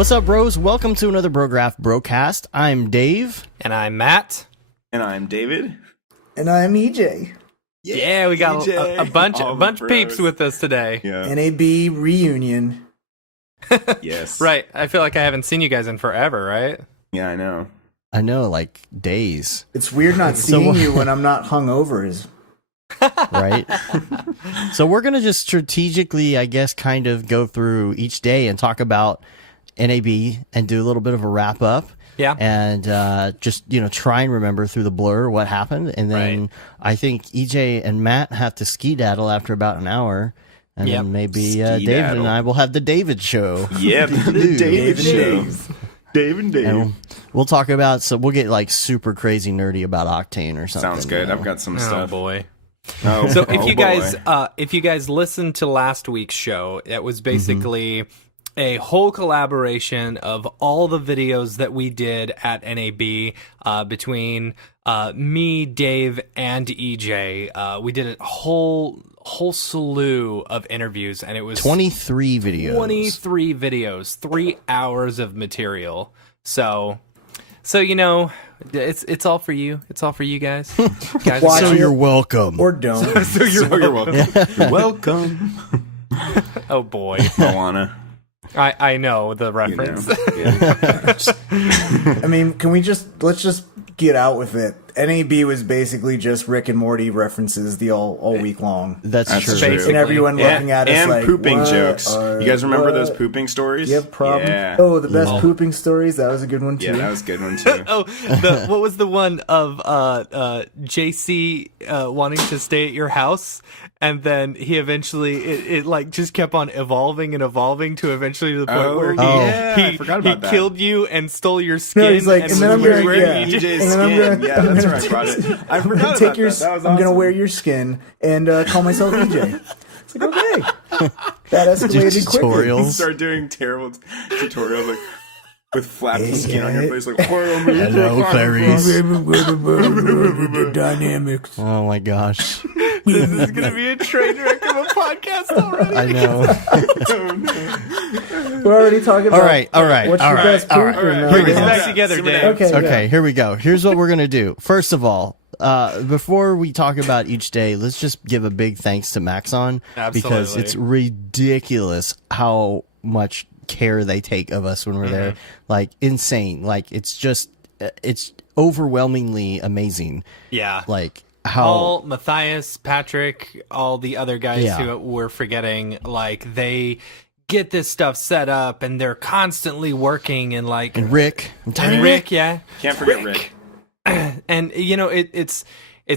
What's up, bros? Welcome to another Brograph Brocast. I'm Dave. And I'm Matt. And I'm David. And I'm EJ. Yeah, we got a bunch of peeps with us today. Yeah. NAB reunion. Yes. Right. I feel like I haven't seen you guys in forever, right? Yeah, I know. I know, like days, It's weird not seeing you when I'm not hungover. right? So we're going to just strategically, I guess, kind of go through each day and talk about NAB and do a little bit of a wrap up. Yeah. And just, try and remember through the blur what happened. And then Right. I think EJ and Matt have to skedaddle after about an hour. And Yep. then maybe David Skedaddle. and I will have the David show. Yep. the David show. Dave and Dave. And we'll talk about, so we'll get like super crazy nerdy about Octane or something. Sounds good. I've got some Oh stuff. boy. Oh, So oh, if you guys listened to last week's show, it was basically a whole collaboration of all the videos that we did at NAB between me, Dave, and EJ. We did a whole slew of interviews, and it was 23 videos. 23 videos, 3 hours of material. So it's all for you. It's all for you guys. Guys, Watch So it. you're welcome. Or don't. So you're welcome. You're welcome. oh boy, Moana. I know the You reference. know. Yeah. I mean, let's just get out with it. NAB was basically just Rick and Morty references the all week long. That's That's true. true. And everyone looking at us and like, pooping what jokes. are- You guys remember what? those pooping stories? You have problems? Yeah. Oh, the best pooping stories? That was a good one, too. Yeah, that was a good one too. Oh, what was the one of JC wanting to stay at your house, and then he eventually it like just kept on evolving and evolving to eventually the point Oh, where yeah, I he forgot about that. killed you and stole your skin. No, he's like, and then I'm was gonna- wearing yeah. EJ's EJ's And then I'm skin. gonna- Yeah, that's where I brought it. I forgot Take about your, that. That was I'm gonna awesome. wear your skin and call myself EJ. It's like, okay. That escalated quickly. tutorials. Start doing terrible tutorials like with flappy Hey, skin on your guys. face, like Hello, Clarice. The dynamics. Oh my gosh. This is gonna be a train wreck of a podcast already. I know. We're already talking about. All right. What's your best poop? All right. and, Here we Bring us go. back together, Dave. Okay. Okay, here we go. Here's what we're going to do. First of all, before we talk about each day, let's just give a big thanks to Maxon because Absolutely. it's ridiculous how much care they take of us when we're there. Like insane. Like it's overwhelmingly amazing. Yeah. Like how Paul, Matthias, Patrick, all the other guys Yeah. who we're forgetting, like they get this stuff set up and they're constantly working and like Rick, and Rick, yeah. Can't forget Rick. And it's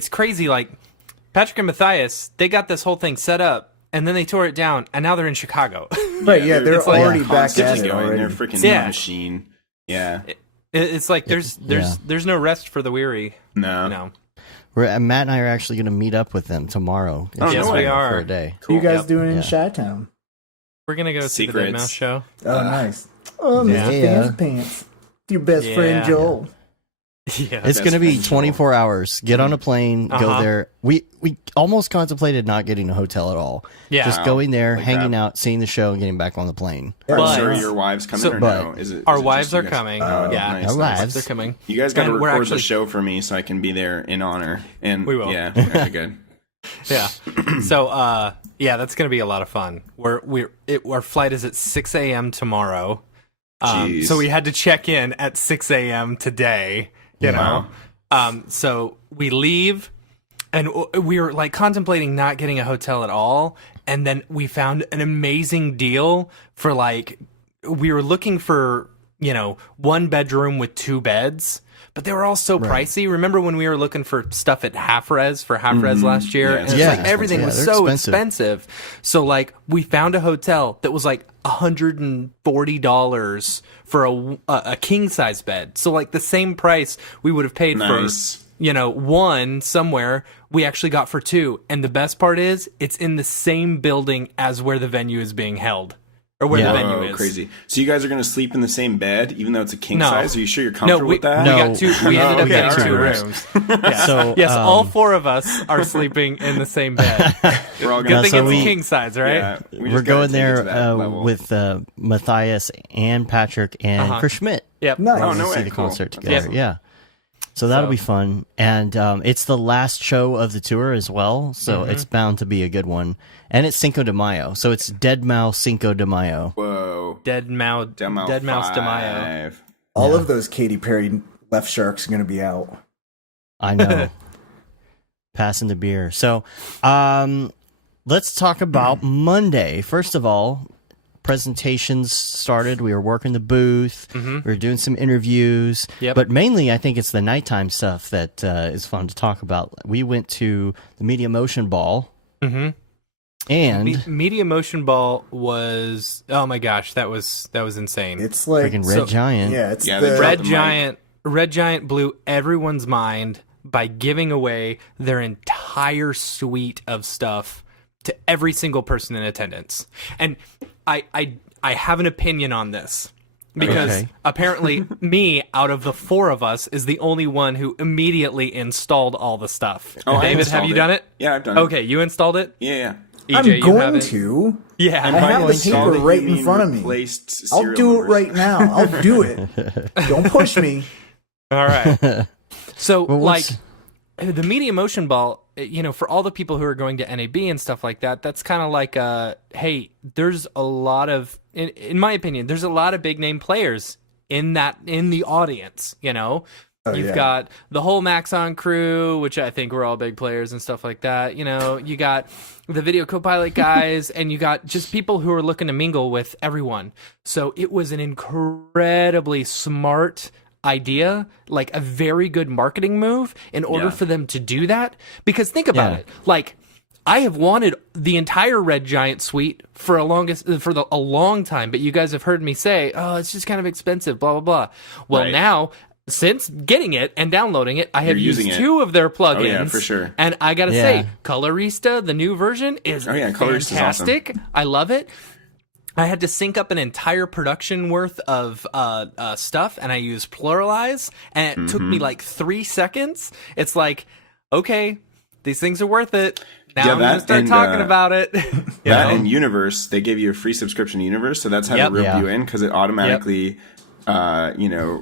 crazy, like Patrick and Matthias, they got this whole thing set up and then they tore it down and now they're in Chicago. Right, yeah, they're It's like- already back at Constantly it going. already. They're freaking Yeah. machine. Yeah. It's like there's no rest for the weary. No. No. Matt and I are actually going to meet up with them tomorrow. in Oh, Yes, Chicago we are. for a day. What are you guys Yep. doing in Yeah. Chi-Town? We're gonna go see the Secrets. Dead Mouse show. Oh, nice. Oh, Mr. Yeah. Fancy Pants. Your best Yeah. friend, Joel. Yeah. It's going to be friend, 24 hours. Get on a plane, go Uh-huh. there. We almost contemplated not getting a hotel at all. Yeah. Just going there, Like hanging that. out, seeing the show, and getting back on the plane. Are But- sure your wives coming or but no? Is it? Our is it wives just you are guys? coming. Oh, Yeah. nice, Our nice. wives. They're coming. You guys got to And we're record actually- the show for me so I can be there in honor. And We will. Yeah. Okay, good. Yeah. So, yeah, that's gonna be a lot of fun. Our flight is at 6 a.m. tomorrow. Jeez. So we had to check in at 6 a.m. today. You know. So we leave, and we were like contemplating not getting a hotel at all, and then we found an amazing deal for like we were looking for 1 bedroom with 2 beds. But they were all so pricey. Remember when we were looking for stuff at Half Res for Half Res last year? Yeah, and it's yeah. like everything Yeah, was they're so expensive. expensive. So like we found a hotel that was like $140 for a king size bed. So like the same price we would have paid Nice. for one somewhere, we actually got for 2. And the best part is it's in the same building as where the venue is being held. or where Yeah. the venue is. Crazy. So you guys are going to sleep in the same bed, even though it's a king No. size? Are you sure you're No, comfortable we with that? No. got two. We ended up okay, getting all two right. rooms. Yes, So, yes, all four of us are sleeping in the same bed. We're all Good going thing so it's we- king size, right? Yeah, we just We're gotta going take it to there that level. with Matthias and Patrick and Chris Schmidt. Yep. Nice. We're Oh, gonna no see way. the Cool. concert That's together. awesome. Yeah. So that'll So- be fun. And it's the last show of the tour as well. So it's bound to be a good one. And it's Cinco de Mayo. So it's Dead Mouse Cinco de Mayo. Whoa. Dead Mouse de Mayo. 5. All of those Katy Perry Left Sharks are going to be out. I know. Passing the beer. So let's talk about Monday. First of all, presentations started. We were working the booth. We were doing some interviews. Yep. But mainly, I think it's the nighttime stuff that is fun to talk about. We went to the Media Motion Ball. And Media Motion Ball was, oh my gosh, that was insane. It's like freaking Red Giant. Yeah, it's Yeah, they the dropped Red Giant blew everyone's mind by giving away their entire suite of stuff to every single person in attendance. And I have an opinion on this because Okay. apparently me, out of the four of us, is the only one who immediately installed all the stuff. Oh, I David, have installed you it. done it? Yeah, I've done it. Okay, you installed it? Yeah. EJ, I'm you have going it? to. Yeah. I have the Installed paper it, right you in mean front of me. replaced I'll serial do it numbers. right now. I'll do it. Don't push me. All right. So, Well, like, what's- the Media Motion Ball, for all the people who are going to NAB and stuff like that, that's kind of like, hey, there's a lot of, in my opinion, there's a lot of big name players in the audience, You've yeah. got the whole Maxon crew, which I think we're all big players and stuff like that. You got the Video Copilot guys, and you got just people who are looking to mingle with everyone. So it was an incredibly smart idea, like a very good marketing move in order Yeah. for them to do that. Because think about Yeah. it. Like, I have wanted the entire Red Giant suite for a long time, but you guys have heard me say, "Oh, it's just kind of expensive." Blah blah blah. Well, Right. now since getting it and downloading it, I have You're used using it. 2 of their plugins. Oh, yeah, for sure. And I gotta Yeah. say, Colorista, the new version, is Oh, yeah, Colorista's fantastic. I love it. I had to sync up an entire production worth of stuff, and I used Pluralize, and it took me like 3 seconds. It's like, okay, these things are worth it. Now Yeah, I'm gonna that start and, talking about it. You That know? and Universe, they gave you a free subscription to Universe, so that's how Yep. to rip Yeah. you in because it automatically,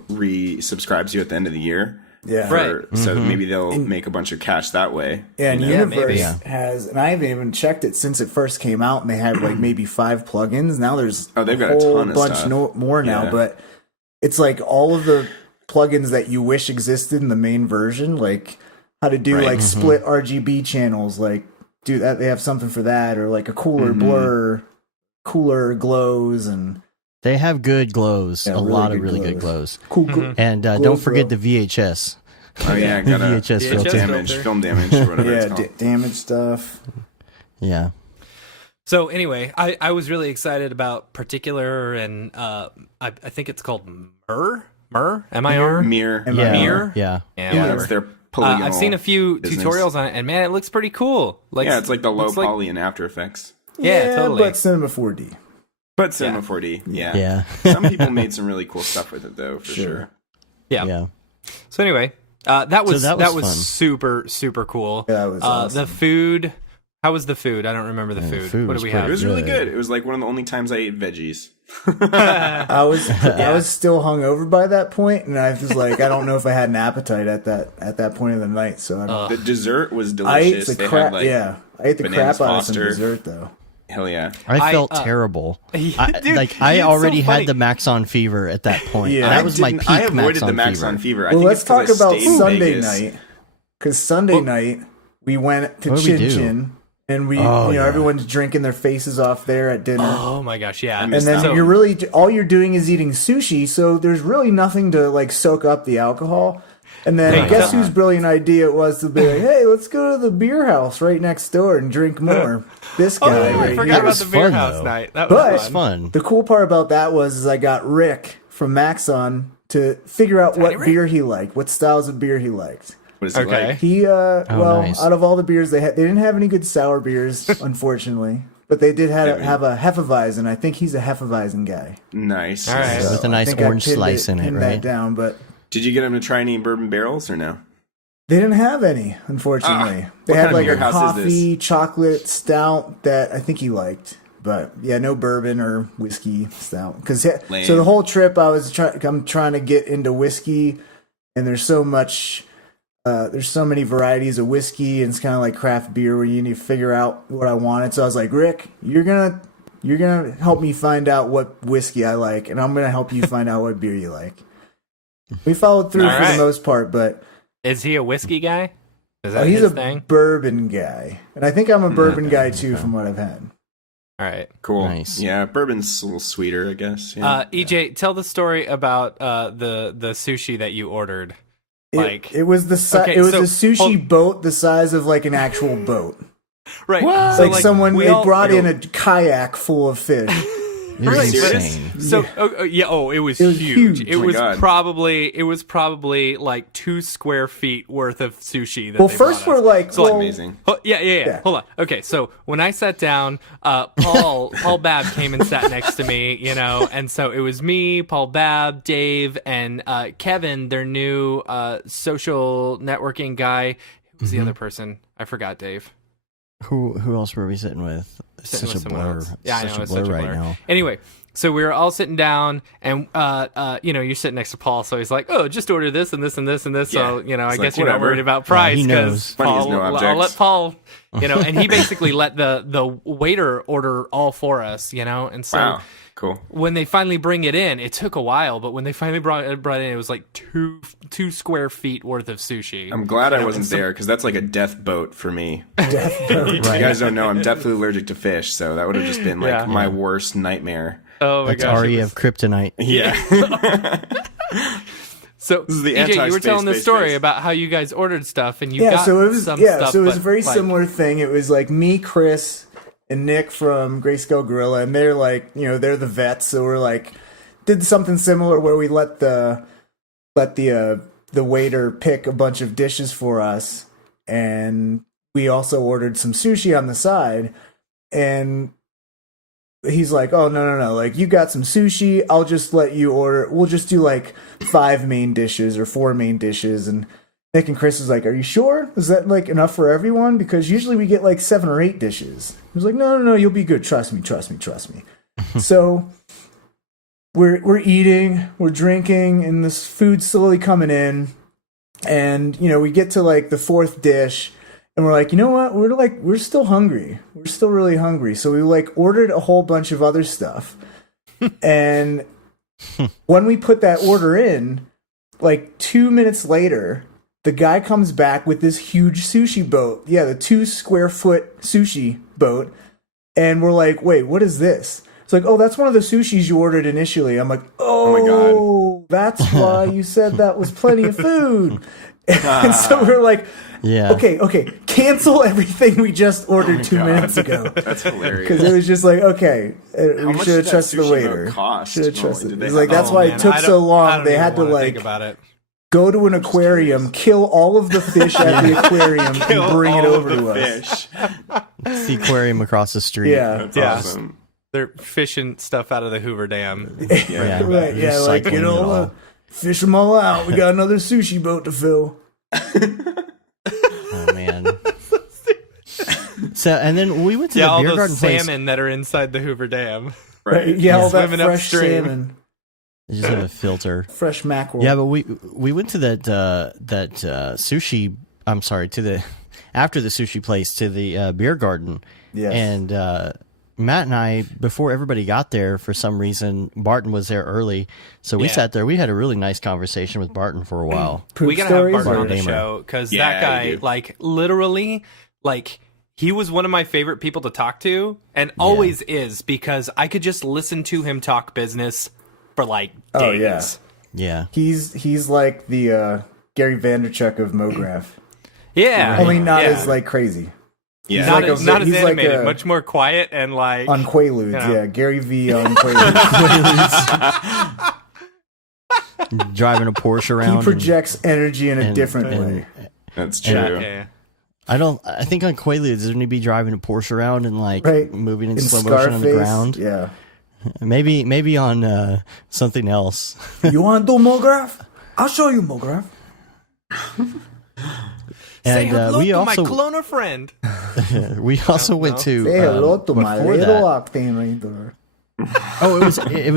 resubscribes you at the end of the year. Yeah. For- So maybe they'll make a bunch of cash that way. Yeah, and you know? Universe maybe. Yeah. has, and I haven't even checked it since it first came out, and they had like maybe 5 plugins. Now there's Oh, they've got a whole ton of bunch stuff. more now, Yeah. but it's like all of the plugins that you wish existed in the main version, like how to do Right. like split RGB channels, like do that. They have something for that, or like a cooler blur, cooler glows, and they have good glows. Yeah, a really lot good of really good glows. glows. cool. And Glows, don't forget bro. the VHS. Oh yeah, got a VHS filter. film damage, or whatever Yeah, it's called. damage stuff. Yeah. So anyway, I was really excited about Particular, and I think it's called MIR, M-I-R? Mirror. Yeah. Mirror? Yeah. Yeah, Yeah, whatever. it's their polygonal. I've seen a few business. tutorials on it, and man, it looks pretty cool. Like, Yeah, it's like the low looks like- poly in After Effects. Yeah, totally. But Cinema 4D. But Cinema 4D, yeah. Yeah. Some people made some really cool stuff with it, though, for sure. Yeah. Yeah. So anyway, that was that was fun. super super cool. Yeah, that was awesome. The food. How was the food? I don't remember the food. food What was do we pretty have? It was really Good. good. It was like one of the only times I ate veggies. I was still hungover by that point, and I was like, I don't know if I had an appetite at that point of the night. So The dessert was I ate delicious. the They crap. had like, Yeah, I ate the bananas crap out of some Foster. dessert though. hell yeah. I felt uh, terrible. Yeah, dude, I it's so already funny. had the Maxon fever at that point. Yeah. That I was my peak I avoided the Maxon Maxon fever. fever. I Well, think let's it's 'cause talk I about stayed in Sunday Vegas. night, because Sunday night we went to What did we Chin do? Chin, and we, Oh, yeah. everyone's drinking their faces off there at dinner. Oh my gosh, yeah. missed And then So- you're really all you're doing is eating sushi, so there's really nothing to like soak up the alcohol. And then Hey, guess tell- whose brilliant idea it was to be like, "Hey, let's go to the beer house right next door and drink more." This guy Oh, I right forgot here. about was the beer fun, house though. night. That But- was It's fun. fun. The cool part about that was I got Rick from Maxon to figure out what Rick? beer he liked, what styles of beer he liked. What is it Okay. like? He well, nice. out of all the beers they didn't have any good sour beers, unfortunately. but they did have a Hefeweizen. I think he's a Hefeweizen guy. Nice. All right. With a I nice think I orange pinned slice in it, pinned right? that down, but Did you get him to try any bourbon barrels or no? they didn't have any, unfortunately. They what had kind of like beer a house is this? coffee chocolate stout that I think he liked. But yeah, no bourbon or whiskey stout. Because Lame. so the whole trip I'm trying to get into whiskey, and there's so much, there's so many varieties of whiskey, and it's kind of like craft beer where you need to figure out what I wanted. So I was like, Rick, you're gonna help me find out what whiskey I like, and I'm gonna help you find out what beer you like. We followed through All for right. the most part, but Is he a whiskey guy? Is that he's his a thing? bourbon guy, and I think I'm a bourbon guy too, from what I've had. All right. Cool. Nice. Yeah, bourbon's a little sweeter, I guess. Yeah. EJ, tell the story about the sushi that you ordered. It was the Okay, it was so- a sushi hold- boat the size of like an actual boat. Right. What? So, Like someone we they all- brought in a kayak full of fish. You're Right, but insane. So it was It was huge. huge. It Oh my was God. probably like 2 square feet worth of sushi. That Well, they first brought we're us. like, So, well, Amazing. Yeah. Hold on. Okay, so when I sat down, Paul Babb came and sat next to me, and so it was me, Paul Babb, Dave, and Kevin, their new social networking guy. Who was the other person? I forgot. Dave. Who else were we sitting with? It's Sitting such with a someone blur. else. Yeah, I Such know, a it's blur such a right blur. now. Anyway, so we were all sitting down, and you're sitting next to Paul, so he's like, "Oh, just order this and this and this and this." So I It's guess like, you're not whatever. worried about price he because knows. Money is Paul. no I'll object. let Paul, and he basically let the waiter order all for us, and so. Wow. Cool. When they finally bring it in, it took a while, but when they finally brought it in, it was like two square feet worth of sushi. I'm glad I wasn't there because that's like a death boat for me. death boat. You guys don't know I'm deathly allergic to fish, so that would have just been like Yeah. my worst nightmare. Oh my That's gosh! it REF was- Kryptonite. Yeah. So This is the EJ, you were anti-space telling the space story space. about how you guys ordered stuff, and you Yeah, got so it was some yeah, stuff. so it was a but, very like, similar thing. It was like me, Chris, and Nick from Grayscale Gorilla, and they're like, they're the vets, so we're like, did something similar where we let the waiter pick a bunch of dishes for us, and we also ordered some sushi on the side, and he's like, oh no, like you got some sushi, I'll just let you order, we'll just do like 5 main dishes or 4 main dishes. And Nick and Chris is like, are you sure? Is that like enough for everyone? Because usually we get like 7 or 8 dishes. He was like, no, you'll be good, trust me. So we're eating, we're drinking, and this food's slowly coming in, and we get to like the 4th dish, and we're like, you know what? We're still hungry. We're still really hungry. So we like ordered a whole bunch of other stuff. And when we put that order in, like 2 minutes later, the guy comes back with this huge sushi boat. Yeah, the 2 square foot sushi boat. And we're like, wait, what is this? It's like, oh, that's one of the sushis you ordered initially. I'm like, oh, that's why you said that was plenty of food. And so we're like, Yeah. okay, cancel everything we just ordered 2 minutes ago. That's hilarious. Because it was just like, okay, we much should did have that trusted the sushi waiter. boat cost? Should have Normally, trusted. did they It's like have- that's why man, it took I so don't long. They even had to wanna like think about it. go to an aquarium, kill all of the fish at the aquarium, and bring it All over of to the us. fish. It's the aquarium across the street. Yeah, That's Yeah. awesome. They're fishing stuff out of the Hoover Dam. Yeah. right. Yeah, like Recycling it all. fish them all out. We got another sushi boat to fill. Oh man. So and then we went to Yeah, the all beer those garden place. salmon that are inside the Hoover Dam. Right. Yeah, all that Swimming fresh upstream. salmon, They just have a filter. fresh mackerel. Yeah, but we went to that sushi. I'm sorry, to the after the sushi place to the beer garden. Yes. And Matt and I, before everybody got there, for some reason, Barton was there early, so we Yeah. sat there. We had a really nice conversation with Barton for a while. Poop We gotta have stories Barton or- on the Damer. show because Yeah, that guy, you do. like, literally, like, he was one of my favorite people to talk to, and always is because I could just listen to him talk business for like days. Oh, yeah. Yeah, He's like the Gary Vanderchuck of MoGraph. Yeah, Only not yeah. as like crazy. Yeah. not, like a- as, not as he's like animated, a- much more quiet and like On Quaaludes, Yeah. yeah. Gary V on Quaaludes. driving a Porsche around. He projects energy in a and- different and- way. That's true. Okay. I think on Quaaludes, they're going to be driving a Porsche around and like Right. moving in In slow motion on the Scarface, ground. Yeah. Maybe on something else. You want to do MoGraph? I'll show you MoGraph. Say And hello we to also my cloner friend. we also went to Say hello to my before little that- Octane Raider. Oh, it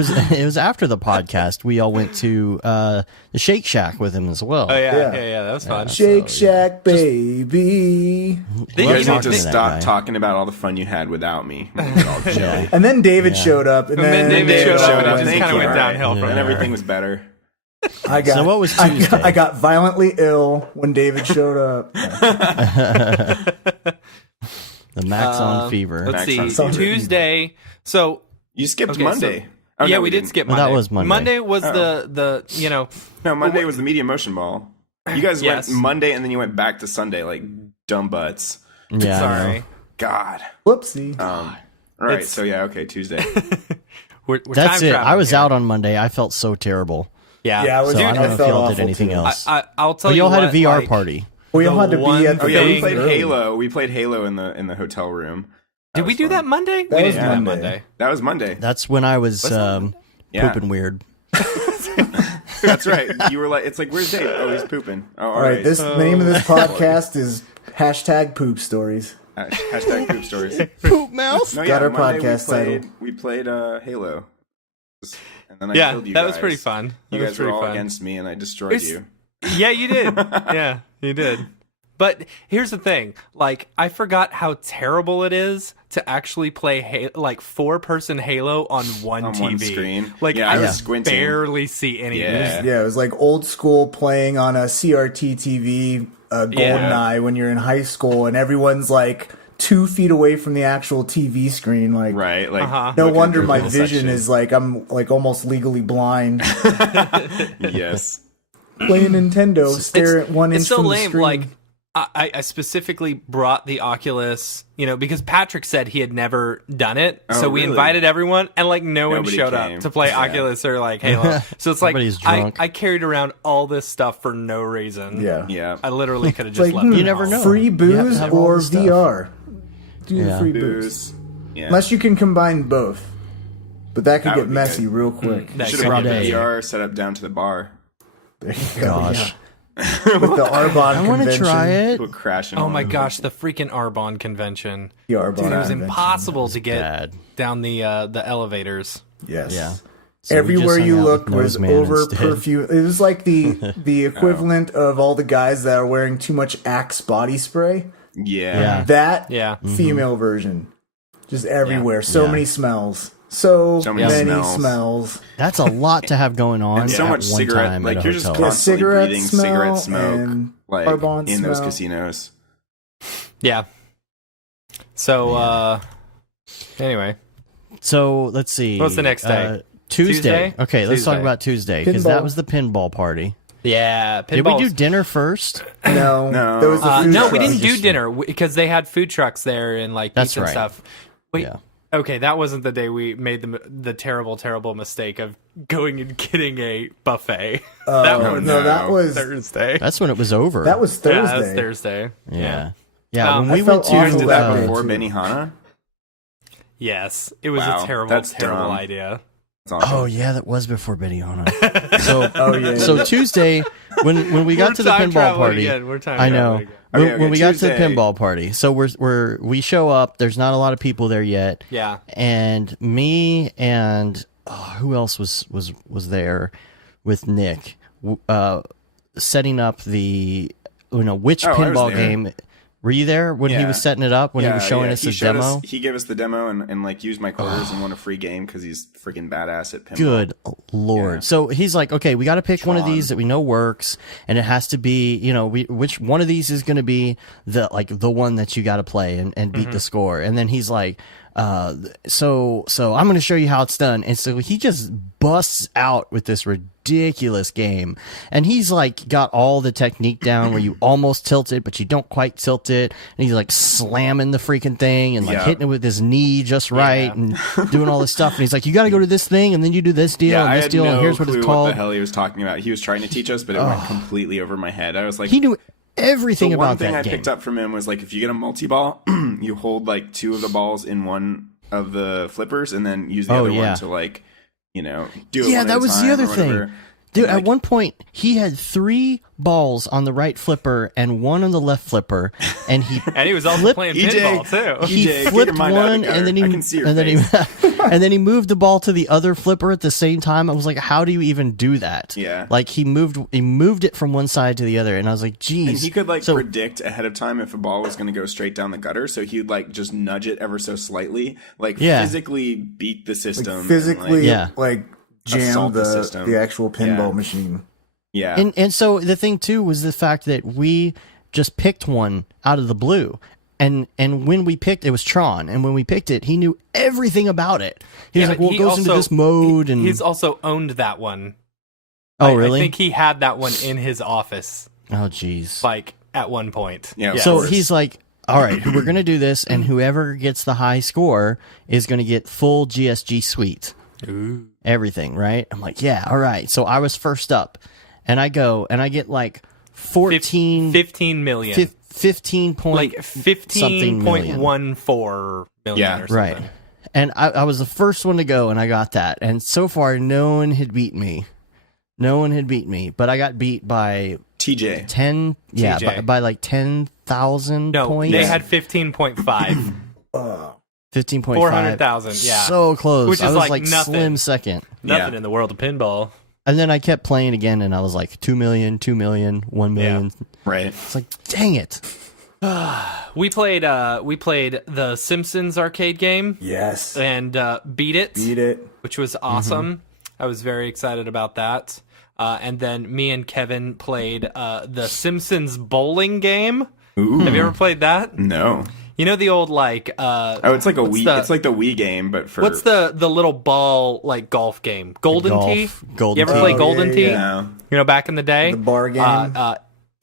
was after the podcast. We all went to the Shake Shack with him as well. Oh yeah, Yeah. yeah, that was fun. Shake Shack, baby. They- You guys Love need to talking to that stop guy. talking about all the fun you had without me. It's all jelly. And then David showed up, and And then then David showed up, and it up. just Thank kind of you. went downhill Right. from And there. everything was better. I got. So what was I Tuesday? got, I got violently ill when David showed up. The Max on Fever. Let's Max on see, Fever. Tuesday. So You skipped okay, Monday. so- Oh, yeah, no, we did didn't. skip Well, Monday. that was Monday. Monday was Oh. the No, Monday was the Media Motion Ball. You guys Yes. went Monday and then you went back to Sunday like dumb butts. Yeah, I know. sorry. God. Whoopsie. All right, It's- so yeah, okay, Tuesday. We're That's time it. traveling I was here. out on Monday. I felt so terrible. Yeah, Yeah, I was- So Dude, I don't know if felt y'all did awful, anything too. else. I'll tell But you y'all had a what, VR like, party. We all the had to one be at the Oh yeah, we thing- played early. Halo. We played Halo in the hotel room. Did we was do fun. that Monday? That we was didn't do that Monday. Monday. That was Monday. That's when I was Yeah. pooping weird. That's right. You were like, it's like, where's Dave? Oh, he's pooping. Oh, All right, this the name of this podcast is hashtag poop stories. Hashtag poop stories. Poop mouth. No, Got our Monday podcast title. we played Halo. And then I Yeah, killed you that was guys. pretty fun. That You was guys were pretty all fun. against me, and I destroyed It's- you. Yeah, you did. Yeah, you did. But here's the thing: like, I forgot how terrible it is to actually play like 4-person Halo on one On TV. one screen. Like, Yeah, I I was just squinting. barely see anything. Yeah. Yeah, it was like old school playing on a CRT TV, GoldenEye when you're in high school, and everyone's like 2 feet away from the actual TV screen. Like, Right? Like, no looking wonder through my little vision section. is like I'm like almost legally blind. Yes. Playing Nintendo, stare at 1 inch It's so from the lame. screen. Like, I specifically brought the Oculus, because Patrick said he had never done it. Oh, so we really? invited everyone, and like no one Nobody showed came. up to play Yeah. Oculus or like Halo. So it's like Everybody's I drunk. carried around all this stuff for no reason. yeah, Yeah. I literally could have just like left. You it never all. know. free You have to booze have all or the stuff. VR. Do Yeah. the free booze. Booze. Yeah. Unless you can combine both. But that could That get would be messy good. real quick. That Should could have brought be the Friday. VR set up down to the bar. There you go, Gosh. yeah. With the Arbonne I want to convention. try it. People crashing. Oh on my them. gosh, the freaking Arbonne convention. The Arbonne Dude, it was convention. impossible to get bad. down the elevators. Yes. Yeah. So we Everywhere just you hung out looked with was Noseman over instead. perfume. It was like the equivalent of all the guys that are wearing too much Axe body spray. Yeah. Yeah. That Yeah. female version. Just everywhere. So Yeah. many smells. So, So many, many smells. smells. That's a lot to have going on And so at much one cigarette. time Like at a you're just hotel. constantly cigarette breathing smell cigarette smoke. and Like Arbonne in those smell. casinos. Yeah. So anyway, So let's see. What's the next day? Tuesday. Tuesday? Okay, let's talk Tuesday. about Tuesday because that Pinball. was the pinball party. yeah. Did we pinballs. do dinner first? No. No. There was a food No, we truck. didn't do Just- dinner because they had food trucks there and like That's pizza and right. stuff. Wait, Yeah. okay, that wasn't the day we made the terrible mistake of going and getting a buffet. that Oh, was no, that was Thursday. That's when it was over. that was Yeah, Thursday. that was Thursday. Yeah. Yeah, Um, when I we went felt awful to Did that that day, before too. Benihana? Yes, it was Wow, a terrible, that's terrible dumb. idea. That's awesome. Oh yeah, that was before Benihana. So Oh, yeah. so Tuesday when we got to the time pinball traveling party. again. We're time I know. traveling again. When, Okay, we got to the Tuesday. pinball party, so we show up. There's not a lot of people there yet. Yeah. And me and who else was there with Nick, setting up the which Oh, I was pinball there. game. Were you there when he Yeah. was setting it up when he was showing us he his showed demo? he gave us the demo and like used my quarters and won a free game because he's freaking badass at pinball. Good Lord. Yeah. So he's like, okay, we got to pick one of Tron. these that we know works, and it has to be, which one of these is going to be the one that you got to play and beat the score. And then he's like, so I'm going to show you how it's done. And so he just busts out with this ridiculous game, and he's like got all the technique down where you almost tilt it, but you don't quite tilt it. And he's like slamming the freaking thing and like Yeah. hitting it with his knee just right and doing all this stuff. And he's like, you got to go to this thing, and then you do this deal Yeah, and I this had deal, no and here's what clue it's what called. the hell he was talking about. He was trying to teach us, but it went completely over my head. I was like, He knew everything So one about thing that I game. picked up from him was like if you get a multi-ball, you hold like 2 of the balls in one of the flippers and then use the Oh, other yeah. one to like, do it Yeah, one at that a was the time other or thing. whatever. Dude, And, at like, one point he had 3 balls on the right flipper and 1 on the left flipper, and he And he was also flipped- playing EJ. pinball too. he EJ, get your flipped mind out of one the and then he gutter. I can see your and then face. he and then he moved the ball to the other flipper at the same time. I was like, how do you even do that? Yeah. Like he moved it from one side to the other, and I was like, geez. And he could like So- predict ahead of time if a ball was going to go straight down the gutter, so he'd like just nudge it ever so slightly, like Yeah. physically beat the system, and, Physically, Yeah. like jam Assault the the system. actual pinball Yeah. machine. yeah, And so the thing too was the fact that we just picked one out of the blue. And when we picked it was Tron, and when we picked it, he knew everything about it. He was Yeah, like, "Well, he it goes into also- this mode." And He's also owned that one. oh, really? I think he had that one in his office, Oh, jeez. like at one point. Yeah, So course. he's like, "All right, we're gonna do this, and whoever gets the high score is gonna get full GSG suite, everything, right?" I'm like, "Yeah, all right." So I was first up, and I go and I get like 14, 15 million. 15 point, Like something million. 15.14 million Yeah, or something. Right. And I was the first one to go, and I got that. And so far, no one had beat me. No one had beat me, but I got beat by TJ. 10. Yeah, TJ. by like 10,000 No, points. they had 15.5. 15.5. 400,000, yeah. So close. Which I is was like like nothing. slim second. Nothing Yeah. in the world of pinball. And then I kept playing again, and I was like 2 million, 2 million, 1 million. Right. It's like, dang it. We played the Simpsons arcade game Yes. and beat it, Beat it. which was awesome. I was very excited about that. And then me and Kevin played the Simpsons bowling game. Ooh. Have you ever played that? No. You know the old like Oh, it's like a what's Wii. the- It's like the Wii game, but for what's the little ball like golf game? Golden Golf. Tee? Golden You ever Tee. play Oh, Golden yeah, Tee? yeah. No. You know, back in the day? The bar game.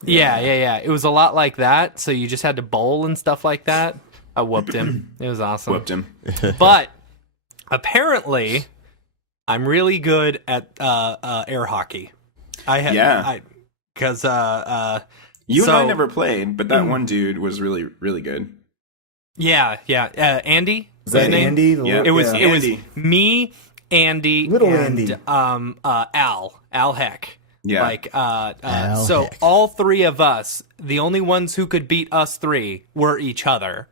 Yeah. It was a lot like that. So you just had to bowl and stuff like that. I whooped him. It was awesome. Whooped him. But apparently, I'm really good at air hockey. Yeah. Because You and I So- never played, but that one dude was really, really good. yeah. Andy. Is that his name? Andy? The Yeah. little- It was Yeah. it was Andy. me, Andy, Little and Andy. Al Heck. Yeah. Like Al so Heck. all 3 of us, the only ones who could beat us 3 were each other.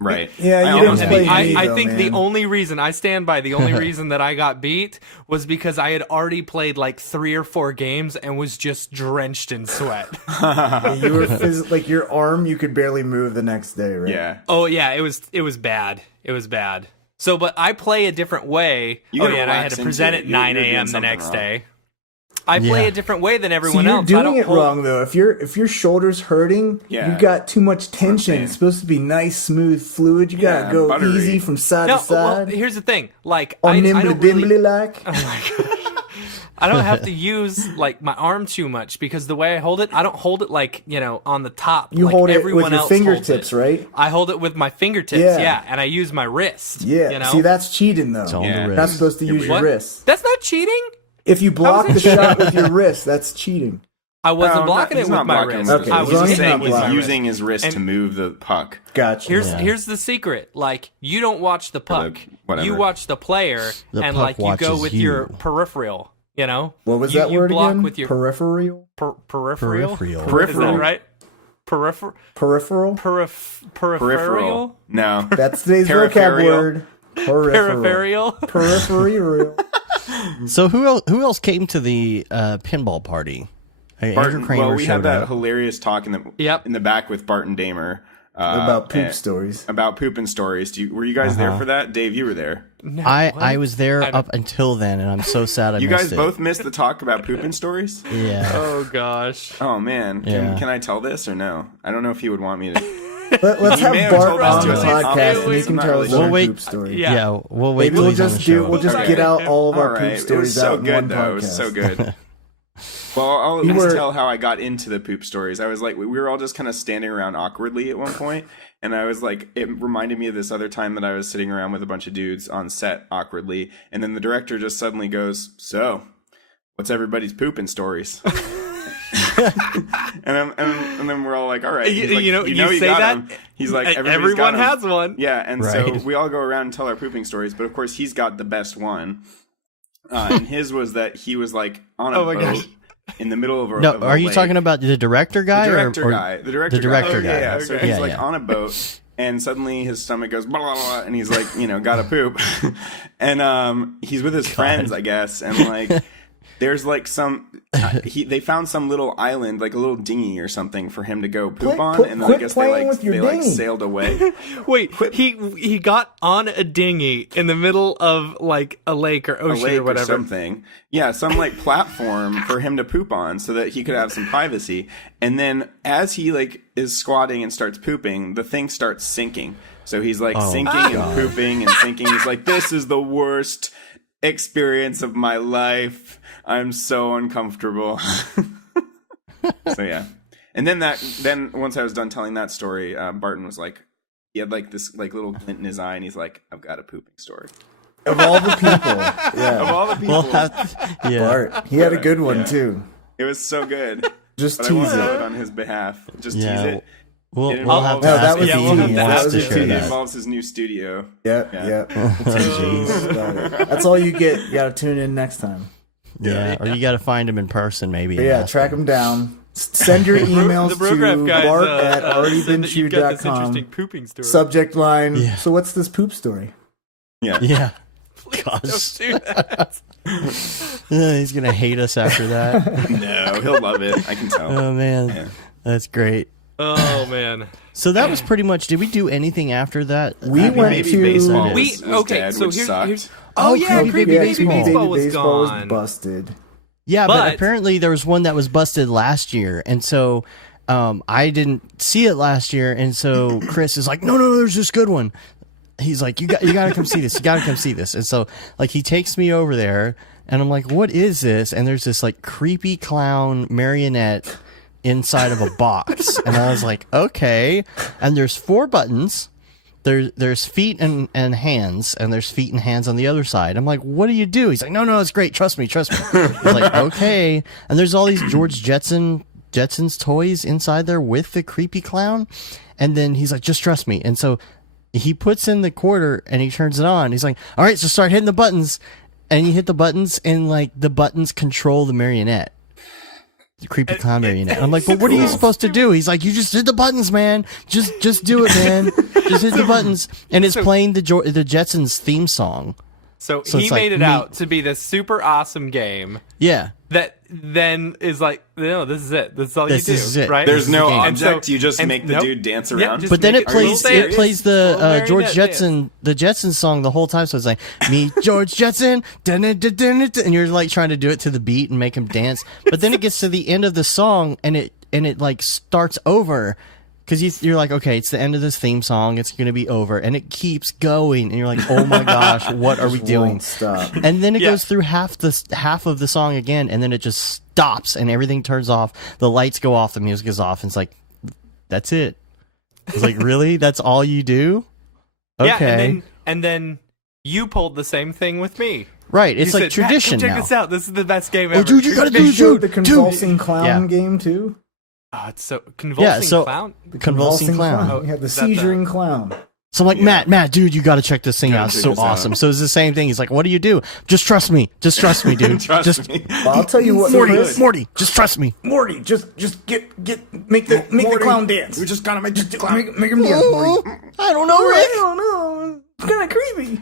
Right. Yeah, you I didn't almost And play beat me, you. I though, think the man. only reason I stand by the only reason that I got beat was because I had already played like 3 or 4 games and was just drenched in sweat. You were like your arm, you could barely move the next day, right? Yeah. Oh yeah, it was bad. It was bad. So, but I play a different way. You Oh gotta yeah, and I had relax to into present it. at You're 9 doing a.m. the something next wrong. day. I play Yeah. a different way than So everyone you're else. I don't doing it hold- wrong though. If your shoulder's hurting, Yeah. you got too much tension. saying. It's supposed to be nice, smooth fluid. You Yeah, gotta go buttery. easy from side No, to side. well, here's the thing. Like, Or I nimbly don't bimbly really, like. I don't have to use like my arm too much because the way I hold it, I don't hold it like on the top. You like hold it everyone with your else holds fingertips, it. right? I hold it with my fingertips, Yeah. yeah, and I use my wrist. Yeah. you know? See, that's cheating though. on Yeah. the Not wrist. supposed to use your What? wrist. That's not cheating. If you block How's the it shot with your wrist, that's cheating. I wasn't No, blocking he's it with not my blocking wrist. with Okay, his I as was long He's as just you're saying not he's blocking. using his wrist And- to move the puck. Gotcha. Here's the secret. Like you don't watch the puck. whatever. You watch the player, The and puck like you go watches with your you. peripheral. You know What was you, that you word block again? with your Peripheral. peripheral. Peripheral. Is that right? Peripheral. Peripheral. Peripheral. No. That's today's vocab Peripheral. word. Peripheral. Peripheral. Peripheral. So who else came to the pinball party? Hey, Andrew Barton, Kramer well, we showed had that up. hilarious talk in the Yep. in the back with Barton Damer About poop and- stories. About poop and stories. Were you guys there for that? Dave, you were there. No, I what? was there I don't- up until then, and I'm so sad I You missed guys it. both missed the talk about poop and stories. Yeah. Oh gosh. Oh man, Yeah. can I tell this or no? I don't know if he would want me to. Let's He have may have Bart told us on to the at least. podcast, and he I'm can not tell really us sure. our We'll wait- poop story. Yeah. Yeah, we'll wait Maybe till we'll he's on the just show. we'll just Okay. get out all of All our right, poop it was stories so out in good one though. podcast. It was so good. Well, I'll at You least were- tell how I got into the poop stories. I was like, we were all just kind of standing around awkwardly at one point, and I was like, it reminded me of this other time that I was sitting around with a bunch of dudes on set awkwardly, and then the director just suddenly goes, "So, what's everybody's pooping stories?" and then we're all like, all right. He's like, you say got that. him. He's like, everybody's Everyone got him. has one. Yeah, and Right. so we all go around and tell our pooping stories, but of course he's got the best one. And his was that he was like on a Oh my boat gosh. in the middle of a No, of a are you lake. talking about the director guy? The director or guy. The director, the director guy. guy. Yeah. So Okay. he's Yeah, like yeah. on a boat, and suddenly his stomach goes blah blah blah, and he's like, gotta poop, and he's with his friends, I guess, and like. There's like they found some little island, like a little dinghy or something for him to go poop on, and then I quit guess playing with your they dinghy. sailed away. Wait, he got on a dinghy in the middle of like a lake or A ocean lake or whatever. something. Yeah, some like platform for him to poop on so that he could have some privacy. And then as he like is squatting and starts pooping, the thing starts sinking. So he's like sinking and pooping and sinking. He's like, this is the worst experience of my life. I'm so uncomfortable. So yeah. And then once I was done telling that story, Barton was like, he had like this like little glint in his eye, and he's like, I've got a pooping story. Of all the people, Of yeah, all the people, yeah. Bart, he had a good one Yeah. too. it was so good. Just But I tease won't do it. it on his behalf. Just Yeah. tease it. We'll It have to involves- No, that ask was if Yeah, he we'll have to wants ask to him. share It that. involves his new studio. Yep, Yeah. yep. That's all you get. You got to tune in next time. Yeah, or you got to find him in person, maybe. But and yeah, ask track him down. Send your emails The Brograph to guys bart said that you've got this interesting alreadybeenshoe.com. pooping story. Subject line. Yeah. So what's this poop story? Yeah. Yeah. Please Gosh. don't do that. He's gonna hate us after that. No, he'll love it. I can tell. Oh man, Yeah. that's great. Oh man. So that was pretty much. Did we do anything after that? We Creepy went Baby to Baseball We was okay. dead, So which here's, sucked. here's oh yeah, creepy baby baseball was gone. busted. Yeah, but But- apparently there was one that was busted last year, and so I didn't see it last year, and so Chris is like, no, there's this good one. He's like, you got to come see this. You got to come see this. And so like he takes me over there, and I'm like, what is this? And there's this like creepy clown marionette inside of a box, and I was like, okay. And there's 4 buttons. There's feet and hands, and there's feet and hands on the other side. I'm like, what do you do? He's like, no, it's great. Trust me. I was like, okay. And there's all these George Jetson's toys inside there with the creepy clown. And then he's like, just trust me. And so he puts in the quarter and he turns it on. He's like, all right, so start hitting the buttons. And you hit the buttons, and like the buttons control the marionette. The creepy clown marionette. I'm like, but what are you supposed to do? He's like, you just hit the buttons, man. Just do it, man. Just hit the buttons. And it's playing the Jetsons theme song. So So he it's like made it me- out to be this super awesome game Yeah. that then is like, no, this is it. This is all This you do, is it. right? There's no game. And so- object. You just and make the nope. dude dance Yeah, around. just But then make it a little plays dance. plays the Little George marionette dance. Jetson song the whole time. So it's like me George Jetson, and you're like trying to do it to the beat and make him dance. But then it gets to the end of the song, and it like starts over because you're like, okay, it's the end of this theme song. It's gonna be over, and it keeps going, and you're like, oh my gosh, what are we doing? Won't stop. And then it Yeah. goes through half of the song again, and then it just stops, and everything turns off. The lights go off, the music is off, and it's like, that's it. It's like, really? That's all you do? Okay. Yeah, and then you pulled the same thing with me. Right. It's You like said, "Matt, tradition come check now. this out. This is the best game ever. Oh, dude, you gotta They do showed the dude. convulsing clown Yeah. game too. Oh, it's so convulsing so- clown. The Convulsing clown. Oh, We had the is that the- seizuring clown. So I'm like, Matt, dude, you gotta check this thing Gotta out. It's check so this out. awesome. So it's the same thing. He's like, what do you do? Just trust me. Just trust me, dude. Trust me. Well, I'll tell you what, Chris, Morty, just trust me. Morty, just make the clown dance. We just gotta make the clown. Make him dance, Morty. I don't know, I Rick. don't know. It's kind of creepy.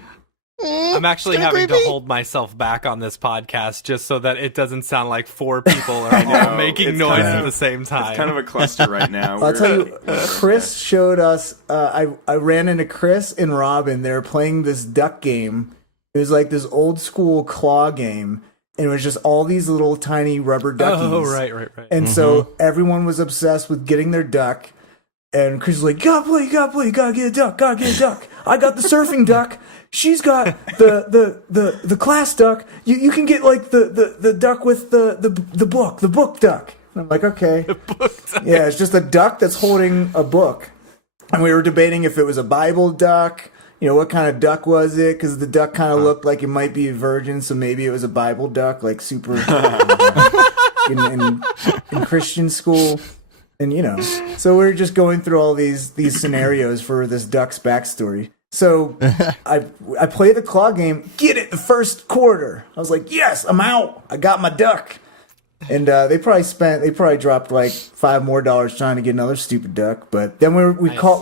I'm actually Kinda having creepy. to hold myself back on this podcast just so that it doesn't sound like 4 people are all know. making It's noise kind at of- the same time. It's kind of a cluster right now. I'll tell you, Chris showed us. I ran into Chris and Robin. They were playing this duck game. It was like this old school claw game, and it was just all these little tiny rubber duckies. Oh, right. And so everyone was obsessed with getting their duck. And Chris was like, you gotta get a duck, I got the surfing duck. She's got the class duck. You can get like the duck with the book duck. And I'm like, okay. Yeah, it's just a duck that's holding a book. And we were debating if it was a Bible duck. You know, what kind of duck was it? Because the duck kind of looked like it might be a virgin, so maybe it was a Bible duck, like super. in Christian school, and so we're just going through all these scenarios for this duck's backstory. So I play the claw game, get it the first quarter. I was like, yes, I'm out. I got my duck. And they probably dropped like $5 more trying to get another stupid duck. But then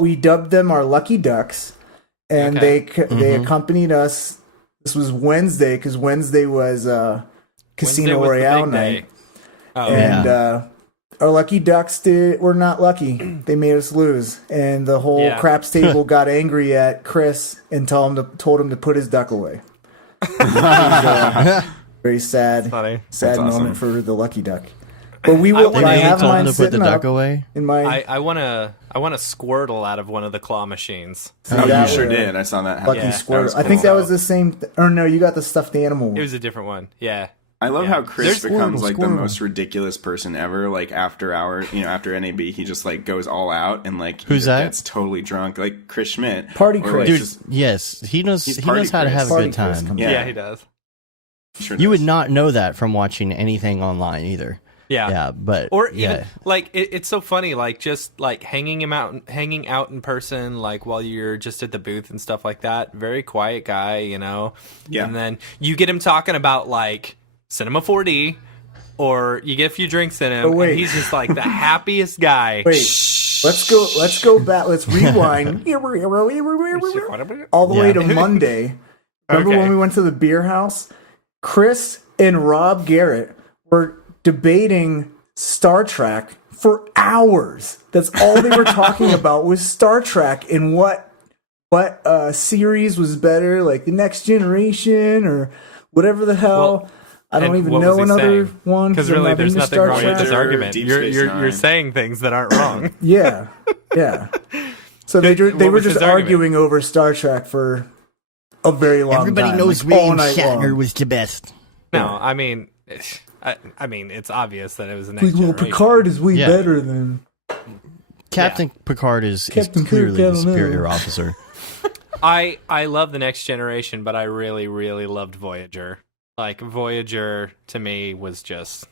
we dubbed them our lucky ducks, and they accompanied us. This was Wednesday, because Wednesday was Casino Royale night. And our lucky ducks were not lucky. They made us lose, and the whole craps table got angry at Chris and told him to put his duck away. Very sad moment awesome. for the lucky duck. But we will. I have mine to put the sitting duck up away. in my. I want a Squirtle out of one of the claw machines. Oh, that you sure was- did. I saw that. Lucky Yeah, Squirtle. that was I think cool. that was the same. Or no, you got the stuffed animal. It was a different one. Yeah. I love how Chris There's becomes Squirtle, like the Squirtle. most ridiculous person ever. Like after NAB, he just like goes all out and like Who's that? gets totally drunk, like Chris Schmidt. Party Or, Chris. like, Dude, just- yes, he knows. He's He Party knows how to Chris. have a Party good Chris time. comes Yeah. Yeah, he does. sure You does. would not know that from watching anything online either. Yeah. Yeah, but Or yeah. even like it's so funny, like just like hanging out in person, like while you're just at the booth and stuff like that. Very quiet guy, Yeah. And then you get him talking about like Cinema 4D, or you get a few drinks in him, Oh, wait. and he's just like the happiest guy. Wait, let's go back. Let's rewind all the way Yeah. to Monday. Remember Okay. when we went to the beer house? Chris and Rob Garrett were debating Star Trek for hours. That's all they were talking about was Star Trek and what series was better, like The Next Generation or whatever the hell. Well, I don't and even what know was he another saying? one Because I'm really, not there's into nothing Star wrong with Trek. this Voyager, argument. Deep You're Space you're Nine. saying things that aren't wrong. Yeah, yeah. So they What were was just his argument? arguing over Star Trek for a very long Everybody time. knows like, all William night Shatner long. was the best. No, I mean, I mean, it's obvious that it was the next Well, generation. Picard is way Yeah. better than Captain Picard is Captain clearly Kirk, I the don't know. superior officer. I love the next generation, but I really, really loved Voyager. Like Voyager to me was just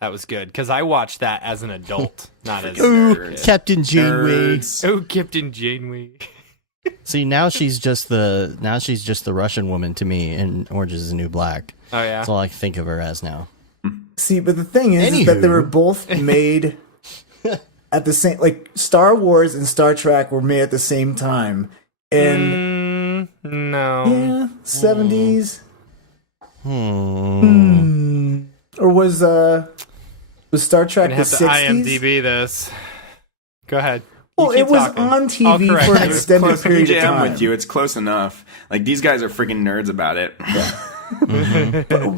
that was good because I watched that as an adult, not as Ooh, a kid. Captain Janeway. Nerds. Oh, Captain Janeway. See, now she's just the Russian woman to me in Orange Is the New Black. Oh yeah. That's all I think of her as now. See, but the thing is that they Anywho. were both made at the same. Like Star Wars and Star Trek were made at the same time, and No. yeah, 70s. Hmm. Or was Star Trek Gonna the have to 60s? IMDb this. Go ahead. You Well, keep it was talking. on I'll TV correct for an you. extended Close period of PJ, time. I'm with you. It's close enough. Like these guys are freaking nerds about it.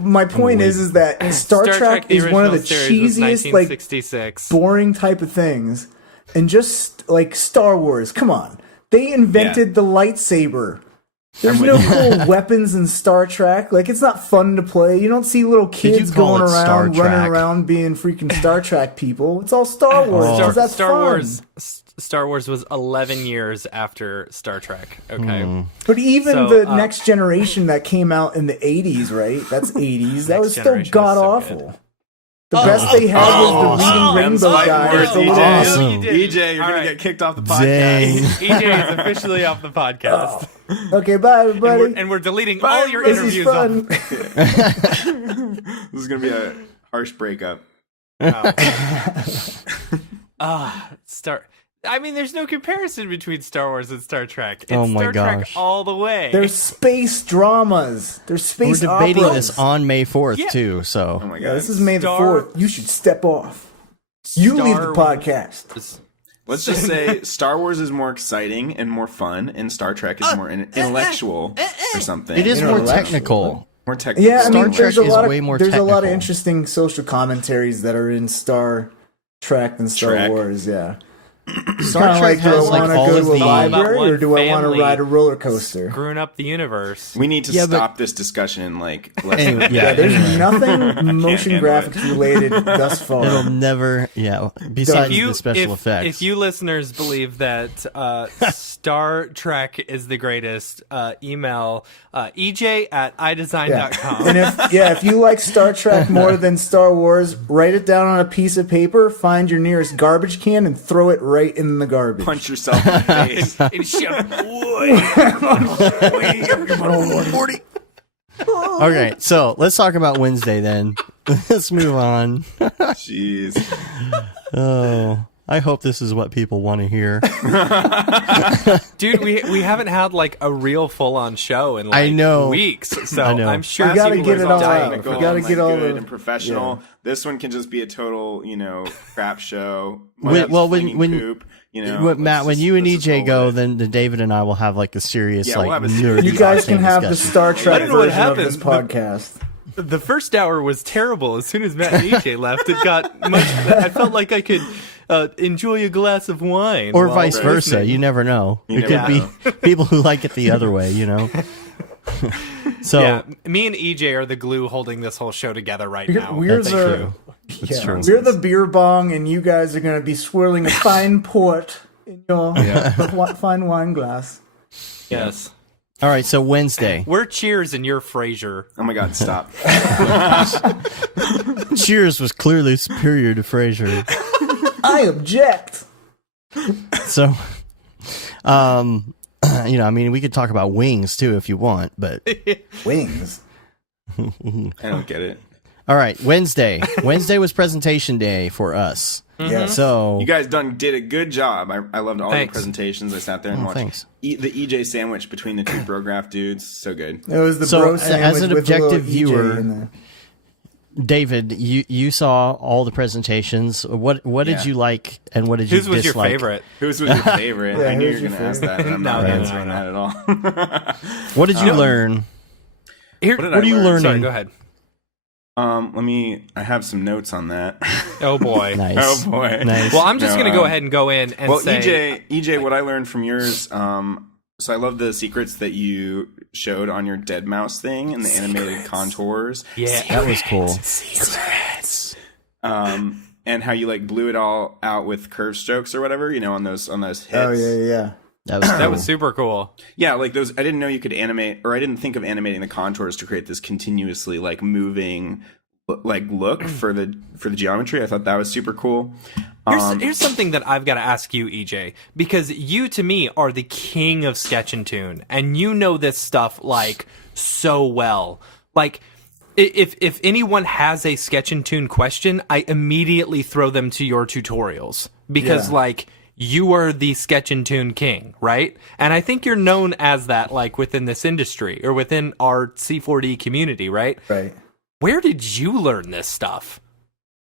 My point is that Star Trek the is one of the original series was cheesiest, like 1966. boring type of things, and just like Star Wars. Come on, they invented the lightsaber. There's no cool weapons in Star Trek. Like it's not fun to play. You don't see little kids call going it Star around, Trek? running around, being freaking Star Trek people. It's all Star Wars. 'cause that's fun. Star Wars was 11 years after Star Trek. Okay. But even So, the Next Generation that came out in the 80s, right? That's 80s. That Next was still Generation was so god awful. The best they had was the Reading Rainbow Fighting guy. words, with the EJ. Awesome. You did. EJ, you're All gonna right. get kicked off the Dang. podcast. EJ is officially off the podcast. Okay, bye everybody. And we're deleting Bye, all your everybody. This is interviews fun. This is gonna be a harsh breakup. I mean, there's no comparison between Star Wars and Star Trek. It's Oh my Star Trek gosh. all the way. There's space dramas. There's We're space debating operas. this on May 4th Yeah. too. So Oh my god. Yeah, this is May the Star- 4th. You should step off. You leave the Star podcast. Let's just say Star Wars is more exciting and more fun, and Star Trek is more intellectual or something. it is more Intellectual. technical. more technical. Yeah, I Star mean, Trek there's a is lot way of more there's a lot of technical. interesting social commentaries that are in Star Trek than Star Trek. Wars. Yeah. Star Kind of Trek like, do I has like want to all go of to a the. library one or do I want to family ride a roller coaster? Screwing up the universe. We need to Yeah, but- stop this discussion in like less Anyway, than yeah, There's anyway. nothing motion handle it. graphics related thus far. It'll never. Yeah. Besides If the special effects. If you listeners believe that Star Trek is the greatest, email ej@idesign.com. And if you like Star Trek more than Star Wars, write it down on a piece of paper, find your nearest garbage can, and throw it right in the garbage. punch yourself in the face. And shove- Okay, so let's talk about Wednesday then. Let's move on. Jeez. Oh, I hope this is what people want to hear. Dude, we haven't had like a real full on show in like I know. weeks, so I know. I'm sure We gotta people get are it all dying out. to We go. gotta and, get all good the- and professional. yeah. This one can just be a total, crap show. When Poop, Matt, when let's you and just EJ roll go, with it. then David and I will have like a serious Yeah, we'll like have a nerdy You guys can octane have the discussion. Star I Trek don't know what version of this happened. podcast. The first hour was terrible. As soon as Matt and EJ left, it got much. I felt like I could enjoy a glass of wine, Or while vice versa. listening. You never know. You It could never be people who like it the other way, So Yeah, me and EJ are the glue holding this whole show together right now. We're That's the true. That's true. we're the beer bong, and you guys are going to be swirling a fine port in your fine wine glass. Yes, all right. So Wednesday, we're Cheers and you're Frasier. Oh my God, stop. Cheers was clearly superior to Frasier. I object. So, I mean, we could talk about Wings too if you want, but Wings. I don't get it. all right. Wednesday was presentation day for us. Yeah. So You guys did a good job. I loved all Thanks. the presentations. I sat there and watched thanks. the EJ sandwich between the two Brograph dudes. So good. It was the So, bro as sandwich an with a little objective EJ viewer- in there. David, you saw all the presentations. What did Yeah. you like and what did you Whose was your dislike? favorite? Whose was your favorite? Yeah, I knew you who's were your going to ask that, and I'm No, not no, no, answering no. that at all. What did you learn? Here, What did What are you learn? learning? Sorry, go ahead. I have some notes on that. Oh boy. Nice. Oh boy. Nice. Well, I'm just No, gonna go ahead and go in and Well, say, EJ, what I learned from yours, so I love the secrets that you showed on your dead mouse thing and the animated contours. yeah, That was cool. And how you like blew it all out with curve strokes or whatever, on those hits. Oh yeah. That was cool. that was super cool. Yeah, like those. I didn't know you could animate, or I didn't think of animating the contours to create this continuously like moving, like look for the geometry. I thought that was super cool. Here's something that I've got to ask you, EJ, because you to me are the king of Sketch and Tune, and you know this stuff like so well. Like, if anyone has a Sketch and Tune question, I immediately throw them to your tutorials because Yeah. like you are the Sketch and Tune king, right? And I think you're known as that like within this industry or within our C4D community, right? Right. Where did you learn this stuff?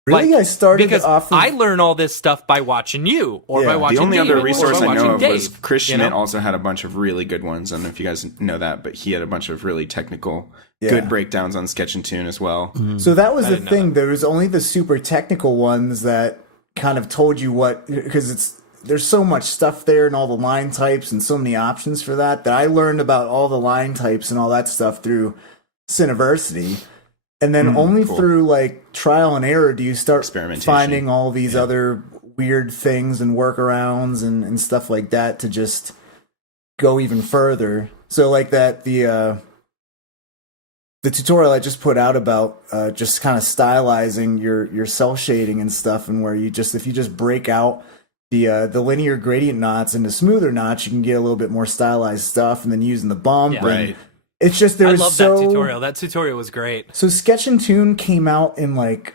Really, Like, I started because off. Of, I learn all this stuff by watching you or Yeah. by The watching The only Dave, other or resource by I know watching of Dave, was Chris you Schmidt know? also had a bunch of really good ones. I don't know if you guys know that, but he had a bunch of really technical, Yeah. good breakdowns on Sketch and Tune as well. So that was the didn't know thing. There was only the super technical ones that kind of told you what, because there's so much stuff there and all the line types and so many options for that I learned about all the line types and all that stuff through Cineversity. And then only cool. through like trial and error do you start Experimentation. finding all these other weird things and workarounds and stuff like that to just go even further. So like that, the tutorial I just put out about just kind of stylizing your cell shading and stuff, and where if you just break out the linear gradient knots into smoother knots, you can get a little bit more stylized stuff, and then using the bump. Yeah. And Right. it's just there I was love so that tutorial. That tutorial was great. so Sketch and Tune came out in like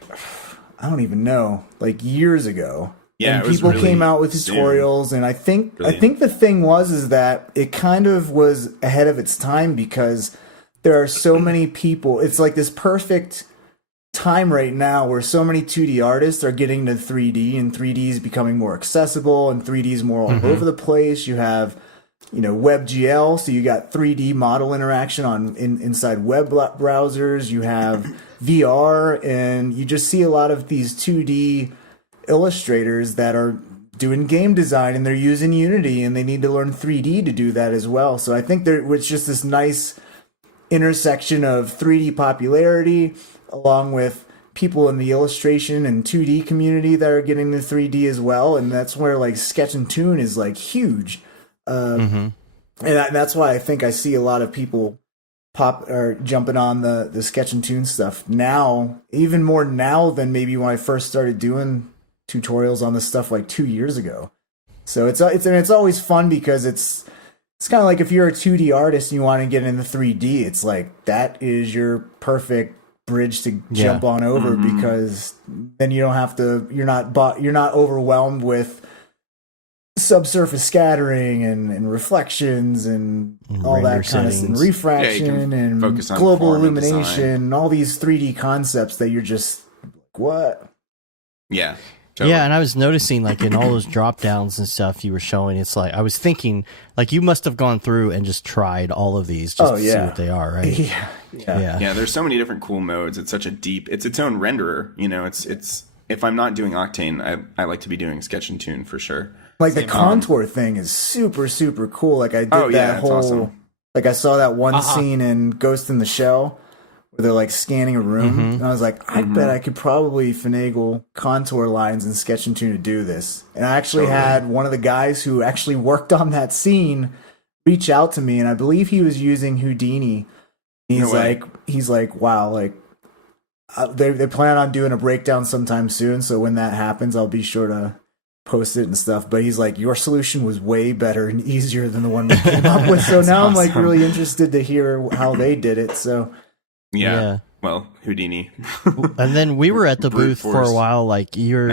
I don't even know, like years ago. Yeah, and it was people really came out with soon. tutorials, and I think Brilliant. the thing was that it kind of was ahead of its time because there are so many people. It's like this perfect time right now where so many 2D artists are getting to 3D, and 3D is becoming more accessible, and 3D is more all over the place. You have WebGL, so you got 3D model interaction inside web browsers. You have VR, and you just see a lot of these 2D illustrators that are doing game design and they're using Unity and they need to learn 3D to do that as well. So I think there was just this nice intersection of 3D popularity along with people in the illustration and 2D community that are getting the 3D as well. And that's where like Sketch and Toon is like huge. And that's why I think I see a lot of people jumping on the Sketch and Toon stuff now, even more now than maybe when I first started doing tutorials on this stuff like 2 years ago. So it's always fun because it's kind of like if you're a 2D artist and you want to get into 3D, it's like that is your perfect bridge to jump on over because then you don't have to you're not overwhelmed with subsurface scattering and reflections and all that kind of stuff, and refraction and focus on global form and illumination design. and all these 3D concepts that you're just like, what? Yeah. Totally. Yeah, and I was noticing, like, in all those drop downs and stuff you were showing, it's like, I was thinking, like, you must have gone through and just tried all of these just to see what they are, right? Yeah. There's so many different cool modes. It's such a deep, it's its own renderer. You know, it's if I'm not doing Octane, I like to be doing Sketch and Toon for sure. Like the contour thing is super, super cool. Like I did Oh, yeah, that it's whole, awesome. like I saw that one scene in Ghost in the Shell where they're like scanning a room. And I was like, I bet I could probably finagle contour lines in Sketch and Toon to do this. And I actually had one of the guys who actually worked on that scene reach out to me, and I believe he was using Houdini. He's like, wow, like they plan on doing a breakdown sometime soon. So when that happens, I'll be sure to post it and stuff. But he's like, your solution was way better and easier than the one we came up with. So now I'm like really interested to hear how they did it. So Yeah. Well, Houdini. And then we were at the Brute booth for force a while, like your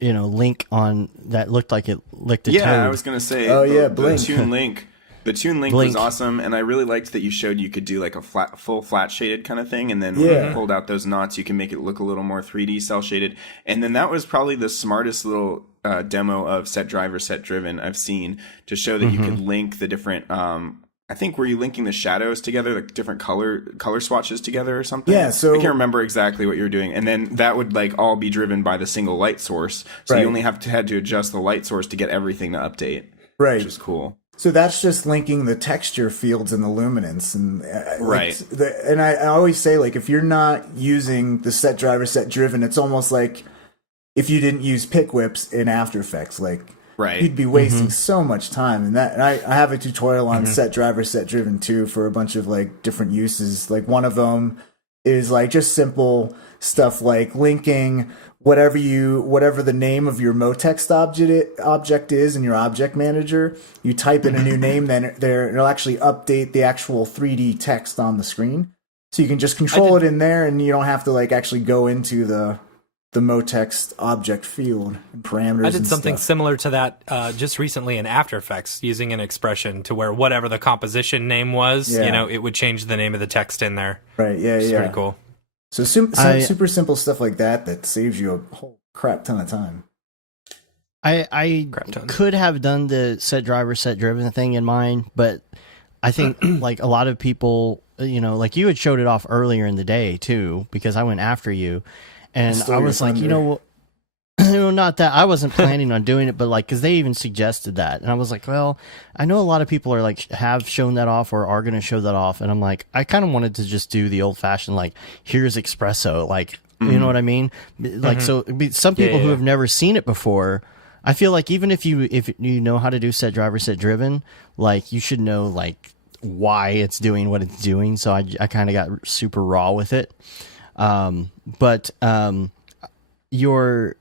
link on that looked like it licked a toad. Yeah, I was gonna say. yeah, the Blink. Toon Link. The Toon Link Blink. was awesome, and I really liked that you showed you could do like a full flat shaded kind of thing, and then when Yeah. you pulled out those knots, you can make it look a little more 3D cell shaded. And then that was probably the smartest little demo of set driver, set driven I've seen to show that you could link the different. I think were you linking the shadows together, like different color swatches together or something? Yeah, so- I can't remember exactly what you were doing, and then that would like all be driven by the single light source. So Right. you only had to adjust the light source to get everything to update, right. which is cool. So that's just linking the texture fields and the luminance, and Right. and I always say, like, if you're not using the set driver, set driven, it's almost like if you didn't use pick whips in After Effects, like Right. you'd be wasting so much time. And I have a tutorial on set driver, set driven too for a bunch of like different uses. Like one of them is like just simple stuff like linking whatever the name of your Motext object is in your object manager. You type in a new name, then it'll actually update the actual 3D text on the screen. So you can just control it in there, and you don't have to like actually go into the Motext object field and parameters. I did and something stuff. similar to that just recently in After Effects, using an expression to where whatever the composition name was, Yeah. it would change the name of the text in there. Right? Yeah, It's yeah. pretty cool. So super simple stuff like that saves you a whole crap ton of time. I Crap ton. could have done the set driver, set driven thing in mine, but I think like a lot of people, like you had showed it off earlier in the day too, because I went after you, and Stole I your was like, thunder. not that I wasn't planning on doing it, but like, because they even suggested that, and I was like, well, I know a lot of people are like have shown that off or are going to show that off, and I'm like, I kind of wanted to just do the old fashioned like, here's espresso, like, you know what I mean? Like, so some people who have never seen it before, I feel like even if you know how to do set driver, set driven, like you should know like why it's doing what it's doing. So I kind of got super raw with it. But your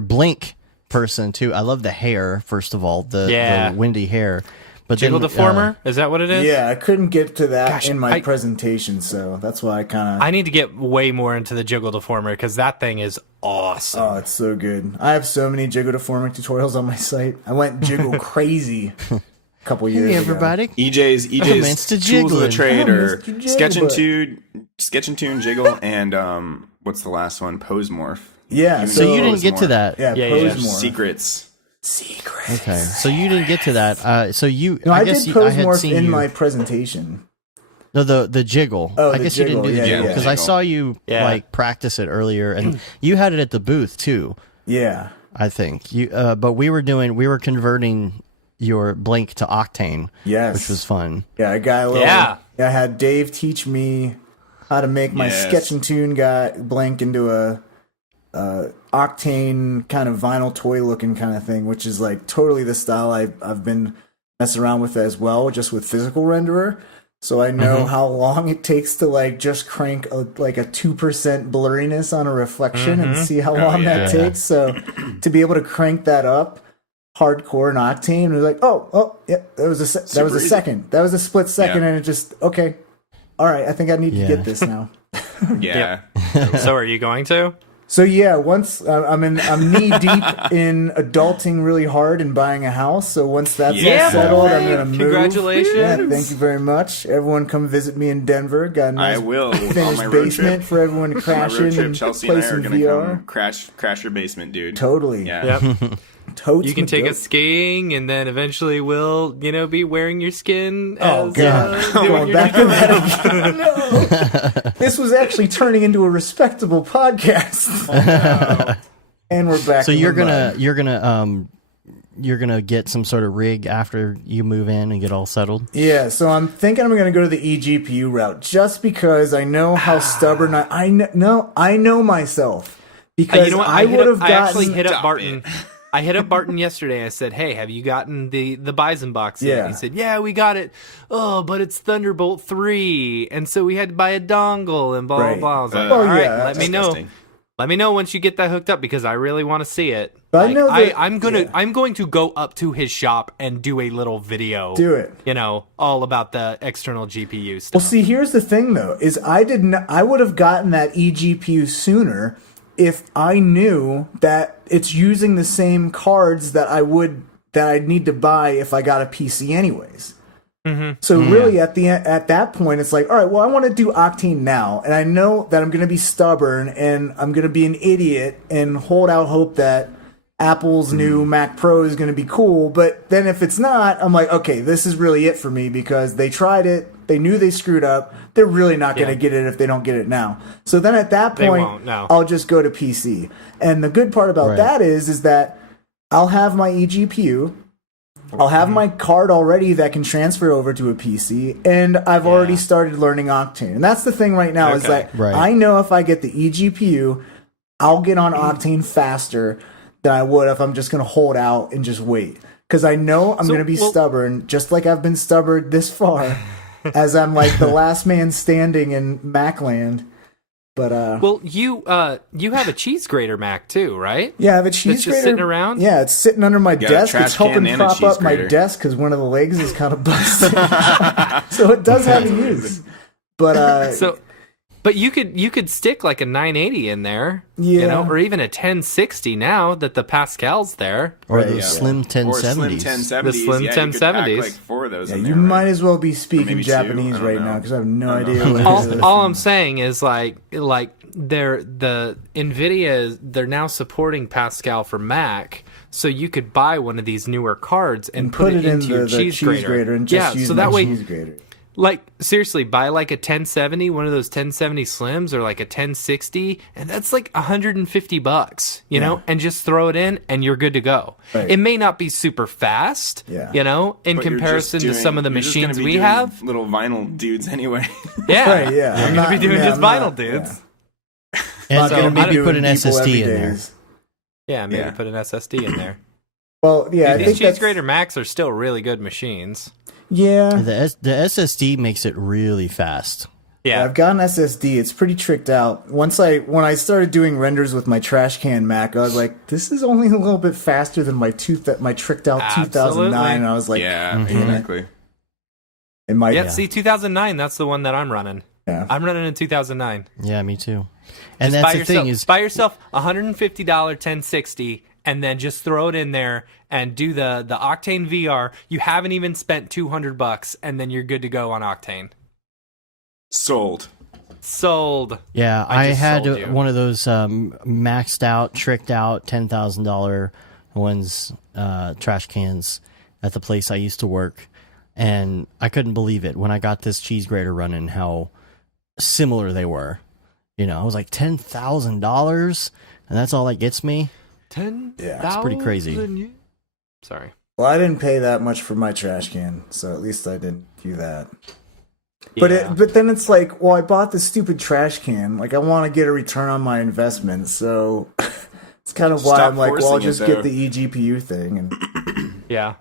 Blink person too. I love the hair. First of all, the windy hair. But Jiggle then, Deformer? Is that what it is? Yeah, I couldn't get to that Gosh, in my I- presentation, so that's why I kind of. I need to get way more into the Jiggle Deformer because that thing is awesome. Oh, it's so good. I have so many Jiggle Deformer tutorials on my site. I went Jiggle crazy a couple years hey ago. everybody, EJ's Mr. tools of the Jiggling. trade I'm are Mr. Jiggle Sketch and Tune, Jiggle, and what's the last one? Pose Morph. Yeah, You so know you didn't Pose get to Morph. that. Yeah, Yeah, Pose yeah. More. Secrets. Secrets. Okay, so you didn't get to that. So you, No, I guess did you, I Pose had Morph seen in you. my presentation. No, the jiggle. Oh, I the guess you didn't do jiggle, the yeah, jiggle yeah. because I Jiggle. saw you Yeah. like practice it earlier, and you had it at the booth too. Yeah. I think. But we were converting your Blink to Octane, Yes. which was fun. Yeah, I got a little. Yeah. I had Dave teach me how to make my Yes. sketch and tune guy Blink into a Octane kind of vinyl toy looking kind of thing, which is like totally the style I've been messing around with as well, just with physical renderer. So I know how long it takes to like just crank like a 2% blurriness on a reflection and see how long that yeah. takes. So to be able to crank that up hardcore in Octane, it was like, yeah, that was a Super easy. second. That was a split second, Yeah. and it just okay. All right, I think I need to Yeah. get this now. Yeah. So are you going to? So yeah, once I'm knee deep in adulting really hard and buying a house. So once that's Yeah, all settled, boy. I'm gonna move. Congratulations. Yeah, thank you very much. Everyone, come visit me in Denver. Got a nice I will. On finished my road basement trip. for everyone to On my crash road in trip, and Chelsea play and I are some gonna VR. come crash your basement, dude. Totally. Yeah. Yep. Totes You can and take goats. us skiing, and then eventually we'll, be wearing your skin. Oh as, god, doing going your back to that again. No. This was actually turning into a respectable podcast. And we're back. So in you're the gonna mud. you're gonna get some sort of rig after you move in and get all settled. Yeah, so I'm thinking I'm going to go to the eGPU route just because I know how stubborn I know myself because You know what? I would have I actually gotten hit up Stop Barton. I hit up Barton yesterday. I said, "Hey, have you gotten the Bison box yet?" Yeah. He said, "Yeah, we got it. Oh, but it's Thunderbolt 3, and so we had to buy a dongle and blah Right. blah blah." I was like, Oh, "All right, yeah, let me know. Disgusting. Let me know once you get that hooked up because I really want to see it." But I know that- I'm going to go up to his shop and do a little video. Do it. All about the external GPU stuff. Well, see, here's the thing though: is I would have gotten that eGPU sooner if I knew that it's using the same cards that I'd need to buy if I got a PC anyways. So really, at that point, it's like, all right, well, I want to do Octane now, and I know that I'm going to be stubborn and I'm going to be an idiot and hold out hope that Apple's new Mac Pro is going to be cool. But then if it's not, I'm like, okay, this is really it for me because they tried it, they knew they screwed up. They're really not going to get it if they don't get it now. So then at that They point, won't, no. I'll just go to PC. And the good part about Right. that is that I'll have my eGPU. I'll have my card already that can transfer over to a PC, and I've already started learning Octane. And that's the thing right now is Okay. that Right. I know if I get the eGPU, I'll get on Octane faster than I would if I'm just going to hold out and just wait. Because I know I'm going to be stubborn, just like I've been stubborn this far, as I'm like the last man standing in Macland. But Well, you have a cheese grater Mac too, right? yeah, I have a cheese just grater sitting around? Yeah, it's sitting under my got a desk. trash It's helping can and a prop cheese up my grater. desk because one of the legs is kind of busted. So it does have a use. But But you could stick like a 980 in there, Yeah. or even a 1060 now that the Pascal's there. Or Right, those yeah. slim Or slim 1070s. 1070s. The slim yeah, you could pack 1070s. like 4 of those in you there, right? might as well be speaking maybe two, Japanese I don't right know. now because I have no I don't idea know. what it is. All I'm saying is like the Nvidia, they're now supporting Pascal for Mac, so you could buy one of these newer cards and put it in into your the cheese grater and just use so my that way, cheese grater. like seriously, buy like a 1070, one of those 1070 Slims, or like a 1060, and that's like $150, you know, and just throw it in, and you're good to go. Right. It may not be super fast, Yeah. you know, in But you're comparison just to some of the you're just gonna machines be we doing have. little vinyl dudes anyway. Yeah, Right, yeah. You're I'm gonna be not- doing yeah, just I'm vinyl not- dudes. And Not gonna be maybe doing put an people SSD every in there. days. Yeah, maybe Yeah. put an SSD in there. Well, yeah, I These think cheese that's grater Macs are still really good machines. yeah. The SSD makes it really fast. Yeah, I've got an SSD. It's pretty tricked out. When I started doing renders with my trash can Mac, I was like, this is only a little bit faster than my tricked out 2009. And I was like, yeah, exactly. it might. yeah. See, 2009. That's the one that I'm running. Yeah. I'm running in 2009. Yeah, me too. And Buy that's the yourself, thing is, buy yourself a $150 1060, and then just throw it in there and do the Octane VR. You haven't even spent $200, and then you're good to go on Octane. Sold. Sold. yeah, I I just had sold you. one of those maxed out, tricked out $10,000 ones, trash cans at the place I used to work, and I couldn't believe it when I got this cheese grater running. How similar they were. You know, I was like $10,000, and that's all that gets me. 10,000. pretty crazy. Sorry. Well, I didn't pay that much for my trash can, so at least I didn't do that. But Yeah. but then it's like, well, I bought this stupid trash can. Like, I want to get a return on my investment, so it's kind of why Stop I'm like, well, I'll forcing it, just though. get the eGPU thing. And Yeah.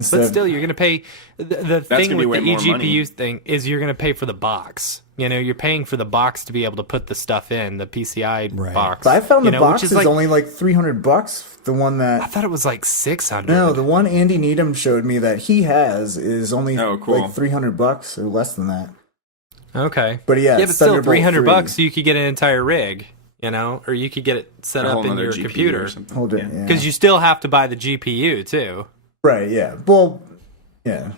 instead But of- still, you're going to pay. The thing gonna be with the way more money. eGPU thing is you're going to pay for the box. You know, you're paying for the box to be able to put the stuff in, the PCI Right. box. But I found you the know, which box is like, only like $300. The one I that thought it was like 600. no, the one Andy Needham showed me that he has is only Oh, cool. like $300 or less than that. Okay. But yeah, Yeah, it's but still, Thunderbolt 300 3. bucks, you could get an entire rig, you know, or you could get it set A up whole in nother your GPU computer. or something. Hold it, Yeah. yeah. Because you still have to buy the GPU too. Right, yeah. Well, yeah.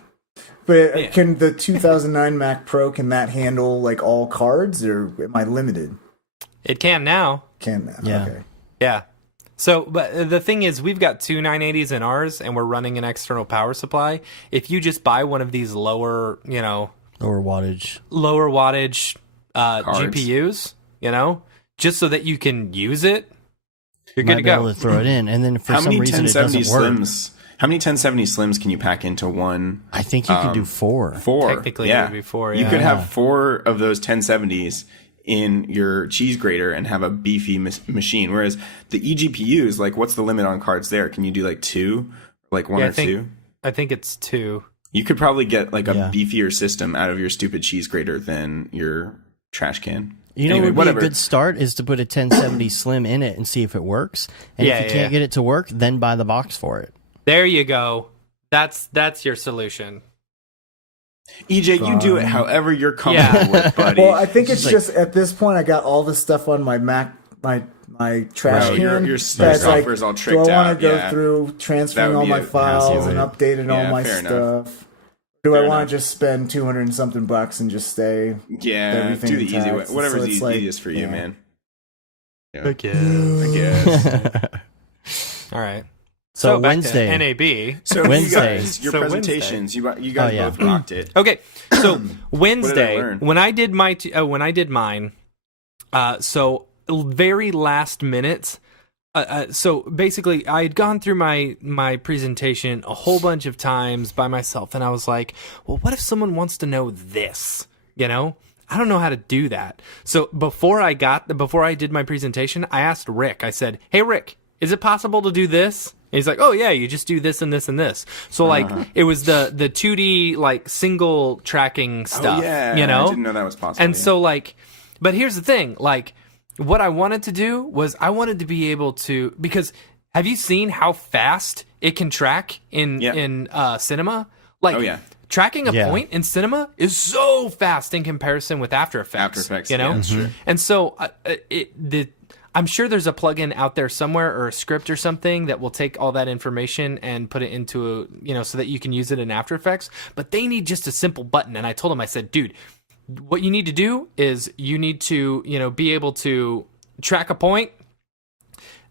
But Yeah. can the 2009 Mac Pro, can that handle like all cards, or am I limited? It can now. Can that? Yeah. Okay. Yeah. So, but the thing is, we've got two 980s in ours, and we're running an external power supply. If you just buy one of these lower, you know, Lower wattage. lower wattage Cards. GPUs, you know, just so that you can use it, you're Might good to be able go. to throw it in, and then for How some many reason it 1070 doesn't work. Slims? How many 1070 Slims can you pack into one? I think you could do 4. 4. Technically, it yeah. would be 4, You yeah. could have 4 of those 1070s in your cheese grater and have a beefy machine. Whereas the eGPUs, like, what's the limit on cards there? Can you do like 2, like 1 Yeah, or 2? I think it's 2. You could probably get like a Yeah. beefier system out of your stupid cheese grater than your trash can. You know Anyway, what would whatever. be a good start is to put a 1070 Slim in it and see if it works. And Yeah, if you yeah, can't yeah. get it to work, then buy the box for it. There you go. That's your solution. EJ, you do it Fine. however you're comfortable with, buddy. Well, I think it's like- just at this point I got all the stuff on my Mac, my trash Right, can. your that's like, software's all do I tricked want out, to go yeah. through transferring That would all be my a files easy and way. updating all Yeah, my fair enough. stuff? Do I Fair want enough. to just spend 200 and something bucks and just stay? Yeah, everything do the easy way. intact? Whatever's So it's like- easiest for you, yeah. man. Yeah. Heck yeah. I guess. All right. So, back Wednesday. to NAB. So Wednesday. you guys, your So presentations, you guys Oh, yeah. both rocked it. Okay, so Wednesday learn? when I did mine, so very last minute. So basically, I had gone through my presentation a whole bunch of times by myself, and I was like, well, what if someone wants to know this? You know, I don't know how to do that. So before I did my presentation, I asked Rick. I said, "Hey, Rick, is it possible to do this?" And he's like, "Oh yeah, you just do this and this and this." So like, it was the 2D like single tracking stuff. Oh, yeah. You know, I didn't know that was possible. and yeah. so like, but here's the thing, like, what I wanted to do was I wanted to be able to, because have you seen how fast it can track in cinema? Like, Oh, yeah. tracking a Yeah. point in cinema is so fast in comparison with After Effects. After Effects, you know, yeah, that's true. and so I'm sure there's a plugin out there somewhere or a script or something that will take all that information and put it into so that you can use it in After Effects. But they need just a simple button. And I told him, I said, dude, what you need to do is you need to, be able to track a point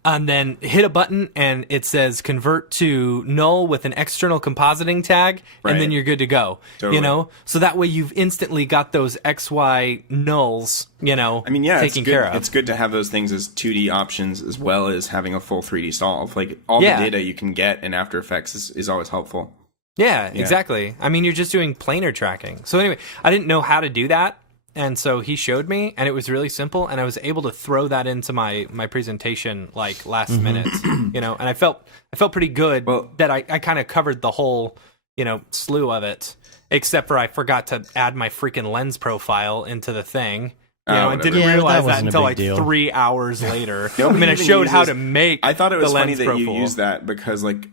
and then hit a button and it says convert to null with an external compositing tag, and then Right. you're good to go. Totally. So that way you've instantly got those XY nulls, I mean, yeah, taken it's good. care of. It's good to have those things as 2D options as well as having a full 3D solve. Like all Yeah. the data you can get in After Effects is always helpful. Yeah, exactly. I mean, you're just doing planar tracking. So anyway, I didn't know how to do that. And so he showed me, and it was really simple, and I was able to throw that into my presentation like last minute, and I felt pretty good that I kind of covered the whole, slew of it, except for I forgot to add my freaking lens profile into the thing. I whatever. didn't Yeah, but realize that that wasn't a until big like deal. 3 hours later. I Nobody mean, I even showed how uses- to make. I thought it was the funny lens that you profile. use that because like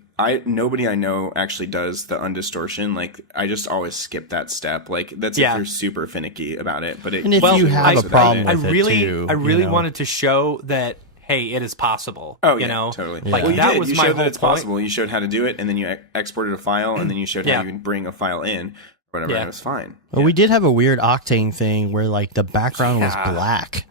nobody I know actually does the undistortion. Like I just always skip that step. Like that's Yeah. if you're super finicky about it. But it, And if Well, you have I- a problem I with it really, too, I really you know. wanted to show that, hey, it is possible. Oh, you yeah, know, totally. Like Well, you that did. was You my showed whole that it's point. possible. You showed how to do it, and then you exported a file, and then you showed Yeah. how you can bring a file in, or whatever. Yeah. And it was fine. Well, we did have a weird Octane thing where like the background was Yeah. black.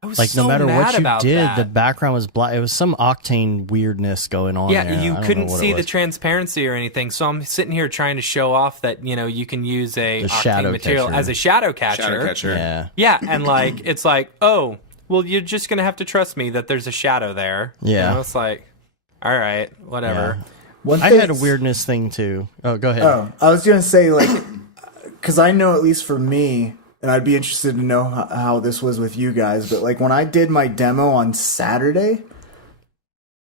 I was Like so no matter mad what you about did, that. the background was black. It was some Octane weirdness going on. Yeah, there. I you don't couldn't know what see it the was. transparency or anything. So I'm sitting here trying to show off that you can use a The Octane shadow material catcher. as a shadow catcher. Shadow catcher. Yeah, Yeah, and like it's like, oh, well, you're just gonna have to trust me that there's a shadow there. Yeah. It's like, all right, whatever. Yeah. One I thing- had a weirdness thing too. Oh, go ahead. Oh, I was gonna say like, because I know at least for me, and I'd be interested to know how this was with you guys. But like when I did my demo on Saturday,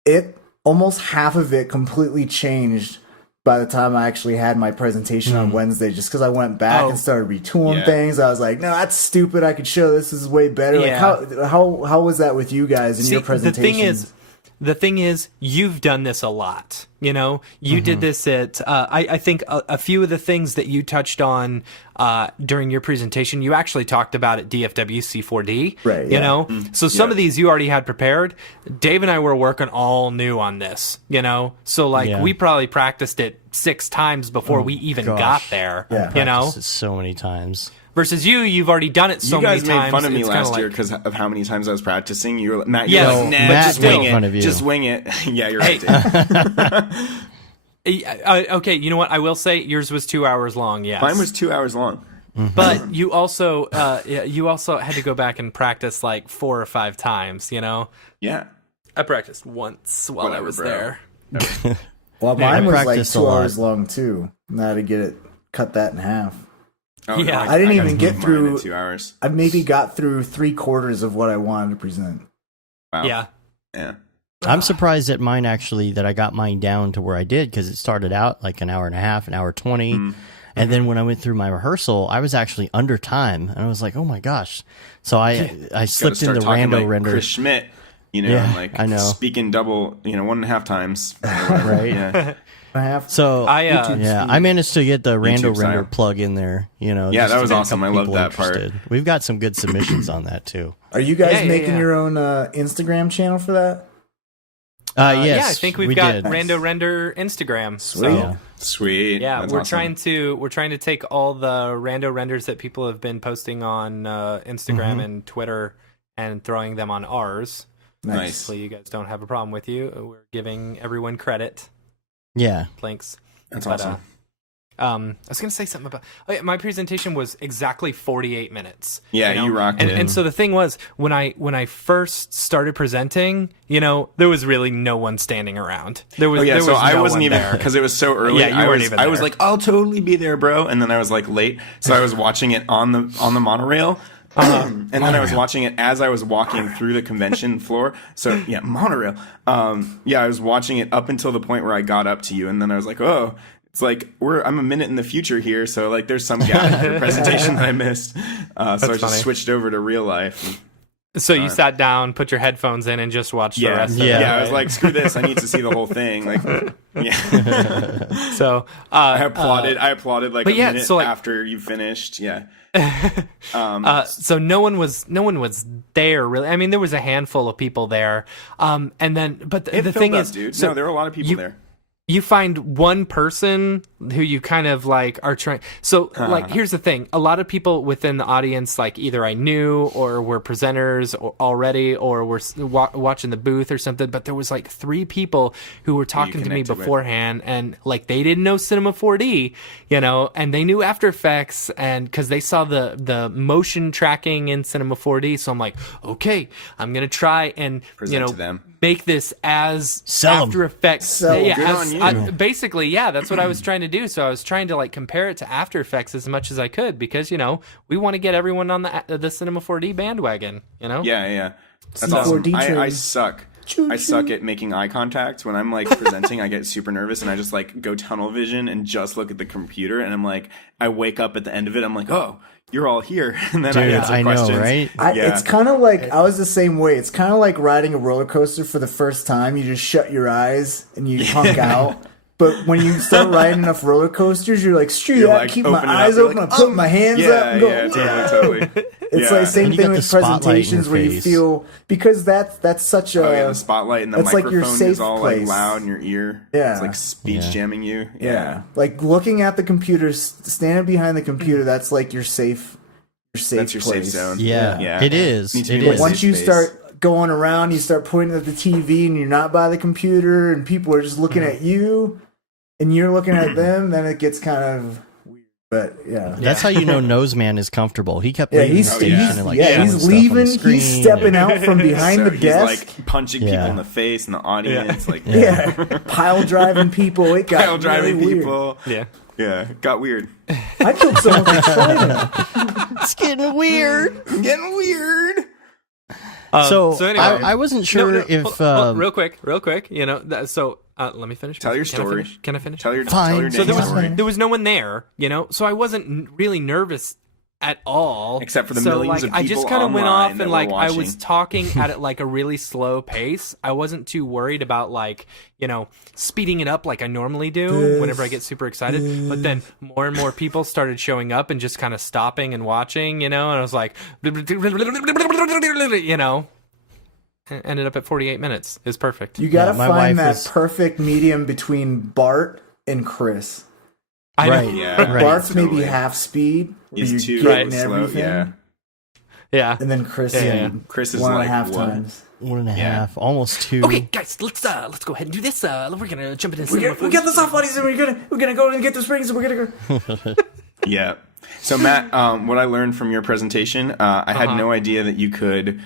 it almost half of it completely changed by the time I actually had my presentation on Wednesday, just because I went back and started retooling Yeah. things. I was like, no, that's stupid. I could show this is way better. Yeah. Like how was that with you guys in your presentation? The thing is, you've done this a lot. You know, you did this at. I think a few of the things that you touched on during your presentation, you actually talked about at DFW C4D. Right, You yeah. know, so some of these you already had prepared. Dave and I were working all new on this. You know, so like Yeah. we probably practiced it 6 times before we even got gosh. there. Yeah. You know, Practiced it so many times. versus you've already done it so You guys many made times. fun of me it's kinda last year like- because of how many times I was practicing. You were Matt. Yeah. You're No, like, nah, Matt just wing made it. fun of you. Just wing it. Yeah, you're Hey. right. Dave. Okay, you know what? I will say yours was 2 hours long. Yes, Mine was 2 hours long. But you also had to go back and practice like 4 or 5 times. You know, Yeah. I practiced once while I Whatever, was bro. there. Well, I mine was like practiced a 2 lot. hours long too. And I had to get it cut that in half. Oh, Yeah. no, I didn't got even get mine through- in 2 hours. I maybe got through 3/4 of what I wanted to present. Wow. Yeah, Yeah. I'm surprised at mine actually that I got mine down to where I did because it started out like an hour and a half, an hour 20. And then when I went through my rehearsal, I was actually under time. And I was like, oh my gosh. So I Gotta slipped start into talking rando like render. Chris Schmidt, you know, Yeah, and like I know. speaking double, 1.5 times. Right. Yeah. I have So YouTube yeah, speed. I managed to get the rando YouTube style. render plug in there. You know, Yeah, just that to was get a awesome. couple I loved people that part. interested. We've got some good submissions on that too. Are you guys Yeah, making yeah. your own Instagram channel for that? Yes, yeah. I think we've we got did. Rando Render Instagram. Sweet. So, Yeah. Sweet. yeah, That's we're awesome. trying to take all the rando renders that people have been posting on Instagram and Twitter and throwing them on ours. Nice. Hopefully, you guys don't have a problem with you. We're giving everyone credit. Yeah. Links. That's But, awesome. I was gonna say something about my presentation was exactly 48 minutes. Yeah, you rocked and, it. And so the thing was, when I first started presenting, there was really no one standing around. There was Oh yeah, there so was I no wasn't one even there. because it was so early. Yeah, you I weren't was even I was there. like, I'll totally be there, bro. And then I was like late, so I was watching it on the monorail. And then I was watching it as I was walking through the convention floor. So yeah, monorail. I was watching it up until the point where I got up to you, and then I was like, oh, it's like I'm a minute in the future here, so like there's some gap in the presentation that I missed. So I just funny. switched over to real life. So you sat down, put your headphones in, and just watched the Yeah, rest of yeah. it. I was right? like, screw this, I need to see the whole thing. Like, yeah. So I applauded like a but yeah, minute so, like- after you finished. Yeah. So no one was there really. I mean, there was a handful of people there. And then, but the It thing filled up, is, dude. so No, there were a lot of people there. you find one person who you kind of like are trying. So like, here's the thing: a lot of people within the audience, like either I knew or were presenters already, or were watching the booth or something. But there was like 3 people who were talking to me connected with. beforehand, and like they didn't know Cinema 4D, and they knew After Effects, and because they saw the motion tracking in Cinema 4D. So I'm like, okay, I'm gonna try and Present to them. make this as Sell 'em. After Effects. Sell 'em. Yeah, Good on you. basically, yeah, that's what I was trying to do. So I was trying to like compare it to After Effects as much as I could because we want to get everyone on the Cinema 4D bandwagon. Yeah. That's C4D awesome. I train. suck. I suck at making eye contact. When I'm like presenting, I get super nervous and I just like go tunnel vision and just look at the computer. And I'm like, I wake up at the end of it. I'm like, oh, you're all here. And then I Dude, answer I know, questions. right? Yeah. It's kind of like I was the same way. It's kind of like riding a roller coaster for the first time. You just shut your eyes and you punk out. But when you start riding enough roller coasters, you're like, screw You're that. like, Keep open my it up. eyes You're open. like, I put my hands up and go. totally. It's Yeah. like same And you thing got the with spotlight in presentations your where you face. feel because that's such a Oh yeah, the spotlight and the that's like microphone your safe is all place. like loud in your ear. Yeah. It's like speech Yeah. jamming you. yeah. Like looking at the computer, standing behind the computer. That's like your safe That's your safe place. zone. Yeah, Yeah. it is. Needs to It be is. like Once you space. start going around, you start pointing at the TV, and you're not by the computer, and people are just looking at you, and you're looking at them. Then it gets kind of weird. But yeah. That's how you know Noseman is comfortable. He kept Yeah, leaving he's the station he's, and like yeah, showing he's stuff on the leaving. screen. He's stepping out from behind So the he's desk. like punching people Yeah. in the face in the audience, like yeah, pile driving people. It got pile driving really weird. people. Yeah. Yeah, got weird. I killed someone for trying. It's getting weird. Getting weird. So anyway, I wasn't sure if hold, real quick, you know. Let me finish. Tell your Can I story. finish? Can I finish? Tell your Fine. So there was story. there was no one there, you know. So I wasn't really nervous at all, Except for the so, millions like, of I just people kind of went online off that and were like I was watching. talking at it like a really slow pace. I wasn't too worried about like speeding it up like I normally do whenever I get super excited. But then more and more people started showing up and just kind of stopping and watching, and I was like, ended up at 48 minutes. It's perfect. You gotta my find wife that is- perfect medium between Bart and Chris. I know. right, Yeah. right. Bart's totally. maybe half speed. where He's you're too getting slow. everything, Yeah, Yeah. and then Chris, Yeah. Chris is 1.5 like, what? times. 1.5, Yeah. almost 2. Okay, guys, let's go ahead and do this. We're gonna jump into We got the soft buddies, and we're gonna go and get the springs, and we're gonna go. Yeah. So Matt, what I learned from your presentation, I had no idea that you could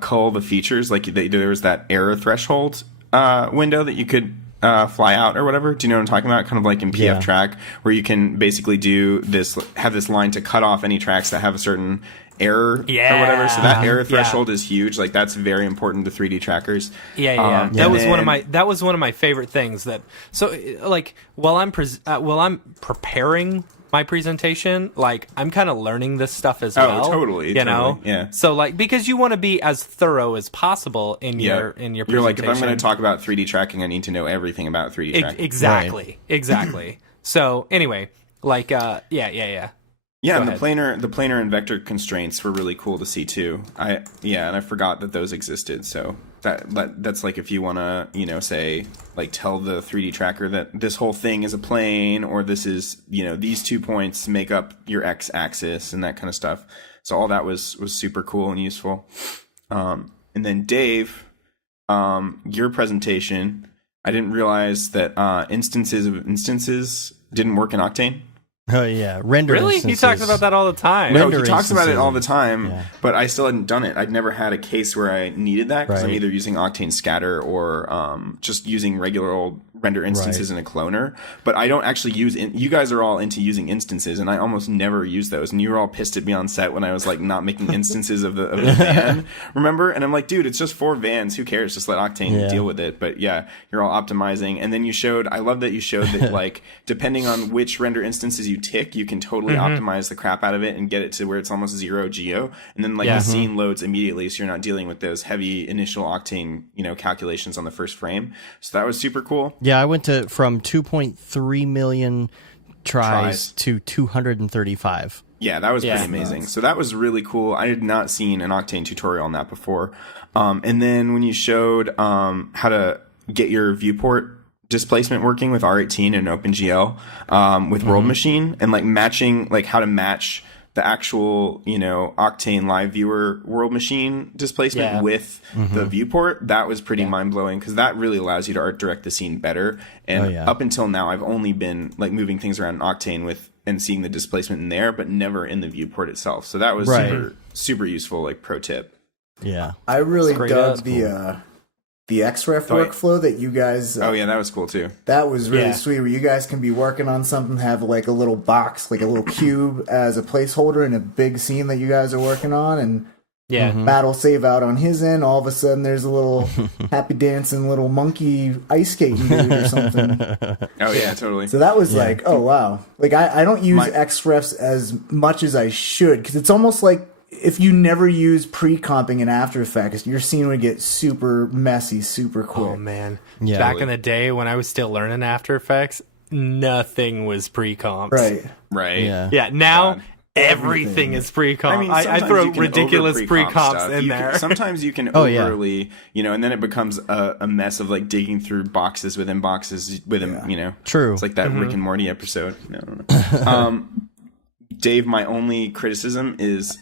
cull the features. Like there was that error threshold window that you could fly out or whatever. Do you know what I'm talking about? Kind of like in PF Yeah. Track, where you can basically have this line to cut off any tracks that have a certain error or whatever. So that error threshold is huge. Like that's very important to 3D trackers. Yeah. And That was then- one of my favorite things. Like while I'm preparing my presentation, like I'm kind of learning this stuff as well. totally, You know, totally, yeah. So like because you want to be as thorough as possible in your presentation. You're like, if I'm going to talk about 3D tracking, I need to know everything about 3D tracking. Exactly. So anyway, like yeah. Yeah, and ahead. the planar and vector constraints were really cool to see too. And I forgot that those existed. So that's like if you want to, say like tell the 3D tracker that this whole thing is a plane, or this is, these 2 points make up your x-axis and that kind of stuff. So all that was super cool and useful. And then Dave, your presentation, I didn't realize that instances didn't work in Octane. Oh yeah, render. Really, he instances. talks about that all the time. No, Render he talks about it all the instances. time, Yeah. but I still hadn't done it. I'd never had a case where I needed that because I'm Right. either using Octane Scatter or just using regular old render instances in a cloner. But I don't actually use. You guys are all into using instances, and I almost never use those. And you were all pissed at me on set when I was like not making instances of the van. Remember? And I'm like, dude, it's just 4 vans. Who cares? Just let Octane deal with it. But yeah, you're all optimizing. And then you showed. I love that you showed that like depending on which render instances you tick, you can totally optimize the crap out of it and get it to where it's almost 0 geo. And then like the scene loads immediately, so you're not dealing with those heavy initial Octane calculations on the first frame. So that was super cool. Yeah, I went from 2.3 million tries to 235. Yeah, that was pretty Yeah. amazing. So that was really cool. I had not seen an Octane tutorial on that before. And then when you showed how to get your viewport displacement working with R18 and OpenGL with World Machine, and like matching, like how to match the actual, Octane Live Viewer World Machine displacement with the viewport, that was pretty mind-blowing because that really allows you to art direct the scene better. And up until now, I've only been like moving things around in Octane and seeing the displacement in there, but never in the viewport itself. So that was super, super useful, like pro tip. Yeah. I really great. dug That's the XREF Oh, yeah. workflow that you guys. Oh yeah, that was cool too. That was really Yeah. sweet. Where you guys can be working on something, have like a little box, like a little cube as a placeholder in a big scene that you guys are working on, and Yeah. Matt will save out on his end. All of a sudden, there's a little happy dancing little monkey ice skating dude or something. Oh yeah, totally. So that was like, oh wow. Like I don't use My- XREFs as much as I should because it's almost like if you never use pre-comping in After Effects, your scene would get super messy, super quick. Oh man. Yeah. Back in the day when I was still learning After Effects, nothing was pre-comped. Right. Right. Yeah. Yeah. Now God. everything is pre-comped. I sometimes throw you can ridiculous over-pre-comp pre-comps stuff. in there. Sometimes you can Oh, yeah. overly, and then it becomes a mess of like digging through boxes within boxes within, True. It's like that Rick and Morty episode. No. Dave, my only criticism is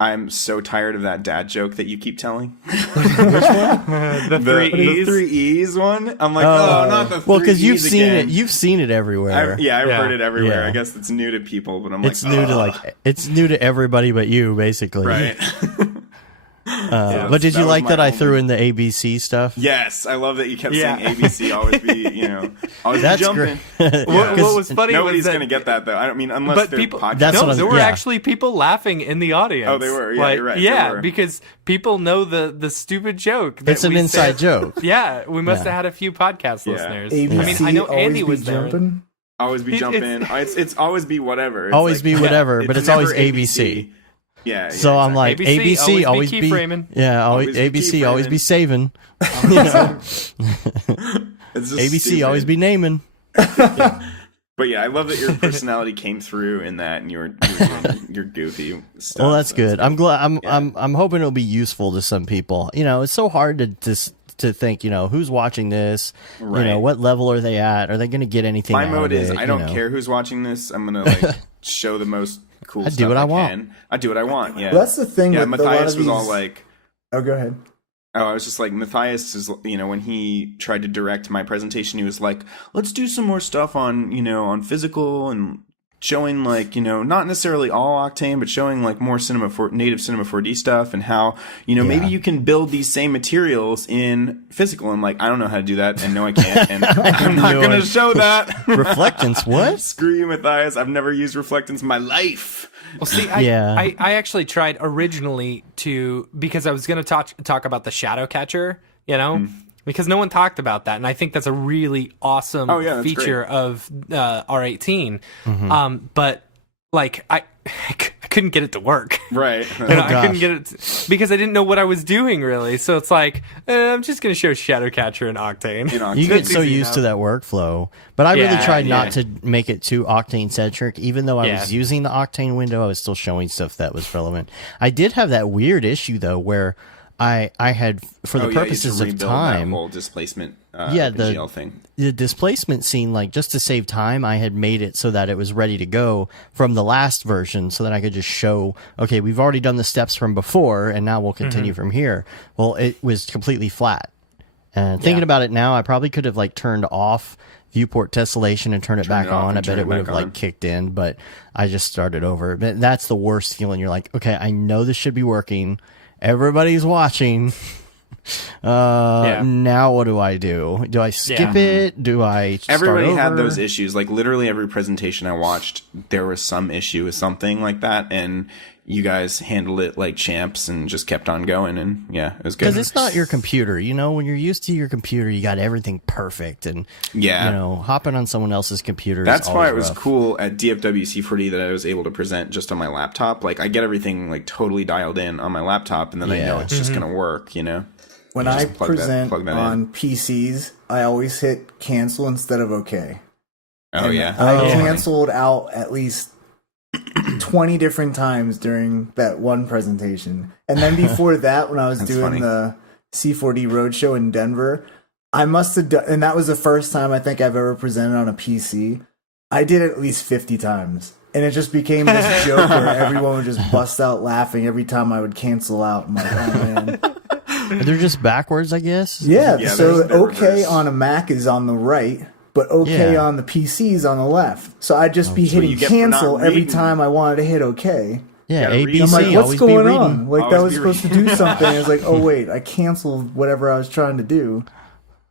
I'm so tired of that dad joke that you keep telling. The three The E's. 3 E's one. I'm like, oh, not the 3 well, because you've E's seen again. it. You've seen it everywhere. I've Yeah. heard it everywhere. Yeah. I guess it's new to people, but I'm it's like, new to ugh. it's new to everybody but you, basically. Right. But did you was like my that I only- threw in the ABC stuff? Yes, I love that you kept Yeah. saying ABC. Always be, always That's be jumping. great. What was funny Nobody's was that, gonna get that though. I don't mean unless but they're people. podcast- That's no, what I'm- there were yeah. actually people laughing in the audience. Oh, they were. Yeah, Like, you're right. There Yeah, were. because people know the stupid joke. That It's an we inside said. joke. Yeah, we must Yeah. have had a few podcast Yeah. listeners. ABC, I mean, I know always Andy be was there. jumping. always be It's- jumping. It's always be whatever. It's Always be whatever, but it's always never ABC. Yeah. So I'm like, ABC, ABC, always keep be, framing. yeah, always, Always be ABC, keep always framing. be saving. You know? it's just ABC, stupid. always be naming. But yeah, I love that your personality came through in that, and you were doing your goofy stuff. Well, that's so good. I'm glad. Yeah. I'm hoping it'll be useful to some people. You know, it's so hard to think. You know, who's watching this? You Right. know, what level are they at? Are they going to get anything? My out mode of is it, I you don't know? care who's watching this. I'm gonna like show the most cool. I do stuff what I want. can. I do what I want. Yeah. Well, that's the thing yeah. with a lot Matthias of was these. all like, Oh, go ahead. oh, I was just like, Matthias is, when he tried to direct my presentation, he was like, let's do some more stuff on, on physical and showing like, not necessarily all Octane, but showing like more native Cinema 4D stuff and how, maybe you can build these same materials in physical. I'm like, I don't know how to do that. And no, I can't. And I'm not No, going I- to show that. Reflectance. What? Screw you, Matthias. I've never used reflectance in my life. Well, see, Yeah. I actually tried originally because I was going to talk about the shadow catcher, because no one talked about that, and I think that's a really awesome Oh, yeah, that's feature great. of R18. Mm-hmm. But like I couldn't get it to work. Right. You know, I couldn't gosh. get it because I didn't know what I was doing really. So it's like I'm just going to show shadow catcher in Octane. You get It's so easy used to enough. that workflow, but I really Yeah, tried not yeah. to make it too Octane centric. Even though I Yeah. was using the Octane window, I was still showing stuff that was relevant. I did have that weird issue though, where I had, for the purposes to of rebuild time, that whole displacement Yeah, the- OpenGL thing. the displacement scene, like just to save time, I had made it so that it was ready to go from the last version, so that I could just show, okay, we've already done the steps from before, and now we'll continue from here. Well, it was completely flat. And thinking about it now, I probably could have like turned off viewport tessellation and turned it back it off on. and I bet turn it it would back have on. like kicked in, but I just started over. But that's the worst feeling. You're like, okay, I know this should be working. Everybody's watching. Now what do I do? Do I skip it? Do I start Everybody had over? those issues. Like literally every presentation I watched, there was some issue with something like that, and you guys handled it like champs and just kept on going. And yeah, it was good. Because it's not your computer, you know. When you're used to your computer, you got everything perfect, and Yeah. you know, hopping on someone else's computer. That's is why it always was rough. cool at DFW C4D that I was able to present just on my laptop. Like I get everything like totally dialed in on my laptop, and then I know Yeah. it's just gonna work. When You I just plug that present in. on PCs, I always hit cancel instead of OK. Oh And yeah. I yeah. canceled out at least 20 different times during that one presentation. And then before that, when I was That's doing funny. the C4D Roadshow in Denver, I must have done, and that was the first time I think I've ever presented on a PC. I did it at least 50 times. And it just became this joke where everyone would just bust out laughing every time I would cancel out. I'm like, oh man. They're just backwards, I guess. Yeah, Yeah, so they're OK reversed. on a Mac is on the right, but OK Yeah. on the PC is on the left. So I'd just be what hitting you get for not cancel every reading. time I wanted to hit OK. Yeah, gotta read. ABC. I'm like, what's always be going reading. on? Like, Always that was be supposed to do something. I was like, oh, wait, I canceled whatever I was trying to do.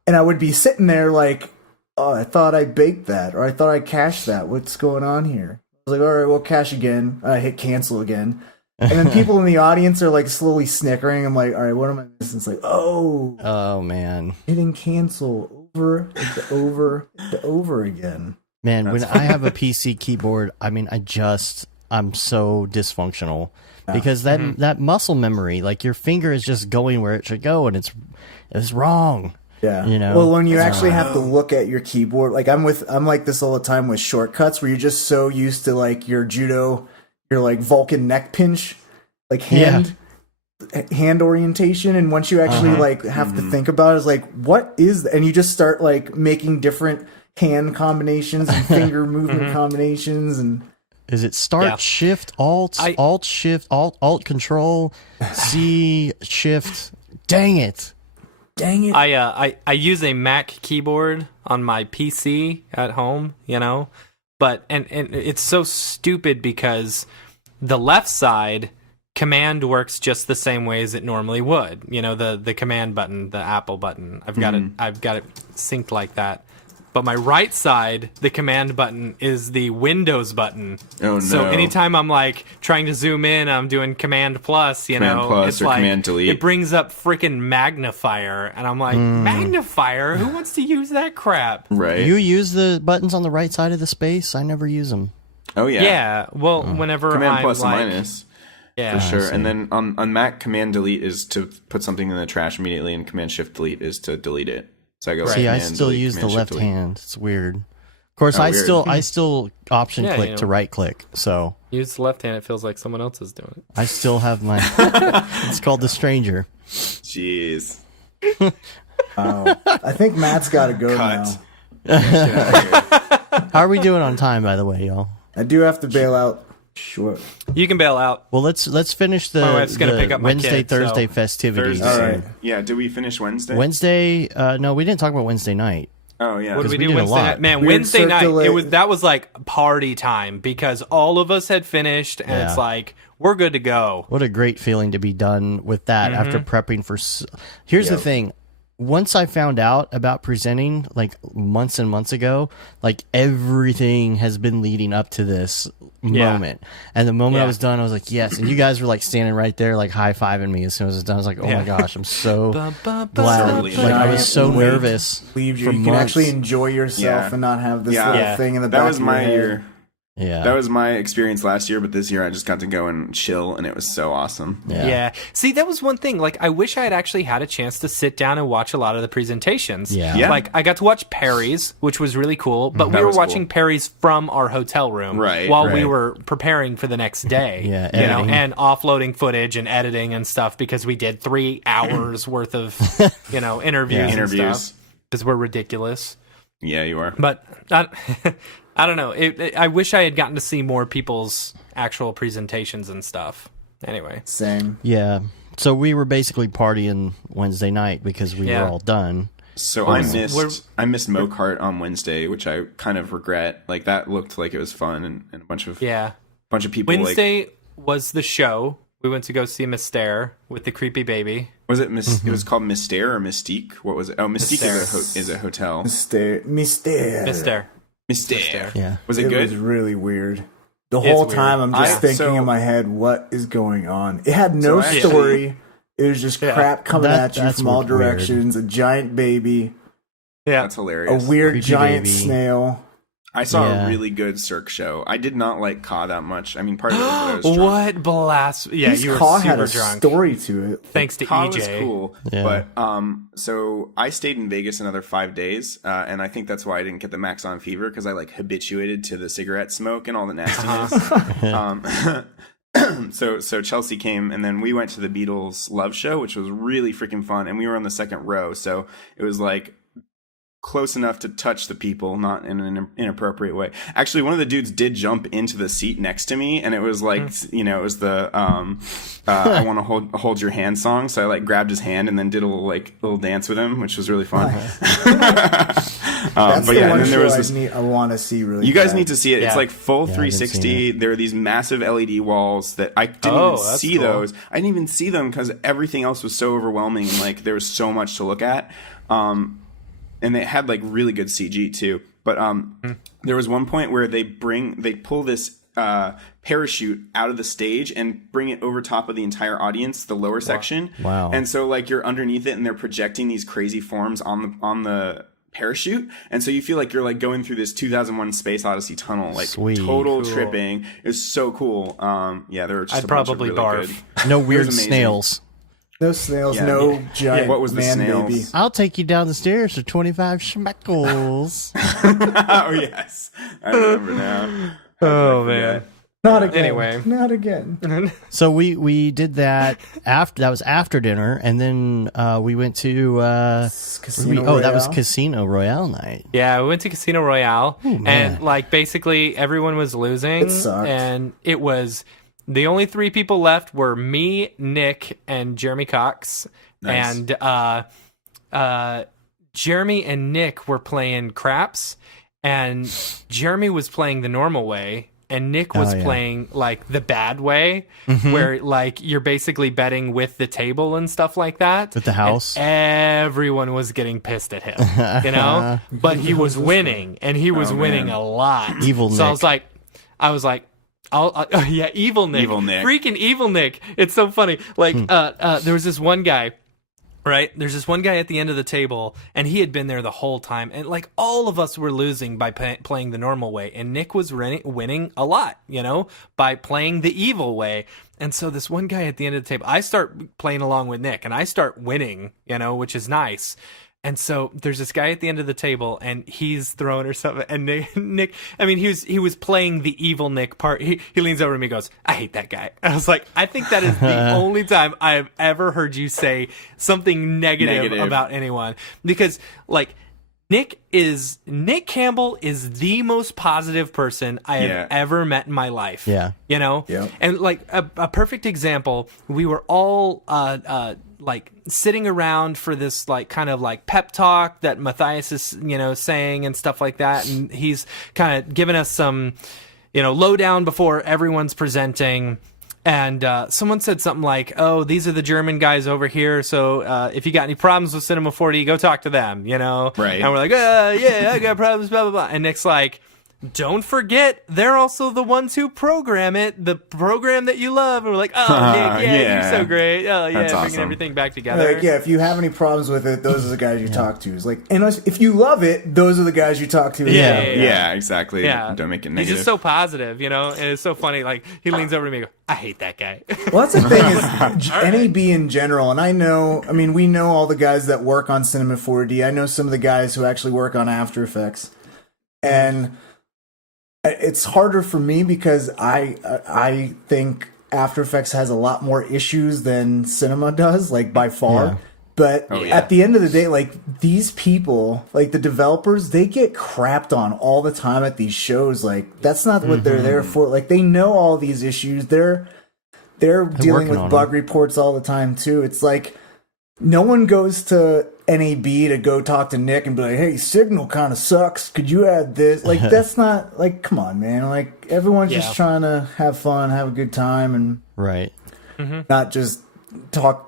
And I would be sitting there like, oh, I thought I baked that, or I thought I cached that. What's going on here? I was like, all right, well, cache again. I hit cancel again. And then people in the audience are like slowly snickering. I'm like, all right, what am I missing? It's like, oh, Oh man, hitting cancel over and over again. man. When I have a PC keyboard, I mean, I'm so dysfunctional because that muscle memory, like your finger is just going where it should go, and it's wrong. Yeah. You know? Well, when you actually have to look at your keyboard, like I'm like this all the time with shortcuts where you're just so used to like your judo, your like Vulcan neck pinch, like hand orientation, and once you actually like have to think about it, it's like, what is that? And you just start like making different hand combinations and finger movement combinations, and Is it Start Yeah. Shift Alt Alt Shift Alt Control C Shift? Dang it! Dang it. I use a Mac keyboard on my PC at home, but and it's so stupid because the left side command works just the same way as it normally would. The command button, the Apple button. I've got it synced like that. But my right side, the command button is the Windows button. Oh, no. So anytime I'm like trying to zoom in, I'm doing Command plus, Command plus it's or like Command delete. it brings up freaking magnifier, and I'm like, magnifier? Who wants to use that crap? Right. You use the buttons on the right side of the space? I never use them. Oh yeah. Yeah. Well, whenever Command I'm plus like, and minus. yeah, For sure. And then on Mac, Command delete is to put something in the trash immediately, and Command Shift delete is to delete it. So I go. See, I Command still delete, use the Command left Shift delete. hand. It's weird. Of course, Oh, I weird. still option Yeah, click to right click. So use the left hand. It feels like someone else is doing it. I still have my. It's called the Stranger. Jeez. I think Matt's got to go Cut. now. Get out of here. How are we doing on time, by the way, y'all? I do have to bail out. Sure. You can bail out. Well, let's finish the, My wife's gonna the pick up my Wednesday kid, so- Thursday festivities. Thursday. All right. Yeah. Did we finish Wednesday? Wednesday, no, we didn't talk about Wednesday night. Oh yeah. What did we we do did a Wednesday lot. night? Man, We had Wednesday night circulate- that was like party time because all of us had finished, and Yeah. it's like we're good to go. What a great feeling to be done with that after prepping for. Here's the thing. Once I found out about presenting, like months and months ago, like everything has been leading up to this moment. And the moment I Yeah. was done, I was like, yes. And you guys were like standing right there, like high fiving me as soon as it was done. I was like, oh my gosh, I'm so glad. Really Like I was so Giant weight nervous. Leave you. for You can months. actually enjoy yourself Yeah. and not have this Yeah. little Yeah. thing in the back That was of your my head. year. Yeah. That was my experience last year, but this year I just got to go and chill, and it was so awesome. Yeah. See, that was one thing. Like, I wish I had actually had a chance to sit down and watch a lot of the presentations. Yeah. Yeah. Like, I got to watch Perry's, which was really cool, but we That were was watching cool. Perry's from our hotel room Right, while we right. were preparing for the next day. Yeah, You know, editing. and offloading footage and editing and stuff because we did 3 hours worth of, interviews and Interviews. stuff because we're ridiculous. Yeah, you are. But I don't know. I wish I had gotten to see more people's actual presentations and stuff. Anyway. Same. Yeah. So we were basically partying Wednesday night because we Yeah. were all done. So we're- I missed Mokart on Wednesday, which I kind of regret. Like that looked like it was fun, and a bunch of Yeah. people. Wednesday was the show. We went to go see Mystere with the creepy baby. Was it It was called Mystere or Mystique? What was it? Oh, Mystique is a hotel. Mystere. Mystere. Mystere. Yeah. Was it good? was really weird. The It's whole weird. time I'm just thinking so- in my head, what is going on? It had no So actually- story. It was just crap coming That- at you that's from all weird. directions. A giant baby, Yeah. That's a hilarious. weird Creepy giant baby. snail. I saw Yeah. a really good Cirque show. I did not like Ka that much. I mean, part of it was that I was drunk. What blasphemy. Yeah, His you were Caw super had a drunk. story to it. Thanks to Ka EJ. was cool, Yeah. but so I stayed in Vegas another 5 days, and I think that's why I didn't get the Max on fever because I like habituated to the cigarette smoke and all the nastiness. So Chelsea came, and then we went to the Beatles Love Show, which was really freaking fun, and we were on the second row, so it was like close enough to touch the people, not in an inappropriate way. Actually, one of the dudes did jump into the seat next to me, and it was like, it was the I want to hold your hand song. So I like grabbed his hand and then did a little dance with him, which was really fun. That's but the yeah, one and then there show was I this. I want to see really. You guys bad. need to see it. It's Yeah. like full I haven't seen 360. There are these massive LED walls that I didn't Oh, even that's see cool. those. I didn't even see them because everything else was so overwhelming and like there was so much to look at. And they had like really good CG too. But there was one point where they pull this parachute out of the stage and bring it over top of the entire audience, the lower section. Wow. And so like you're underneath it and they're projecting these crazy forms on the parachute, and so you feel like you're like going through this 2001 Space Odyssey tunnel, like Sweet. total Cool. tripping. It was so cool. Yeah, there were just I'd a bunch of probably really barf. good. No weird amazing. snails. No snails, Yeah. no Yeah. giant What was the man snails? baby. I'll take you down the stairs for 25 schmeckles. Oh yes, I remember now. Oh man. Not again. Anyway. Not again. So we did that after, that was after dinner, and then we went to Casino that was Royale. Casino Royale night. Yeah, we went to Casino Royale, man. and like basically everyone was losing, It sucked. and it was the only 3 people left were me, Nick, and Jeremy Cox, Nice. and Jeremy and Nick were playing craps, and Jeremy was playing the normal way, and Nick was yeah. playing like the bad way, where like you're basically betting with the table and stuff like that. With the house? And everyone was getting pissed at him, you know? But he was winning, and he was winning man. a lot. Evil So Nick. I was like, yeah, evil Nick. Evil Nick. Freaking evil Nick. It's so funny. Like, there was this one guy. Right? There's this one guy at the end of the table, and he had been there the whole time. And, like, all of us were losing by playing the normal way. And Nick was winning a lot, you know, by playing the evil way. And so this one guy at the end of the table, I start playing along with Nick, and I start winning, you know, which is nice. And so there's this guy at the end of the table, and he's throwing or something. And Nick, I mean, he was playing the evil Nick part. He leans over to me and goes, "I hate that guy." I was like, I think that is the only time I've ever heard you say something negative about anyone. Because, like, Nick Campbell is the most positive person I have ever met in my life. Yeah. You know? Yeah. And like a perfect example, we were all like sitting around for this like kind of like pep talk that Matthias is, you know, saying and stuff like that. And he's kind of giving us some, you know, lowdown before everyone's presenting. And someone said something like, "Oh, these are the German guys over here. So if you got any problems with Cinema 4D, go talk to them." You know, Right. And we're like, "Yeah, I got problems." Blah blah blah. And Nick's like, "Don't forget, they're also the ones who program it, the program that you love." And we're like, "Oh, Nick, Yeah. you're so great. Oh, yeah, That's bringing awesome. everything back together." Like, yeah, if you have any problems with it, those are the guys you talk to. It's like, and if you love it, those are the guys you talk to. Yeah. Yeah, exactly. Yeah. Don't make it He's negative. just so positive, you know, and it's so funny. Like, he leans over to me and goes, "I hate that guy." Well, that's the thing is NAB in general, and I mean, we know all the guys that work on Cinema 4D. I know some of the guys who actually work on After Effects, and it's harder for me because I think After Effects has a lot more issues than Cinema does, like by far. Yeah. But yeah. at the end of the day, like these people, like the developers, they get crapped on all the time at these shows. Like that's not what they're there for. Like they know all these issues. They're dealing working with on bug reports all the time too. It's like no one goes to NAB to go talk to Nick and be like, "Hey, Signal kind of sucks. Could you add this?" Like that's not like, come on, man. Like everyone's Yeah. just trying to have fun, have a good time, and Right. not just talk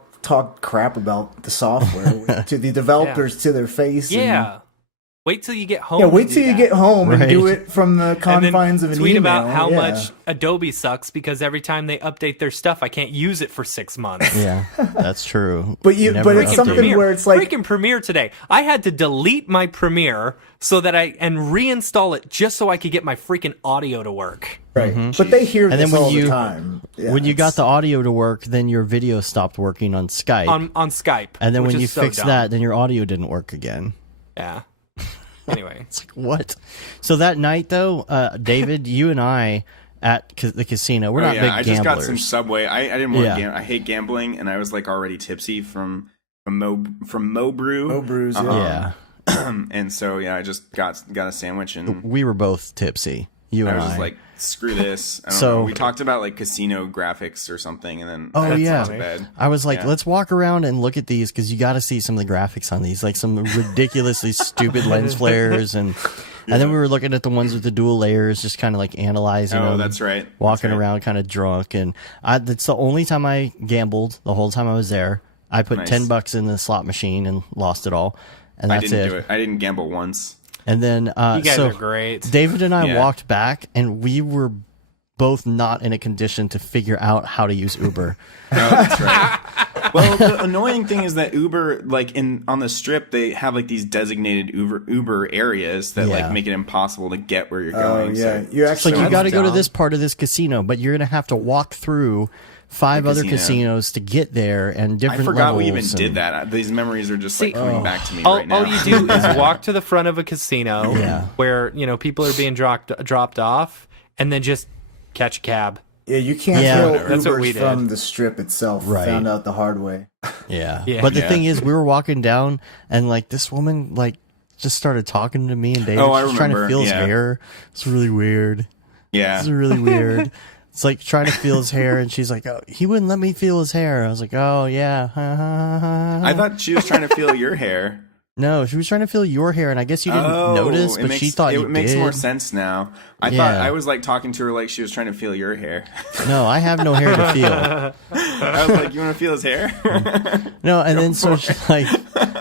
crap about the software to the developers to their face. and- Yeah. Wait till you get home. yeah. and Wait do till you that. get home and do Right. it from the And then confines of an tweet email. about how Yeah. much Adobe sucks because every time they update their stuff, I can't use it for 6 months. Yeah. That's true. But Never it's update. something Premiere. where it's like, freaking Premiere today. I had to delete my Premiere so that and reinstall it just so I could get my freaking audio to work. right. But they hear And this then when all you- the time. Yeah, when you got it's- the audio to work, then your video stopped working on Skype. On Skype. and then which when you is so fixed dumb. that, then your audio didn't work again. Yeah. Anyway. It's like, what? So that night, though, David, you and I at the casino, we're Oh, not yeah, big I gamblers. just got some Subway. I didn't want Yeah. to gamble. I hate gambling, and I was like already tipsy from Mo Brew. Mo Brews, yeah. Yeah. And so I just got a sandwich, and We were both tipsy. You I and was I. just like, screw this. I don't So- know. We talked about like casino graphics or something, and then Oh, I yeah. went to bed. I was like, Yeah. let's walk around and look at these because you got to see some of the graphics on these, like some ridiculously stupid lens flares, and then we were looking at the ones with the dual layers, just kind of like analyzing Oh, them. that's right. Walking That's right. around kind of drunk, and that's the only time I gambled the whole time I was there. I put Nice. $10 in the slot machine and lost it all, and I that's didn't do it. I didn't gamble once. And then You guys so are great. David and I Yeah. walked back, and we were both not in a condition to figure out how to use Uber. No, that's right. Well, the annoying thing is that Uber, like on the Strip, they have like these designated Uber areas that Yeah. like make it impossible to get where you're Oh, going. yeah. So You it's just actually Like you so got to go to dumb. this part of this casino, but you're gonna have to walk through 5 other casino. casinos to get there, and I different. forgot we even levels did and- that. These memories are just like coming back to me all, right now. all you do is walk to the front of a casino Yeah. where people are being dropped off, and then just catch a cab. Yeah, you can't Yeah. hail Whatever. That's what Ubers we did. from the strip itself. Right. Found out the hard way. Yeah. Yeah. But the Yeah. thing is, we were walking down, and like this woman like just started talking to me and David. Oh, I She's trying to remember. feel his Yeah. hair. It's really weird. Yeah. It's really weird. It's like trying to feel his hair, and she's like, "Oh, he wouldn't let me feel his hair." I was like, "Oh yeah." I thought she was trying to feel your hair. No, she was trying to feel your hair, and I guess you didn't notice, it but makes, she thought it you makes did. more sense now. I Yeah. thought I was like talking to her like she was trying to feel your hair. No, I have no hair to feel. I was like, "You want to feel his hair?" No, and then so she's like,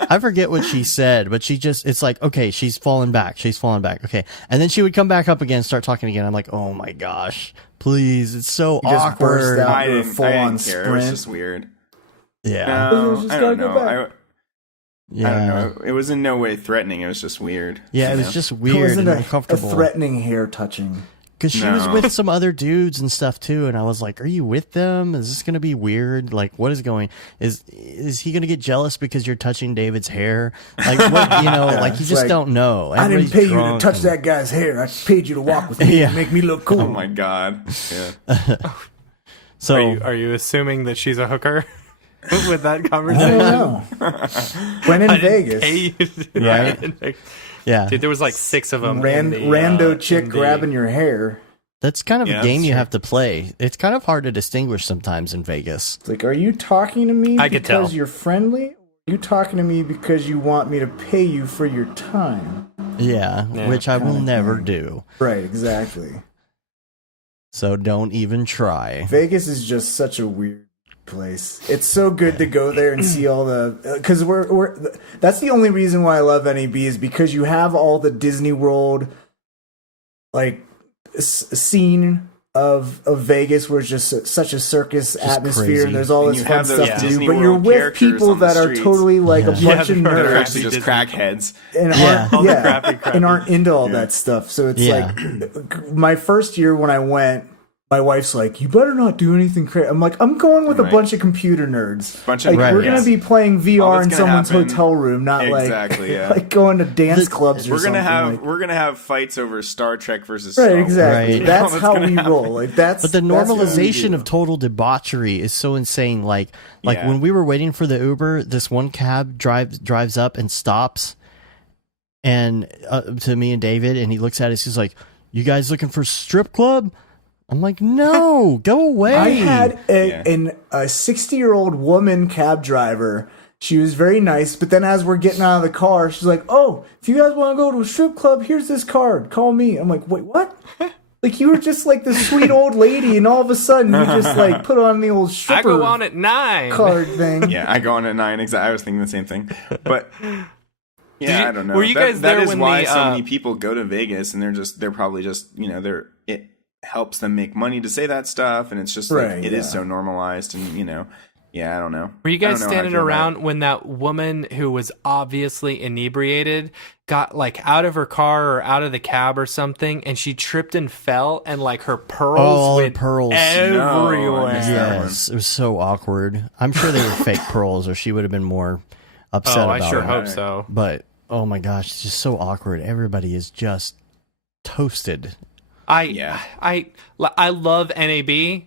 I forget what she said, but she just, it's like, okay, she's falling back. She's falling back. Okay. And then she would come back up again, start talking again. I'm like, oh my gosh, please. It's so You just burst awkward. out. I Or didn't, full-on I didn't care. It was sprint. just weird. Yeah. No, Just I gotta don't go know. back. Yeah. I don't know. It was in no way threatening. It was just weird. Yeah, it you was know? just It weird wasn't and a uncomfortable. threatening hair touching. Because she was No. with some other dudes and stuff too, and I was like, "Are you with them? Is this gonna be weird? Like, what is going? Is he gonna get jealous because you're touching David's hair? Like, what? You know, like you it's just like, don't know. I didn't Everybody's pay you to drunk touch and- that guy's hair. I paid you to walk with me Yeah. and make me look cool. Oh my god. Yeah. So Are you assuming that she's a hooker with that I conversation? don't know. When in Vegas, Hey, Right. yeah, Dude, there was like 6 of them. rando chick grabbing your hair. that's kind of Yeah, a game that's you true. have to play. It's kind of hard to distinguish sometimes in Vegas. It's like, are you talking to me I could because tell. you're friendly? Are you talking to me because you want me to pay you for your time? Yeah, which I will kinda never thing. do. Right, exactly. So don't even try. Vegas is just such a weird place. It's so good to go there and see all the because we're that's the only reason why I love NAB is because you have all the Disney World like scene of Vegas where it's just such a circus atmosphere crazy. and there's all And this you fun have those stuff to do, Disney but you're World with characters people on the that are streets. totally like a Yeah. bunch of Yeah, They're nerds actually just Disney. crackheads. and Yeah. aren't, yeah, crappy and aren't into all that stuff. So it's Yeah. like my first year when I went, my wife's like, "You better not do anything crazy." I'm like, "I'm going with a Right. bunch of computer nerds. Bunch of like, Right, we're yes. gonna be playing All VR that's in gonna someone's happen- hotel room, not Exactly, like yeah. like going to dance clubs or We're something." gonna have like, we're gonna have fights over Star Trek versus right, Star Wars. exactly. Right. That's That's how gonna we happen. roll. Like that's But the that's what we normalization do. of total debauchery is so insane. Like Yeah. when we were waiting for the Uber, this one cab drives up and stops, and to me and David, and he looks at us. He's like, "You guys looking for strip club?" I'm like, "No, go away." I had Yeah. a 60-year-old woman cab driver. She was very nice, but then as we're getting out of the car, she's like, "Oh, if you guys want to go to a strip club, here's this card. Call me." I'm like, "Wait, what?" Like you were just like this sweet old lady, and all of a sudden you just like put on the old I stripper go on at 9. card thing. Yeah, I go on at 9. Exactly. I was thinking the same thing. But yeah, you- I don't know. were you guys that there is when why the, so many people go to Vegas, and they're probably just it helps them make money to say that stuff, and it's just like Right, it is yeah. so normalized, and yeah, I don't know. Were you I don't guys know how I standing feel about around when that woman who was obviously inebriated got like out of her car or out of the cab or something, and she tripped and fell, and like her pearls all the went pearls. everywhere? I missed that. Yes, it was so awkward. I'm sure they were fake pearls, or she would have been more upset Oh, about I sure it. hope so. But oh my gosh, it's just so awkward. Everybody is just toasted. Yeah. I love NAB,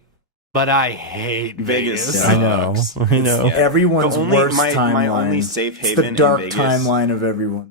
but I hate Vegas. Vegas. sucks. I know. I know. Yeah. Everyone's The only- worst my timeline. only safe It's haven the dark in Vegas. timeline of everyone.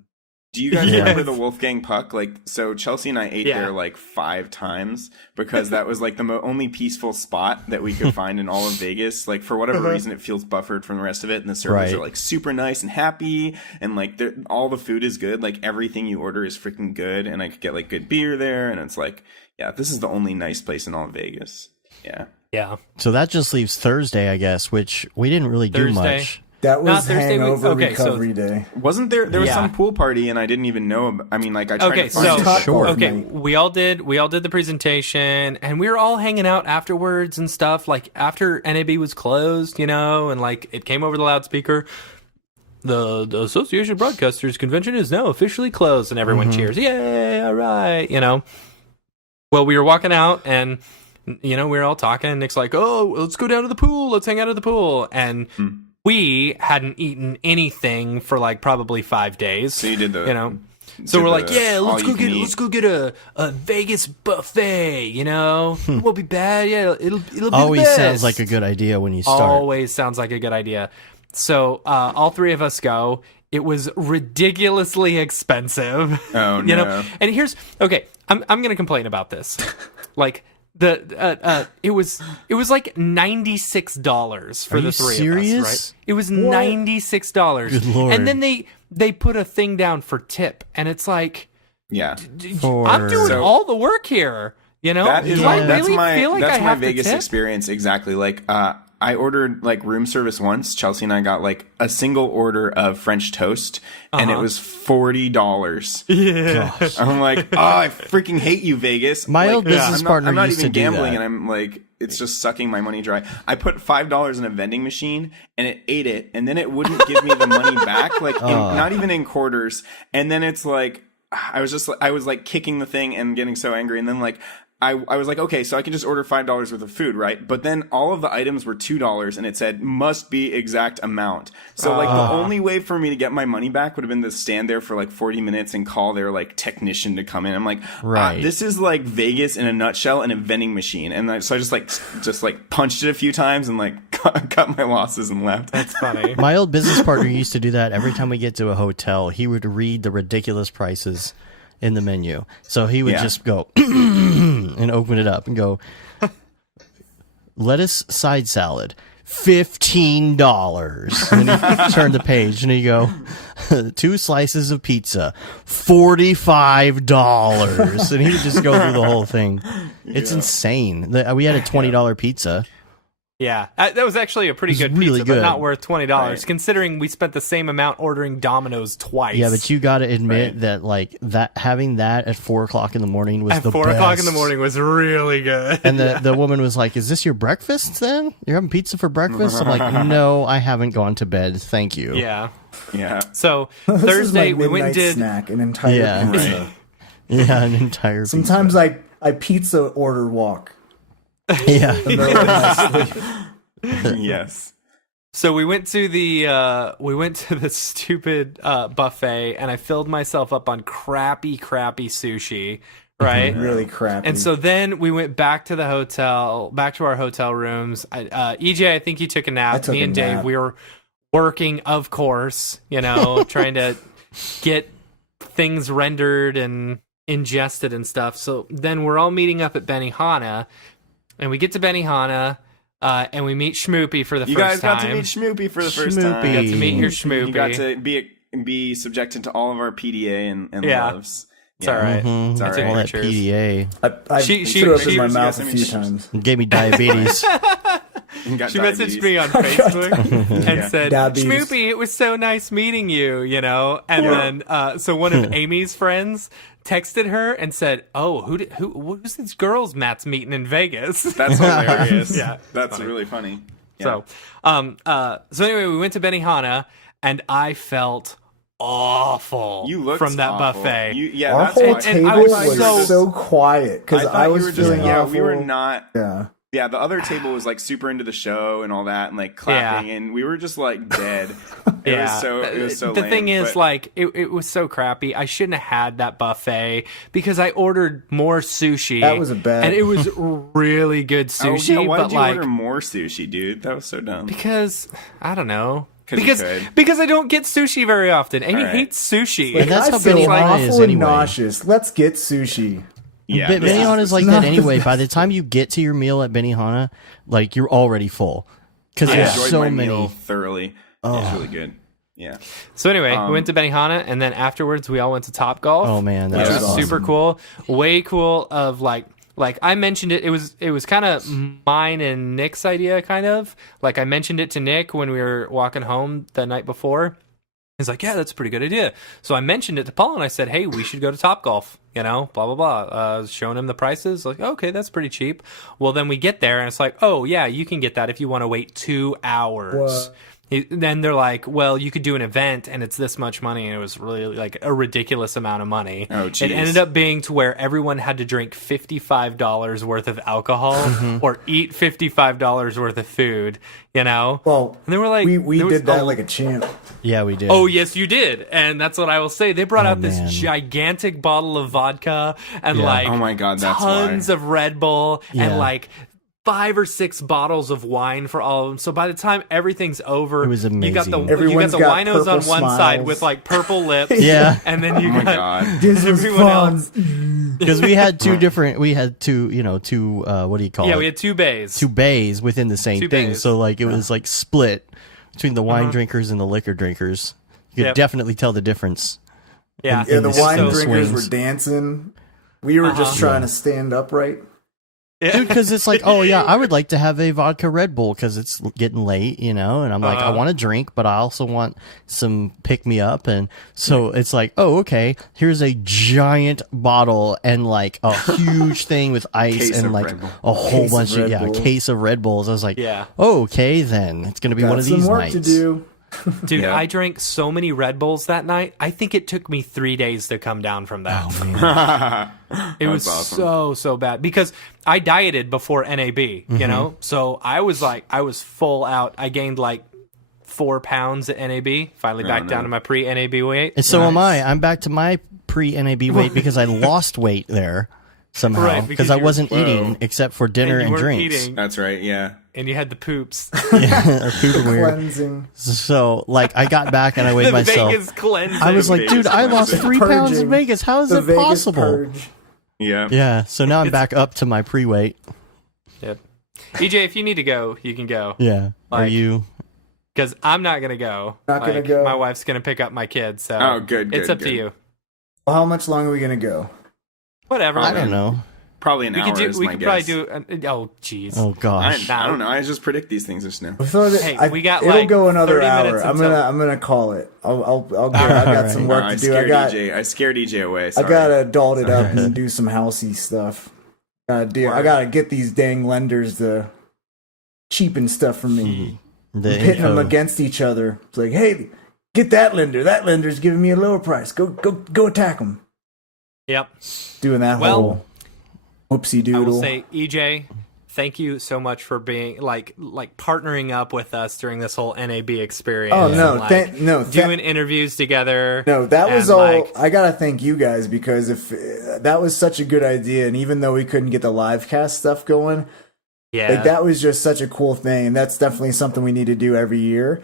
Do you guys Yeah. remember the Wolfgang Puck? Like, so Chelsea and I ate Yeah. there like 5 times because that was like the only peaceful spot that we could find in all of Vegas. Like, for whatever reason, it feels buffered from the rest of it, and the servers Right. are like super nice and happy, and like all the food is good. Like, everything you order is freaking good, and I could get like good beer there, and it's like, yeah, this is the only nice place in all of Vegas. Yeah. Yeah. So that just leaves Thursday, I guess, which we didn't really do Thursday. much. That Not was Thursday, hangover okay, so- recovery day. Wasn't there was Yeah. some pool party, and I didn't even know I mean, like, I tried Okay, to find so it. Talk Sure. about okay, night. we all did the presentation, and we were all hanging out afterwards and stuff. Like after NAB was closed, and like it came over the loudspeaker. The Association of Broadcasters convention is now officially closed, and everyone cheers. Yay! All right, Well, we were walking out, and we were all talking. And Nick's like, "Oh, let's go down to the pool. Let's hang out at the pool." And we hadn't eaten anything for like probably 5 days. So you did the So to we're like, the yeah, let's all-you-can-eat. go get a Vegas buffet. You know, it won't be bad. Yeah, it'll be Always the best. sounds like a good idea when you start. Always sounds like a good idea. So all three of us go. It was ridiculously expensive. Oh, You know, no. and here's okay. I'm gonna complain about this. Like it was like $96 for Are the you three serious? of us, right? It was $96. Good Lord. And then they put a thing down for tip, and it's like Yeah. I'm doing So- all the work here. You know, That is do I that's really my feel like that's I my have Vegas to tip? experience exactly. Like I ordered like room service once. Chelsea and I got like a single order of French toast, and it was $40. Yeah. I'm like, oh, I freaking hate you, Vegas. My Like, old business partner I'm not used even to do gambling, that. and I'm like, it's just sucking my money dry. I put $5 in a vending machine, and it ate it, and then it wouldn't give me the money back, like not even in quarters. And then it's like, I was like kicking the thing and getting so angry, and then like. I was like, okay, so I can just order $5 worth of food, right? But then all of the items were $2, and it said must be exact amount. So like the only way for me to get my money back would have been to stand there for like 40 minutes and call their like technician to come in. I'm like, Right. this is like Vegas in a nutshell and a vending machine. And so I just punched it a few times and like cut my losses and left. That's funny. My old business partner used to do that every time we get to a hotel. He would read the ridiculous prices in the menu. So he would Yeah. just go and open it up and go, lettuce side salad, $15. And then you turn the page and you go, 2 slices of pizza, $45. And he would just go through the whole thing. It's insane. We had a $20 pizza. Yeah, that was actually a pretty It good was really pizza, but good. not worth $20, Right. considering we spent the same amount ordering Domino's twice. Yeah, but you got to admit Right. that like that having that at 4 o'clock in the morning was at the 4 o'clock in the best. morning was really good. And the woman was like, "Is this your breakfast? Then you're having pizza for breakfast?" I'm like, "No, I haven't gone to bed. Thank you." yeah. Yeah. So This is Thursday my we went and midnight did. snack, an entire Yeah. pizza. Yeah, an entire. Sometimes I pizza order walk. pizza. Yeah, In the middle of my sleep. Yes. So we went to the stupid buffet, and I filled myself up on crappy sushi, right? Really crappy. And so then we went back to the hotel, back to our hotel rooms. EJ, I think you took a nap. I took Me a and Dave, nap. we were working, of course, trying to get things rendered and ingested and stuff. So then we're all meeting up at Benihana, and we get to Benihana, and we meet Schmoopy for the You first guys time. got to meet Schmoopy for the first Schmoopy. time. Got to meet your You Schmoopy. got to be subjected to all of our PDA and Yeah. loves. It's all right. Mhm. all I took right. all that pictures. PDA I She- threw up she- in my she- mouth she- a few she- times. It gave me diabetes. You got She diabetes. messaged me on Facebook and Yeah. said, Diabetes. "Schmoopy, it was so nice meeting you," And then so one of Amy's friends texted her and said, "Oh, who's these girls Matt's meeting in Vegas?" That's hilarious. Yeah, That's really funny. Yeah. So anyway, we went to Benihana, and I felt awful You looked from that awful. buffet. Yeah, Our that's whole why. table I was was so quiet because thought I you was were just feeling awful. we were not. Yeah. Yeah, the other table was like super into the show and all that, and like clapping, and we were just like dead. It was so. The lame, thing is, but- like, it was so crappy. I shouldn't have had that buffet because I ordered more sushi. That was a bad- and it was really good Oh, sushi. yeah, why but did you like, order more sushi, dude? That was so dumb. because I don't know. 'Cause you Because could. because I don't get sushi very often. Amy All right. hates sushi. And that's I how feel Benihana awful is and anyway. nauseous. Let's get sushi. Yeah, But this Benihana is like not that the anyway. best. By the time you get to your meal at Benihana, like you're already full because I there's enjoyed so my many. meal thoroughly. Oh. It was really good. Yeah. So anyway, we went to Benihana, and then afterwards we all went to Top Golf. Oh, man, that which was was awesome. super cool. Way cool. Of like I mentioned it. It was kind of mine and Nick's idea, kind of. Like I mentioned it to Nick when we were walking home the night before. He's like, "Yeah, that's a pretty good idea." So I mentioned it to Paul, and I said, "Hey, we should go to Top Golf." Blah blah blah. Showing him the prices, like, okay, that's pretty cheap. Well, then we get there, and it's like, oh yeah, you can get that if you want to wait 2 hours. What? then they're like, well, you could do an event and it's this much money, and it was really like a ridiculous amount of money. Oh, it geez. ended up being to where everyone had to drink $55 worth of alcohol or eat $55 worth of food, you know? Well, and they were like, we there was did that like a champ. Yeah, we did. Oh, yes, you did. And that's what I will say. They brought out this man. gigantic bottle of vodka and Yeah. like Oh my God, that's tons why. of Red Bull Yeah. and like 5 or 6 bottles of wine for all of them. So by the time everything's over, It was you got the amazing. Everyone's winos got on purple one side smiles. with like purple lips. Yeah. And then you Oh my got God. This was everyone fun. else. Because we had two, what do you call it? Yeah, we had 2 bays. two bays within the same Two thing. bays. So like it was like split between the wine drinkers and the liquor drinkers. You could Yep. definitely tell the difference. Yeah, Yeah, the the wine so drinkers swings. were dancing. We were just trying to stand upright. Dude, because it's like, oh yeah, I would like to have a vodka Red Bull because it's getting late, you know, and I'm like, I want to drink, but I also want some pick me up, and so it's like, oh okay, here's a giant bottle and like a huge thing with ice Case and of like Red Bull. a whole Case bunch of of Red Bull. case of Red Bulls. I was like, Yeah. oh, okay, then it's gonna be Got one of some these work nights. to do. Dude, Yeah. I drank so many Red Bulls that night. I think it took me 3 days to come down from that. Oh, man. It was awesome. so bad because I dieted before NAB, you know? So I was full out. I gained like 4 pounds at NAB, finally back down to my pre-NAB weight. And so am I. I'm back to my pre-NAB weight because I lost weight there somehow Right, because because I you were- wasn't eating Whoa. except for dinner you and weren't drinks. eating, That's right. Yeah. and you had the poops. Yeah, or pooping weird. Cleansing. So like I got back and I weighed The myself. Vegas cleansing. I was like, Vegas dude, I lost cleansing. 3 pounds in Purging. Vegas. How is The it Vegas possible? purge. Yeah. Yeah. So now I'm back up to my pre-weight. Yep. EJ, if you need to go, you can go. Yeah. Are Like- you? Because I'm not gonna go. Not gonna Like, go. My wife's gonna pick up my kids. So Oh, good, it's good, up to good. you. Well, how much longer are we gonna go? Whatever. I don't know. Probably an We hour could do. is We my could guess. probably do. Oh, jeez. Oh I, gosh. I don't know. I just predict these things just now. We thought that- Hey, we got, it'll like, go another 30 hour. minutes I'm until- gonna call it. I'll get, I got some work I to do. I scared EJ away. I Sorry. gotta dolt it up and do some housey stuff. I gotta get these dang lenders to cheapen stuff from me. The Pitting them info. against each other. It's like, hey, get that lender. That lender's giving me a lower price. Go attack them. Yep. Doing that Well, whole whoopsie I will doodle. say, EJ, thank you so much for being like partnering up with us during this whole NAB experience. Oh, no, and, like, no, doing interviews together. No, that was and, all. like, I gotta thank you guys because if that was such a good idea, and even though we couldn't get the live cast stuff going, yeah, like that was just such a cool thing, and that's definitely something we need to do every year.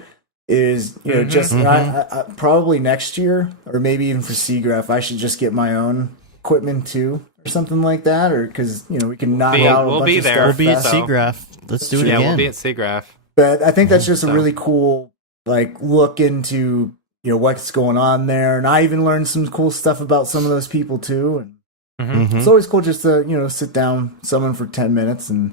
Is just I, probably next year or maybe even for Seagraph, I should just get my own equipment too or something like that, or because we can knock out a we'll bunch be of there. stuff. We'll be at fast. So- Seagraph. Let's do it yeah, again. we'll be at SIGGRAPH. But I think that's just a So- really cool look into what's going on there, and I even learned some cool stuff about some of those people too. And Mhm. it's always cool just to sit down someone for 10 minutes and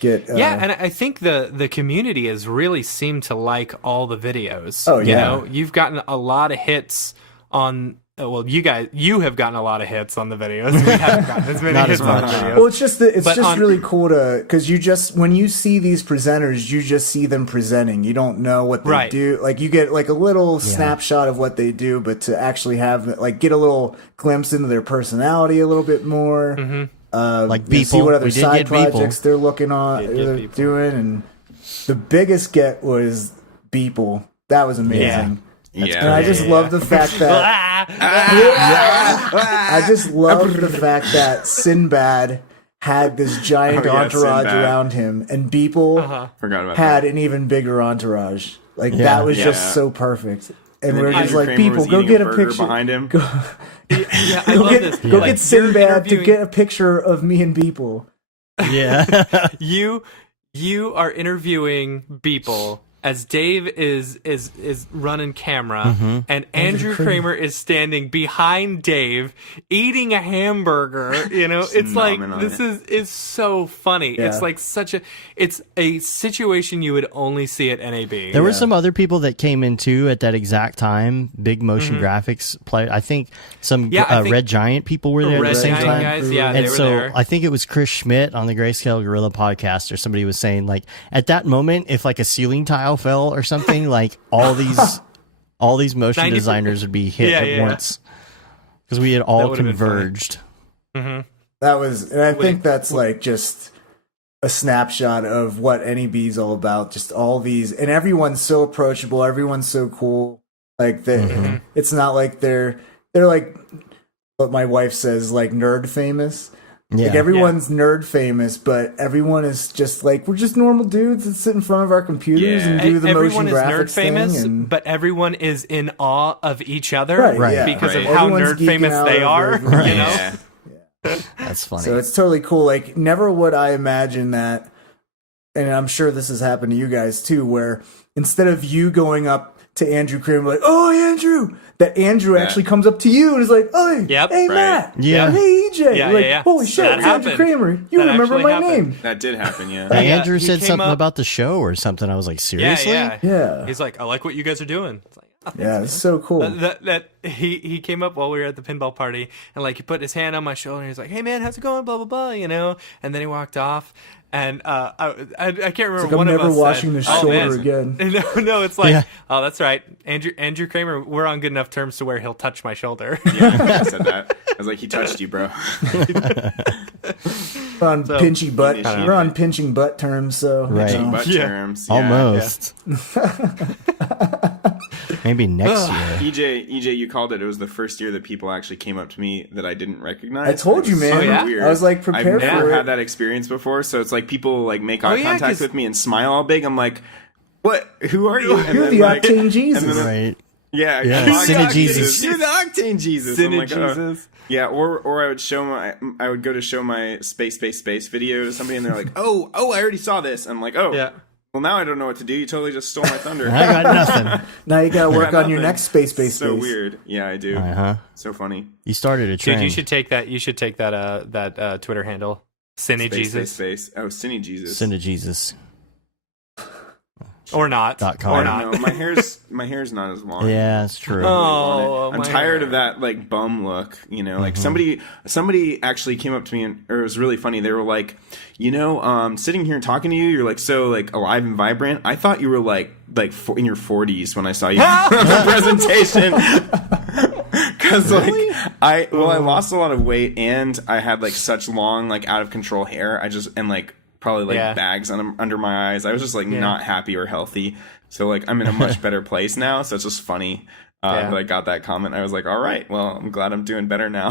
get Yeah, and I think the community has really seemed to like all the videos. Oh, You yeah. know, you've gotten a lot of hits on. Well, you have gotten a lot of hits on the videos. We haven't gotten as many Not hits as on the much. videos. well, it's just But on- really cool to because you just when you see these presenters, you just see them presenting. You don't know what they Right. do. Like you get like a little snapshot of what they do, but to actually have get a little glimpse into their personality a little bit more. Like See Beeple. what other We did side get Beeple. projects they're looking on, Did get they're Beeple. doing, and the biggest get was Beeple. That was amazing. Yeah. And I just love the fact that I just love the fact that Sinbad had this giant Oh, yeah, entourage Sinbad. around him, and Beeple Forgot about had that. an even bigger entourage. Like Yeah. that was Yeah. just so perfect. And we then were just Andrew like, Kramer people, was go eating get a burger picture. behind him. Go, Yeah, I go love get, this. go Like, get Sinbad you're to interviewing- get a picture of me and Beeple. Yeah. You are interviewing Beeple as Dave is running camera, and Andrew Kramer is standing behind Dave eating a hamburger. It's like nomming on this it. is so funny. Yeah. It's like it's a situation you would only see at NAB. There were some other people that came in too at that exact time. Big motion graphics play. I think some Yeah, I think Red Giant people were there at Red the same Giant time. guys, yeah, and they were so there. I think it was Chris Schmidt on the Grayscale Gorilla podcast or somebody was saying like at that moment if like a ceiling tile cow fell or something, like all these motion 90%. designers would be hit at Yeah. once because we had That all would've been funny. converged. That was, and I think that's like just a snapshot of what NEB's all about. Just all these, and everyone's so approachable. Everyone's so cool. Like it's not like they're like what my wife says, like nerd famous. Yeah. Like everyone's nerd famous, but everyone is just like we're just normal dudes that sit in front of our computers Yeah. and do the Everyone motion is graphics nerd famous, thing. And, but everyone is in awe of each other Right, yeah. because Right. of how Everyone's nerd geeking famous out they over are. it. You Right. know, Yeah. That's funny. So it's totally cool. Like never would I imagine that, and I'm sure this has happened to you guys too, where instead of you going up to Andrew Kramer like, "Oh, Andrew," that Andrew actually comes up to you and is like, "Oh, Yep. hey Right. Matt, Yeah. hey EJ, Yeah, like, yeah, yeah. holy shit, That it's Andrew happened. Kramer, you That remember actually my happened. name." That did happen, yeah. Yeah, Yeah, Andrew he said came something up- about the show or something. I was like, seriously? Yeah. He's like, I like what you guys are doing. It's like, oh, Yeah, it's so cool. that he came up while we were at the pinball party and like he put his hand on my shoulder and he's like, hey man, how's it going, blah blah blah, you know, and then he walked off and I can't remember Like, I'm one never of us washing said, the "Oh, shoulder man." again. No, it's like, Yeah. oh, that's right, Andrew Kramer, we're on good enough terms to where he'll touch my shoulder. Yeah, I said that. I was like, he touched you, bro. We're on pinchy butt. Initiated. We're on pinching butt terms, so Right. you know. Butt Yeah. terms. Yeah. Almost. Maybe next year. EJ, you called it. It was the first year that people actually came up to me that I didn't recognize. I told It was you, man. super Oh, yeah? weird. I was like prepared I've for never it. had that experience before, so it's like people like make eye yeah, contact 'cause- with me and smile all big. I'm like, what? Who are you? And You're then, the like- Octane Jesus. and then- Right. Yeah, Yeah, come on, Cine Octane Jesus. You're the Octane Jesus. Cine I'm like, oh. Jesus. Yeah, or I would I would go to show my space video to somebody, and they're like, oh, I already saw this. I'm like, oh, Yeah. Well, now I don't know what to do. You totally just stole my thunder. I got nothing. Now you gotta work on your Nothing. next space. So weird. Yeah, I do. Uh-huh. So funny. You started a trend. Dude, you should take that. You should take that Twitter handle, Cine Jesus, Space. Oh, Cine Jesus. Send to Jesus. or not, .com. or I don't not. know. My hair's not as long. Yeah, that's true. Oh, I'm my tired hair. of that like bum look, you know. Like somebody actually came up to me and or it was really funny. They were like, you know, sitting here and talking to you, you're like so like alive and vibrant. I thought you were like in your 40s when I saw you at the presentation. Because like I lost a lot of weight and I had like such long like out of control hair. And like probably like Yeah. bags under my eyes. I was just like not happy or healthy. So like I'm in a much better place now. So it's just funny Yeah. that I got that comment. I was like, all right, well, I'm glad I'm doing better now.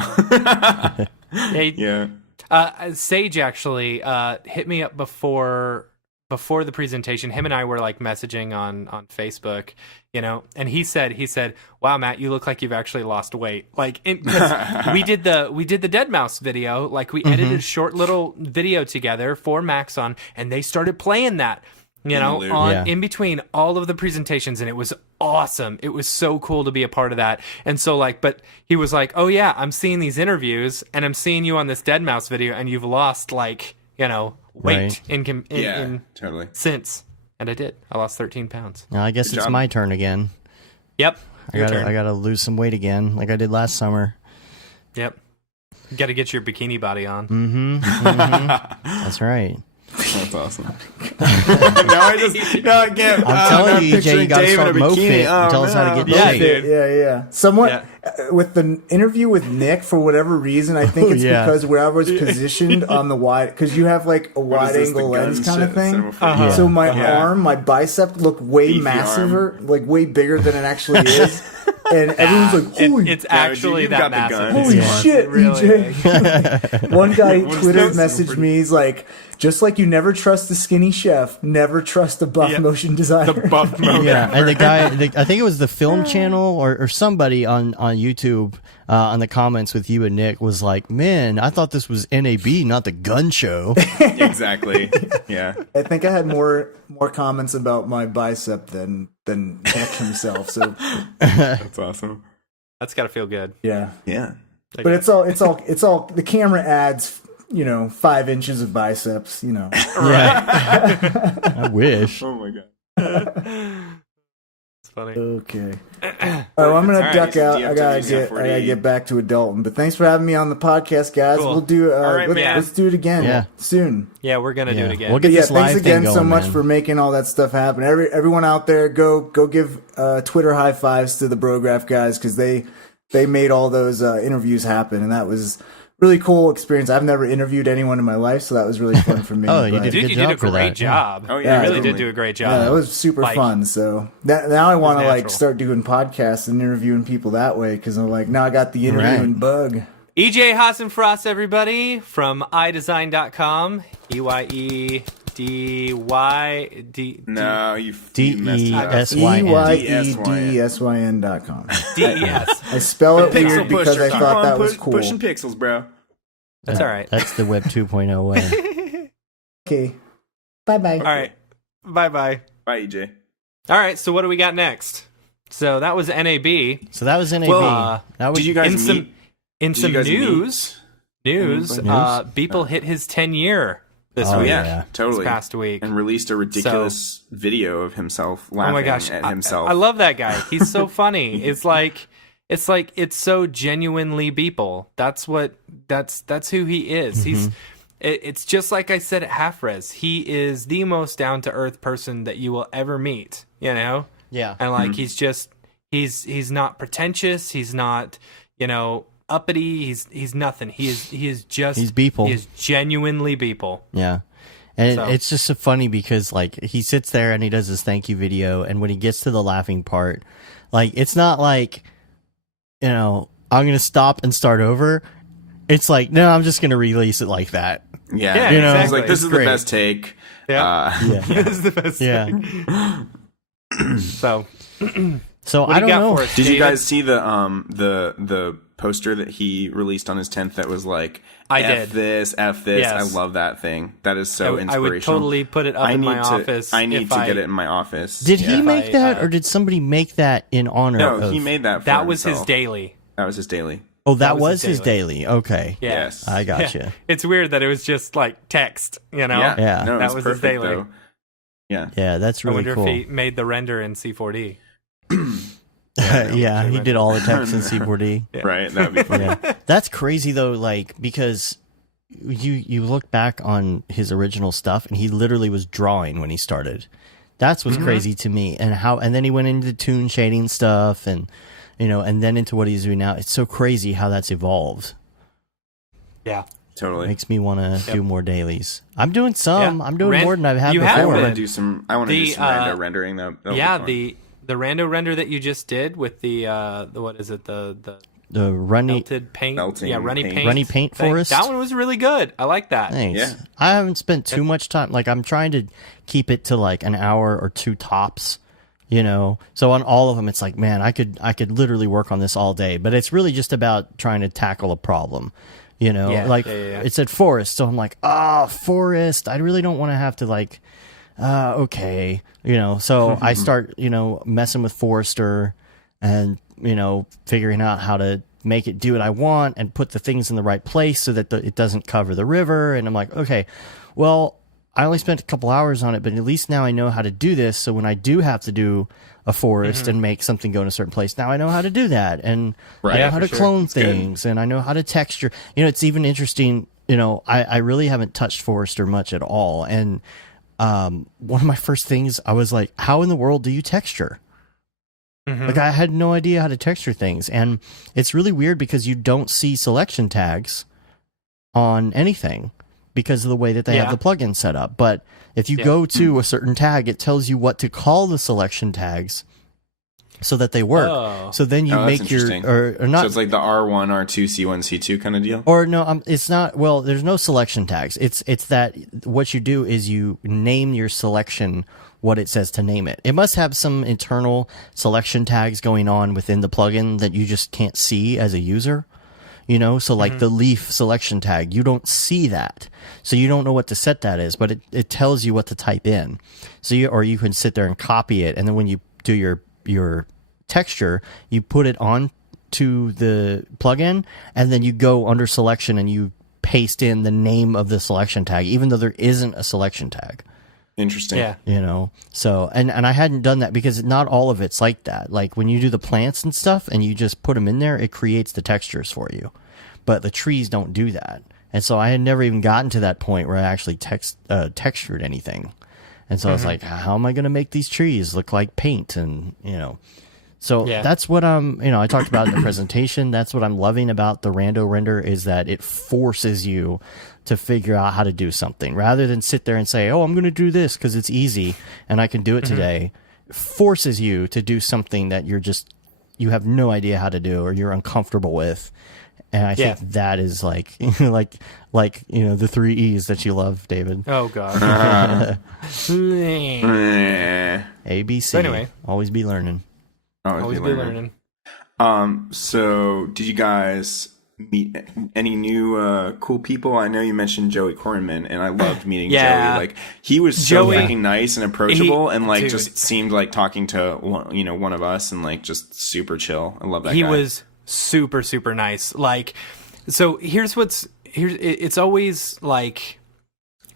Yeah, Yeah. Sage actually hit me up before the presentation. Him and I were like messaging on Facebook, you know, and he said, "Wow, Matt, you look like you've actually lost weight." Like, 'cause we did the Dead Mouse video. Like, we edited a short little video together for Maxon, and they started playing that. You know, loop. Yeah. in between all of the presentations, and it was awesome. It was so cool to be a part of that. And so, like, but he was like, "Oh yeah, I'm seeing these interviews, and I'm seeing you on this Dead Mouse video, and you've lost like, you know, weight Right. Yeah. Totally. since." And I did. I lost 13 pounds. Now I guess Good it's job. my turn again. Yep. I Your gotta turn. I gotta lose some weight again, like I did last summer. Yep. You got to get your bikini body on. Mm-hmm. That's right. That's awesome. now I can't. I'm telling you, EJ, picturing you gotta Dave in start a bikini. MoFit and tell us how to get Yeah, shape. dude. Yeah. Somewhat with the interview with Nick, for whatever reason, I think it's Yeah. because where I was positioned on the wide, because you have like a What is wide this, angle the gun lens kind of shit? thing. Cinema 4D? Uh-huh. So my Yeah. arm, my bicep looked way Beefy massiver, like way bigger than it actually is. And everyone's like, holy, It's Yeah, dude, actually you've that got the massive. gun. holy Yeah. shit, Really EJ. One guy What is Twitter this? messaged me, he's like, just like you never trust the skinny chef, never trust the buff Yeah. motion designer. Buff mode. Yeah, and the guy, I think it was the Film Channel or somebody on YouTube on the comments with you and Nick was like, "Man, I thought this was NAB, not the gun show." Exactly. Yeah. I think I had more comments about my bicep than Nick himself. So That's awesome. That's got to feel good. yeah, Yeah. but it's all the camera adds 5 inches of biceps. Yeah, I wish. Oh my god. funny. Okay. All right, well, I'm gonna All right, duck so out. do you I have gotta WC-40? get back to Adulton. But thanks for having me on the podcast, guys. Cool. We'll do. All right, man. let's do it again. Yeah. Soon. Yeah, we're gonna do Yeah. it again. We'll get But yeah, this live thanks thing again so going, much man. for making all that stuff happen. Everyone out there, go give Twitter high fives to the Brograph guys because they made all those interviews happen, and that was really cool experience. I've never interviewed anyone in my life, so that was really fun for me. Oh, you but- did Dude, good you did a job for great that. job. Oh, You yeah, really totally. did do a great job. Yeah, that was super Like, fun. So now I want to like natural. start doing podcasts and interviewing people that way because I'm like, now I got the interviewing bug. EJ Hassenfrost, everybody, from iDesign.com. EYEDYD. No, you messed it up. DESYN. EYEDSYN.com. DES. I spell it Pixel weird because I pusher. thought Keep that on was cool. pushing pixels, bro. That's all right. That's the Web 2.0 way. Okay. Bye bye. All right. Bye-bye. Bye, EJ. All right, so what do we got next? So that was NAB. So that was NAB. Well, that was Did you guys In some, meet? in Did some you guys news, Anybody? Beeple hit his 10-year this Oh, week. Yeah, yeah. totally. This past week. And released a ridiculous video of himself laughing Oh my gosh, at himself. I love that guy. He's so funny. It's so genuinely Beeple. That's who he is. It's just like I said at Half Res. He is the most down to earth person that you will ever meet, you know? yeah. And like he's not pretentious, he's not, uppity, he's nothing. He's Beeple. He is genuinely Beeple. Yeah. And So- it's just so funny because like he sits there and he does his thank you video, and when he gets to the laughing part, like it's not like, I'm gonna stop and start over. It's like, no, I'm just gonna release it like that. yeah, You know, He's like, this it's is great. the best take. Yeah. Yeah. This is the best. Yeah. So So what I do don't you got know. for us? Did you David? guys see the poster that he released on his 10th that was like, I F did. this, F this? Yes. I love that thing. That is so I inspirational. would totally put it up in my office. I need if to get it in my office. Did he Yeah. make I, that, uh, or did somebody make that in honor No, of? he made that for That was his himself. daily. That was his daily. Oh, that was was his his daily. Okay. Yeah. Yes. I Yeah. gotcha. It's weird that it was just like text, Yeah. Yeah. No, That it was his perfect, daily. though. Yeah. Yeah, that's I really wonder cool. if he made the render in C4D. Yeah, he did all the text in C4D. Right. That would be funny. Yeah, that's crazy though. Like because you look back on his original stuff, and he literally was drawing when he started. That's what's crazy to me, and then he went into tune shading stuff, and and then into what he's doing now. It's so crazy how that's evolved. Yeah. Totally. Makes me want to do more dailies. I'm doing some. Yeah. I'm doing more than I've had You before. have I want to been. do some. I want to do The, some random rendering though. Yeah, the rando render that you just did with the what is it, the The runny melted paint, Melting runny paint. paint, Runny paint thing. forest? That one was really good. I like that. Thanks. Yeah. I haven't spent too much time. Like I'm trying to keep it to like an hour or two tops. So on all of them, it's like, man, I could literally work on this all day. But it's really just about trying to tackle a problem. Yeah, like yeah. it's at forest, so I'm like, forest. I really don't want to have to like, okay, So I start, messing with Forester, and figuring out how to make it do what I want and put the things in the right place so that it doesn't cover the river. And I'm like, okay, well, I only spent a couple hours on it, but at least now I know how to do this. So when I do have to do a forest and make something go in a certain place, now I know how to do that. And Right. I know Yeah, how for to sure. clone It's good. things, and I know how to texture. It's even interesting. I really haven't touched Forester much at all. And one of my first things, I was like, how in the world do you texture? Like I had no idea how to texture things. And it's really weird because you don't see selection tags on anything because of the way that they have the plugin set up. But if you go to a certain tag, it tells you what to call the selection tags so that they work. Oh. So then you Oh, that's make your interesting. or not So it's like the R1, R2, C1, C2 kind of deal. or no, it's not. Well, there's no selection tags. It's that what you do is you name your selection what it says to name it. It must have some internal selection tags going on within the plugin that you just can't see as a user. So like the leaf selection tag, you don't see that. So you don't know what to set that is, but it tells you what to type in. So you can sit there and copy it, and then when you do your texture, you put it on to the plugin, and then you go under selection and you paste in the name of the selection tag, even though there isn't a selection tag. Interesting. Yeah. you know. So and I hadn't done that because not all of it's like that. Like when you do the plants and stuff and you just put them in there, it creates the textures for you, but the trees don't do that. And so I had never even gotten to that point where I actually textured anything. And so I was like, how am I going to make these trees look like paint? And so Yeah. that's what I talked about in the presentation. That's what I'm loving about the Rando Render is that it forces you to figure out how to do something rather than sit there and say, oh, I'm going to do this because it's easy and I can do it today. It forces you to do something that you have no idea how to do or you're uncomfortable with. And I think that is like the 3 E's that you love, David. Oh God. ABC. So anyway. Always be learning. Always be learning. So did you guys meet any new cool people? I know you mentioned Joey Cornman, and I loved meeting Yeah. Joey. Like he was so Joey- freaking nice and approachable, and like dude. just seemed like talking to one of us, and like just super chill. I love that. He guy. was super, super nice. Like, so it's always like,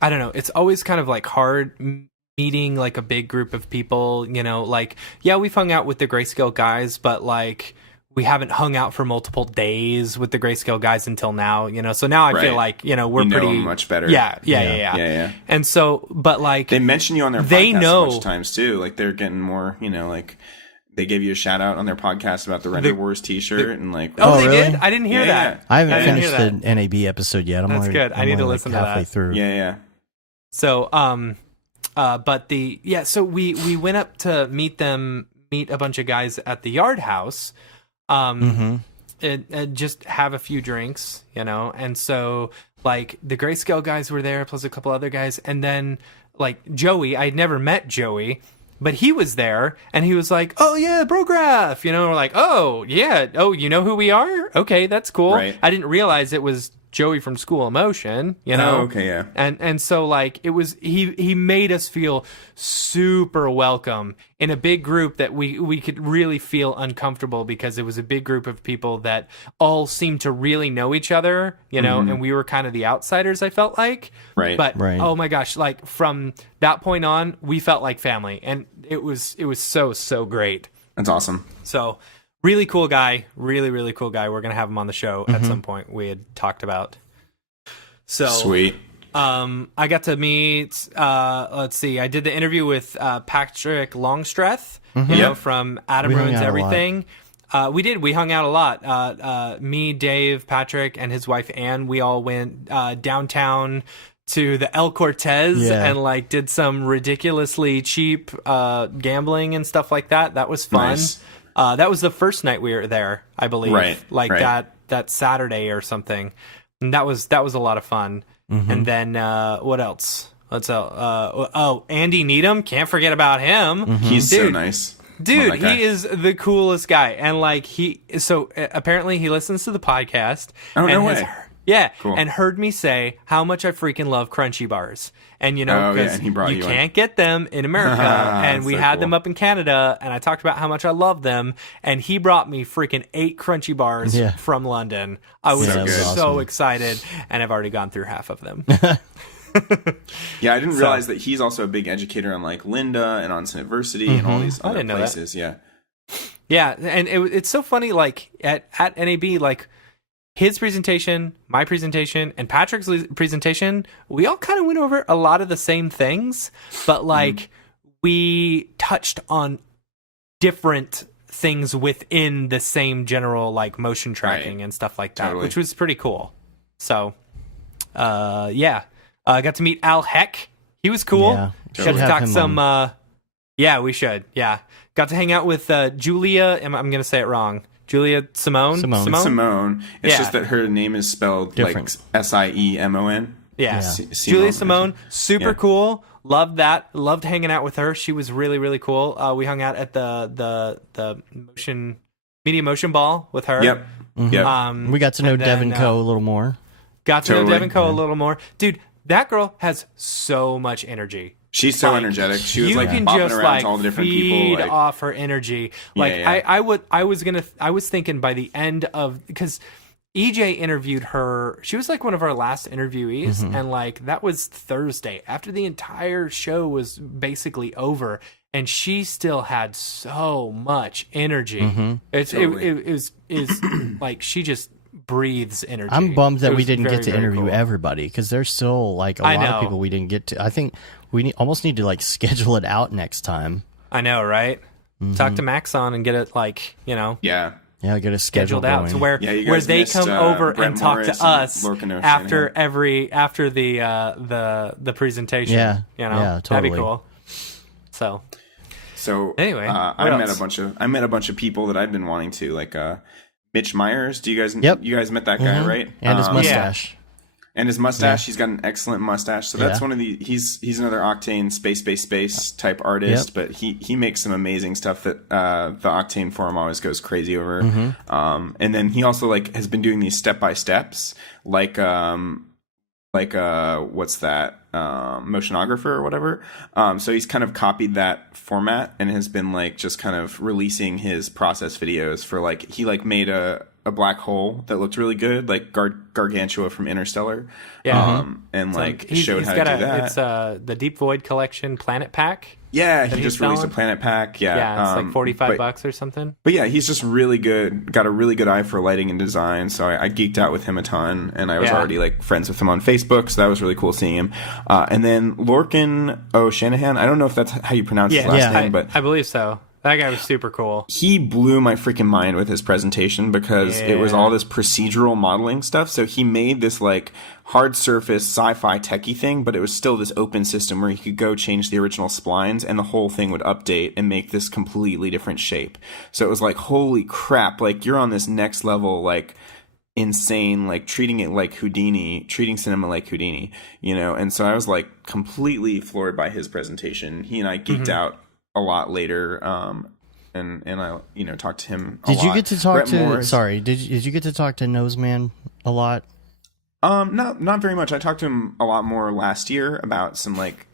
I don't know. It's always kind of like hard meeting like a big group of people, like, yeah, we've hung out with the Grayscale guys, but like, we haven't hung out for multiple days with the Grayscale guys until now, so now I feel Right. like, we're You know pretty him much better. Yeah. Yeah. And so, but like, They mention you on their They podcast know- a bunch of times too. Like they're getting more, like they gave you a shout out on their podcast about the Render Wars T-shirt and like. oh, Oh, they really? did? I didn't hear Yeah. that. I haven't I didn't finished hear the NAB episode yet. I'm That's already, good. I I'm need to only, listen to halfway that. through. Yeah. So, but so we went up to meet a bunch of guys at the Yard House, and just have a few drinks, and so like the Grayscale guys were there, plus a couple other guys, and then like Joey, I'd never met Joey, but he was there, and he was like, "Oh yeah, Brograph," we're like, "Oh yeah, oh you know who we are? Okay, that's cool." Right. I didn't realize it was Joey from School of Motion, Oh, okay, yeah. and so like it was he made us feel super welcome in a big group that we could really feel uncomfortable because it was a big group of people that all seemed to really know each other, and we were kind of the outsiders, I felt like. Right. But Right. oh my gosh, like from that point on, we felt like family, and it was so great. That's awesome. So really cool guy, really cool guy. We're gonna have him on the show at some point. We had talked about. So Sweet. I got to meet. Let's see. I did the interview with Patrick Longstreth, Yep. from Adam We hung Ruins out a lot. Everything. We did. We hung out a lot. Me, Dave, Patrick, and his wife Anne. We all went downtown to the El Cortez Yeah. and like did some ridiculously cheap gambling and stuff like that. That was fun. Nice. That was the first night we were there, I believe. Right, Like right. that Saturday or something. And that was a lot of fun. And then what else? Andy Needham, can't forget about him. He's so Dude, nice. Dude, Love that guy. he is the coolest guy, and like apparently he listens to the podcast. Oh, no and way. Yeah, Cool. and heard me say how much I freaking love Crunchy bars, and Oh, yeah, because and he brought you one. can't get them in America, and we So had cool. them up in Canada, and I talked about how much I love them, and he brought me freaking 8 Crunchy bars Yeah. from London. I was So good. so Awesome. excited, and I've already gone through half of them. Yeah, I didn't realize that he's also a big educator on like Linda and on Cineversity and all these other didn't know that. places. Yeah. Yeah, and it's so funny, like, at NAB, like, his presentation, my presentation, and Patrick's presentation, we all kind of went over a lot of the same things, but, like, we touched on different things within the same general, like, motion tracking Right. and stuff like that, Totally. which was pretty cool. So, yeah. I got to meet Al Heck. He was cool. Yeah, Got should to have talk him some... on. Yeah, we should. Yeah. Got to hang out with Julia. I'm going to say it wrong. Julia Simone? Simone. Simone. It's Yeah. just that her name is spelled Different. like Siemon. Yeah. Simone. Julia Simone, super Yeah. cool. Loved that. Loved hanging out with her. She was really, really cool. We hung out at the Media Motion Ball with her. Yep. Yep. We got to know and then, Devin Coe a little more. Got to know Totally. Devin Coe a little more. Dude, that girl has so much energy. She's so Like, energetic. She was you like can bopping just around like to all the different feed people. Like, off her energy. Like yeah. I was thinking by the end of, because EJ interviewed her. She was like one of our last interviewees, and like that was Thursday after the entire show was basically over, and she still had so much energy. It's like she just breathes energy. I'm bummed that It we was didn't very, get to very interview cool. everybody because there's still like a I lot know. of people we didn't get to. I think we almost need to like schedule it out next time. I know, right? Talk to Maxon and get it like Yeah. Yeah, get a schedule scheduled out going. to where Yeah, you where guys they missed, come over Brett and talk Morris to us and Lorcan after O'Shanahan. the presentation. Yeah, you know, yeah, that'd totally. be cool. So So Anyway, I what met else? a bunch of people that I've been wanting to, like Mitch Myers. Do you guys Yep. you guys met that guy, right? And his Um, mustache. And his mustache, he's got an excellent mustache. So that's Yeah. one of the he's another Octane space type artist, but he makes some amazing stuff that the Octane forum always goes crazy over. And then he also like has been doing these step by steps, like what's that, motionographer or whatever. So he's kind of copied that format and has been like just kind of releasing his process videos for like he like made a black hole that looked really good, like Gargantua from Interstellar. Yeah. And like he's showed how to got do that. It's the Deep Void Collection Planet Pack. Yeah, he he's just released a selling? Planet Pack. Yeah, Yeah, it's like $45 but, or something. But yeah, he's just really good. Got a really good eye for lighting and design. So I geeked out with him a ton, and I was Yeah. already like friends with him on Facebook. So that was really cool seeing him. And then Lorcan O'Shanahan. I don't know if that's how you pronounce his last name, but I believe so. That guy was super cool. he blew my freaking mind with his presentation because it was Yeah. all this procedural modeling stuff. So he made this like hard surface sci-fi techie thing, but it was still this open system where he could go change the original splines and the whole thing would update and make this completely different shape. So it was like, holy crap, like you're on this next level, like insane, like treating it like Houdini, treating cinema like Houdini, you know? And so I was like completely floored by his presentation. He and I geeked out a lot later, and I talked to him. Did you get to talk Brett to? Morris. Sorry, did you get to talk to Noseman a lot? Not very much. I talked to him a lot more last year about some like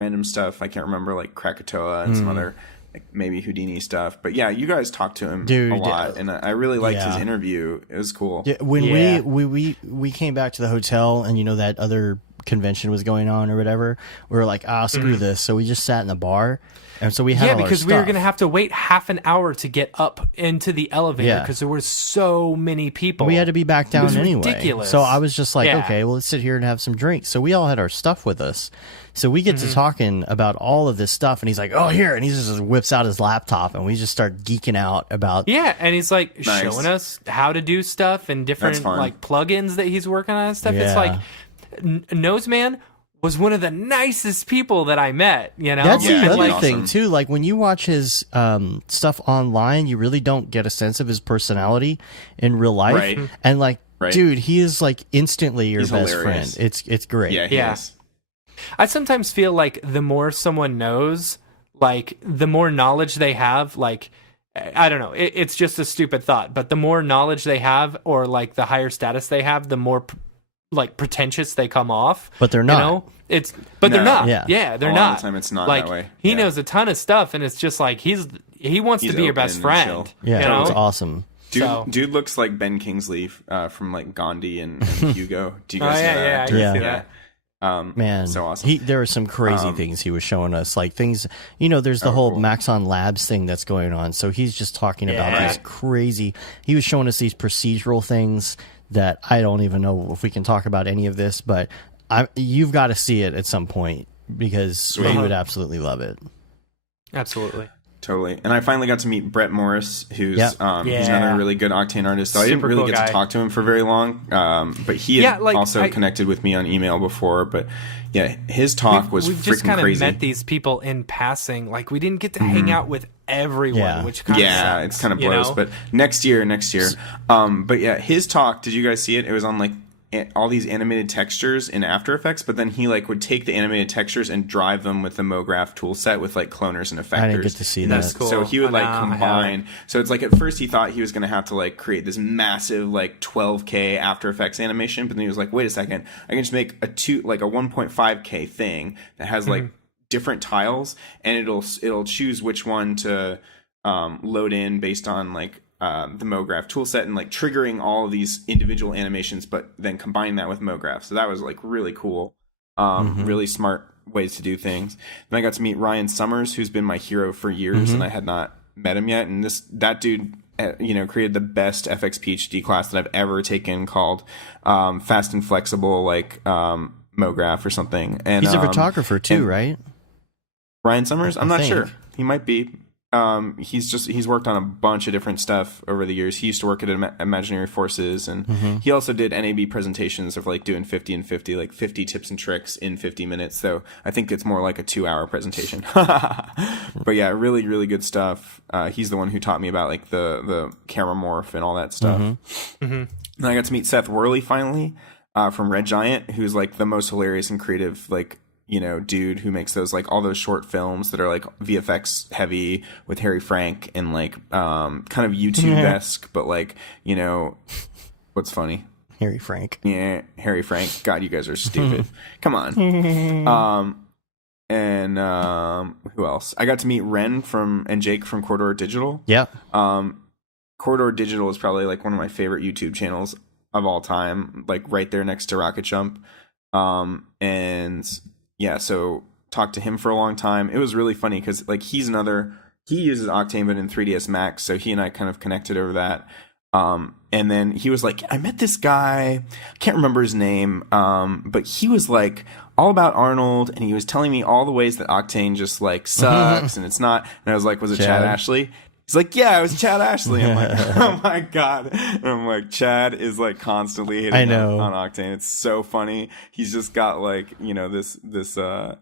random stuff. I can't remember, like Krakatoa and some other like maybe Houdini stuff. But yeah, you guys talked to him Dude, a lot, and I really liked his yeah. interview. It was cool. Yeah, when Yeah. we came back to the hotel and that other convention was going on or whatever, we were like, screw this. So we just sat in the bar, and so we had Yeah, all our because we were stuff. going to have to wait half an hour to get up into the elevator Yeah. because there were so many people. We had to be back down was anyway. ridiculous. So I was just like, Yeah. okay, well, let's sit here and have some drinks. So we all had our stuff with us. So we get Mm-hmm. to talking about all of this stuff, and he's like, oh, here. And he just whips out his laptop, and we just start geeking out about. Yeah, and he's like Nice. showing us how to do stuff and different That's fun. like plugins that he's working on and stuff. It's Yeah. like Noseman was one of the nicest people that I met. That's Yeah, the he's other awesome. thing, too. Like, when you watch his stuff online, you really don't get a sense of his personality in real life. Right. And, like, Right. dude, he is, like, instantly your He's best hilarious. friend. It's great. Yeah, he Yeah. is. I sometimes feel like the more someone knows, like the more knowledge they have, like I don't know, it's just a stupid thought, but the more knowledge they have or like the higher status they have, the more like pretentious they come off. But they're not. You know? But they're No. not. Yeah. Yeah, they're A lot of not. the time it's not like that way. he Yeah. knows a ton of stuff, and it's just like he wants He's to be your open best and friend. chill. Yeah, you know? it's awesome. Dude, So- dude looks like Ben Kingsley from like Gandhi and Hugo. Do you Oh guys know yeah, that yeah, I actor? can Yeah. see Yeah. that. Man, so awesome. There were some crazy things he was showing us, like things. There's the whole cool. Maxon Labs thing that's going on. So he's just talking about Yeah. these crazy. He was showing us these procedural things that I don't even know if we can talk about any of this, but you've got to see it at some point because you would absolutely love it. Absolutely. Totally. And I finally got to meet Brett Morris, who's Yep. he's Yeah. another really good Octane artist. So I didn't Super really cool get guy. to talk to him for very long, but he had Yeah, like, also connected with me on email before. But yeah, his talk was We've just freaking kind of crazy. met these people in passing. Like we didn't get to hang out with everyone, Yeah. which kind of Yeah, sucks, it's kind of you blows. know? But next year. But yeah, his talk. Did you guys see it? It was on like all these animated textures in After Effects, but then he like would take the animated textures and drive them with the MoGraph tool set with like cloners and effectors. I didn't get to see That's that. cool. So he would like I haven't. combine. So it's like at first he thought he was going to have to like create this massive like 12K After Effects animation, but then he was like, wait a second, I can just make a 1.5K thing that has like different tiles, and it'll choose which one to load in based on like the MoGraph toolset and like triggering all of these individual animations, but then combining that with MoGraph. So that was like really cool. Really smart ways to do things. Then I got to meet Ryan Summers, who's been my hero for years, and I had not met him yet. And that dude, created the best FX PhD class that I've ever taken, called Fast and Flexible, like MoGraph or something. And He's a photographer too, right? Ryan Summers? I'm I not think. sure. He might be. He's worked on a bunch of different stuff over the years. He used to work at Imaginary Forces, and he also did NAB presentations of like doing 50 and 50, like 50 tips and tricks in 50 minutes. So I think it's more like a 2-hour presentation. But yeah, really, really good stuff. He's the one who taught me about like the camera morph and all that stuff. And I got to meet Seth Worley finally, from Red Giant, who's like the most hilarious and creative, like, dude who makes those, like, all those short films that are like VFX heavy with Harry Frank and like kind of YouTube-esque, but like, what's funny? Harry Frank. Yeah, Harry Frank. God, you guys are stupid. Come on. And who else? I got to meet Ren and Jake from Corridor Digital. Yeah. Corridor Digital is probably like one of my favorite YouTube channels of all time, like right there next to Rocket Jump. And yeah, so talked to him for a long time. It was really funny because like he uses Octane but in 3ds Max, so he and I kind of connected over that. And then he was like, I met this guy, I can't remember his name, but he was like all about Arnold, and he was telling me all the ways that Octane just like sucks and it's not. And I was like, was it Chad Ashley? He's like, yeah, it was Chad Ashley. I'm like, oh my God. And I'm like, Chad is like constantly hitting on Octane. It's so funny. He's just got like, this I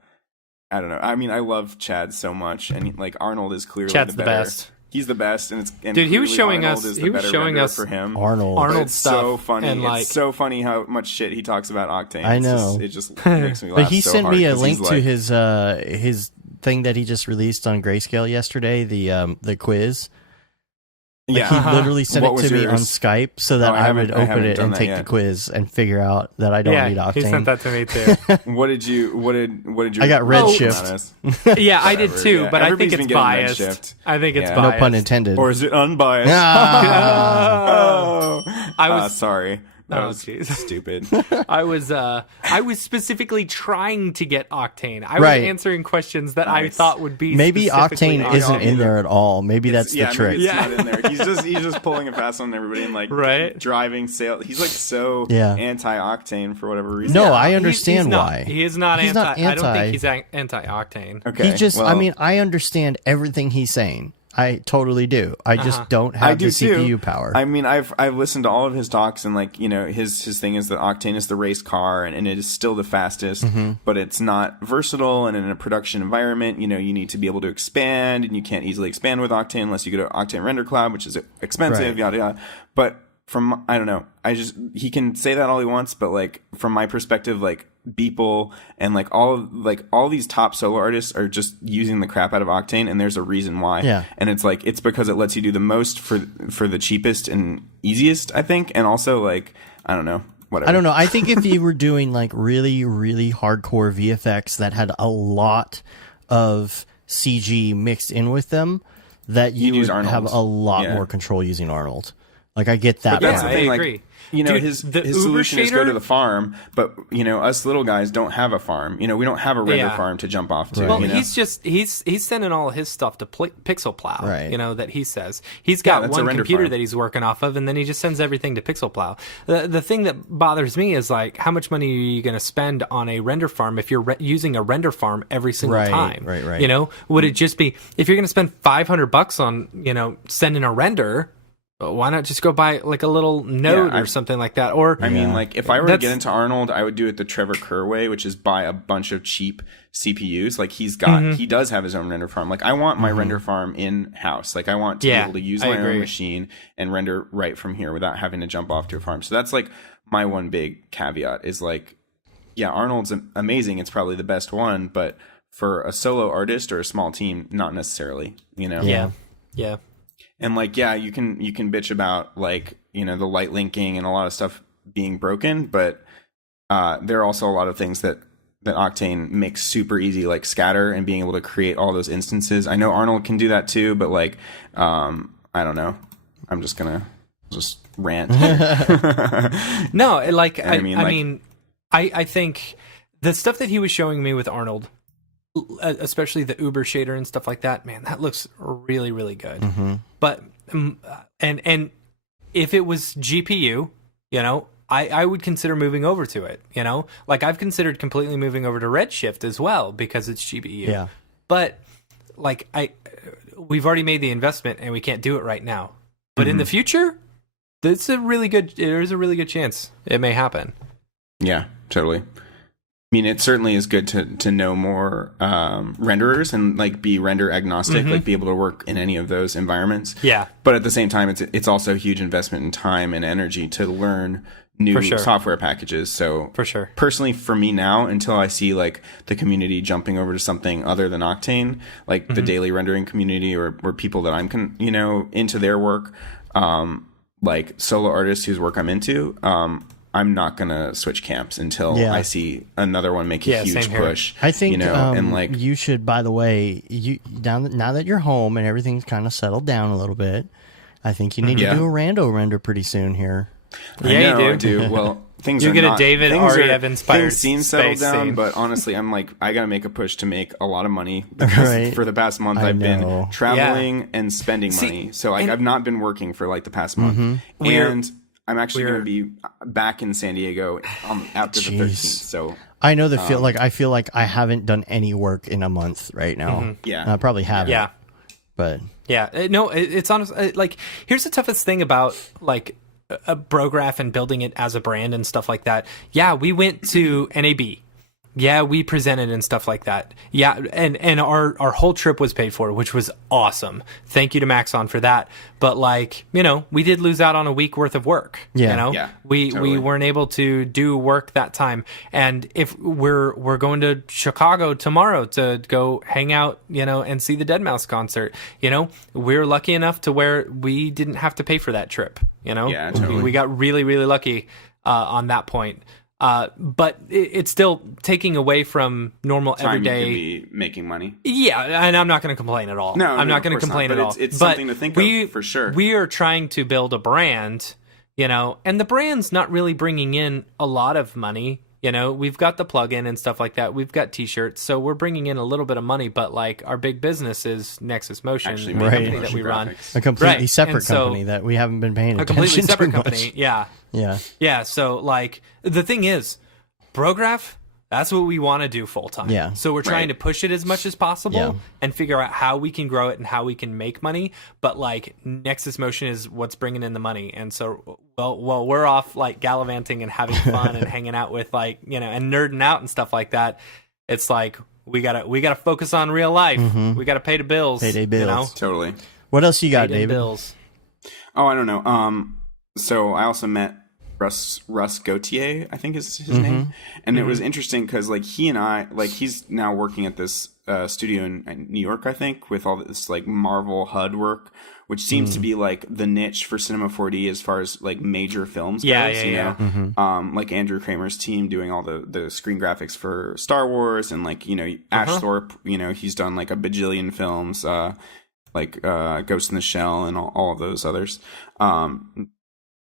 don't know. I mean, I love Chad so much, and like Arnold is clearly Chad's the best. He's the best, and dude, he was showing Arnold us for him. Arnold It's stuff, so funny. and like, it's so funny how much shit he talks about Octane. I know. It just makes me laugh. But he so sent hard me a 'cause link he's to like, his thing that he just released on Grayscale yesterday, the quiz. Like, yeah. he literally sent What it was to me on yours? Skype so that Oh, I would open haven't it done and that take yet. the quiz and figure out that I don't need Octane. he sent that to me too. What did you? I got Redshift. Yeah, I did too, yeah. but I think Everybody's it's been getting biased. Redshift. I think it's Yeah. No biased. pun intended. Or is it unbiased? Ah. I was sorry. That Oh, was jeez. stupid. I was specifically trying to get Octane. I Right. was answering questions that I Nice. thot would be Maybe specifically Octane on isn't in there at all. Maybe that's the trick. Maybe it's Yeah. not in there. He's just pulling a fast on everybody and like Right. driving sales. He's like so Yeah. anti-Octane for whatever reason. No, I He's understand not. why. He is not He's anti. not I don't anti. think he's anti-Octane. Okay. He just, well, I mean, I understand everything he's saying. I totally do. I just don't have I do the CPU too. power. I mean, I've listened to all of his talks, and like his thing is that Octane is the race car, and it is still the fastest, but it's not versatile. And in a production environment, you need to be able to expand, and you can't easily expand with Octane unless you go to Octane Render Cloud, which is expensive, Right. yada yada. But I don't know. He can say that all he wants, but like from my perspective, like Beeple and like all these top solo artists are just using the crap out of Octane, and there's a reason why. Yeah. And it's because it lets you do the most for the cheapest and easiest, I think, and also like I don't know, whatever. I don't know. I think if you were doing like really, really hardcore VFX that had a lot of CG mixed in with them, that you You'd use would have Arnold's. a lot Yeah. more control using Arnold. Like I get that. But that's part. the thing, I like, agree. Dude, Dude, the his Uber solution is go shader- to the farm, but us little guys don't have a farm. We don't have a render Yeah. farm to jump off to. Right. Well, you know? he's sending all his stuff to Pixel Plow. Right. That he says he's got that's a one render computer farm. that he's working off of, and then he just sends everything to Pixel Plow. The thing that bothers me is like, how much money are you going to spend on a render farm if you're using a render farm every single Right, time? right. Would it just be if you're going to spend $500 on sending a render? Why not just go buy like a little node or something like that? Or I mean, like, if I were to That's- get into Arnold, I would do it the Trevor Kerr way, which is buy a bunch of cheap CPUs. Like, he does have his own render farm. Like, I want my render farm in-house. Like, I want to be Yeah, able to use I my agree. own machine and render right from here without having to jump off to a farm. So that's, like, my one big caveat is, like, yeah, Arnold's amazing. It's probably the best one, but for a solo artist or a small team, not necessarily, yeah. And like, yeah, you can bitch about like, the light linking and a lot of stuff being broken, but there are also a lot of things that Octane makes super easy, like scatter and being able to create all those instances. I know Arnold can do that too, but like, I don't know. I'm just gonna rant. No, like I I think the stuff that he was showing me with Arnold, especially the Uber shader and stuff like that, man, that looks really, really good. But and if it was GPU, you know, I would consider moving over to it. You know, like I've considered completely moving over to Redshift as well because it's GPU. Yeah. But like we've already made the investment and we can't do it right now. But in the future, there's a really good chance it may happen. Yeah, totally. I mean, it certainly is good to know more renderers and like be render agnostic, like be able to work in any of those environments. Yeah. But at the same time, it's also a huge investment in time and energy to learn new For sure. software packages. So For sure. personally, for me now, until I see like the community jumping over to something other than Octane, like the daily rendering community or people that I'm into their work, like solo artists whose work I'm into, I'm not gonna switch camps until I see another one make a huge same here. push. I think and like you should. By the way, now that you're home and everything's kind of settled down a little bit, I think you need to do a rando render pretty soon here. Yeah, I you do. Well, things You are get a not, David things Ariev inspired Things seem settled space down, scene. but honestly, I'm like, I gotta make a push to make a lot of money because Right. for the past month I I've know. been traveling and spending money. So like, I've not been working for like the past month, and I'm actually going to be back in San Diego after the 13th. So I know the feel like I feel like I haven't done any work in a month right now. Yeah. I probably haven't. Yeah. But Yeah, no, it's honest. Like, here's the toughest thing about like a Brograph and building it as a brand and stuff like that. Yeah, we went to NAB. Yeah, we presented and stuff like that. Yeah, and our whole trip was paid for, which was awesome. Thank you to Maxon for that. But like, you know, we did lose out on a week worth of work. Yeah. You know? Yeah, We totally. weren't able to do work that time. And if we're going to Chicago tomorrow to go hang out, you know, and see the Deadmau5 concert, you know, we're lucky enough to where we didn't have to pay for that trip. You know? Yeah, totally. We got really, really lucky on that point. But it's still taking away from normal time everyday. you could be making money. Yeah, and I'm not going to complain at all. No, I'm no, not of going to course not, complain but at all. it's But something to think of, for sure. We are trying to build a brand, you know, and the brand's not really bringing in a lot of money. You know, we've got the plugin and stuff like that. We've got T-shirts, so we're bringing in a little bit of money. But like, our big business is Nexus Motion, Actually, the Right. company that we run. graphics. a completely Right, separate and so- company that we haven't been paying A attention completely to separate much. company. Yeah. Yeah. Yeah, so like the thing is, Brograph, that's what we want to do full time. Yeah. So we're trying Right. to push it as much as possible Yeah. and figure out how we can grow it and how we can make money. But like Nexus Motion is what's bringing in the money, and so well we're off like gallivanting and having fun and hanging out with like, you know, and nerding out and stuff like that. It's like we gotta focus on real life. We gotta pay the bills. Payday You bills. know? Totally. What else you got, Pay them David? bills. Oh, I don't know. So I also met Russ Gauthier, I think is his name, and it was interesting because like he and I, like he's now working at this studio in New York, I think, with all this like Marvel HUD work, which seems to be like the niche for Cinema 4D as far as like major films Yeah, goes. yeah, You know, like Andrew Kramer's team doing all the screen graphics for Star Wars, and like, you know, Ash Thorpe, you know, he's done like a bajillion films, like Ghost in the Shell and all of those others.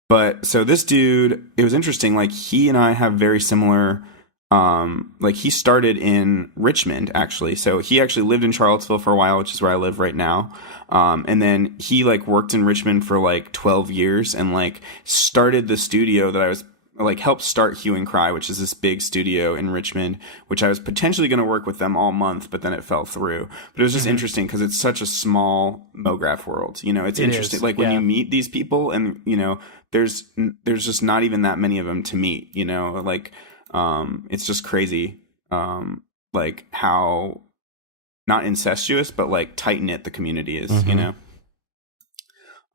But so this dude, it was interesting. Like he and I have very similar. Like he started in Richmond actually. So he actually lived in Charlottesville for a while, which is where I live right now. And then he like worked in Richmond for like 12 years and like started the studio that I was like helped start Hue and Cry, which is this big studio in Richmond, which I was potentially going to work with them all month, but then it fell through. But it was just interesting because it's such a small MoGraph world. You know, it's interesting. is, Like when yeah. you meet these people and, you know, there's just not even that many of them to meet, you know, like, it's just crazy. Like how not incestuous, but like tight knit the community is, you know?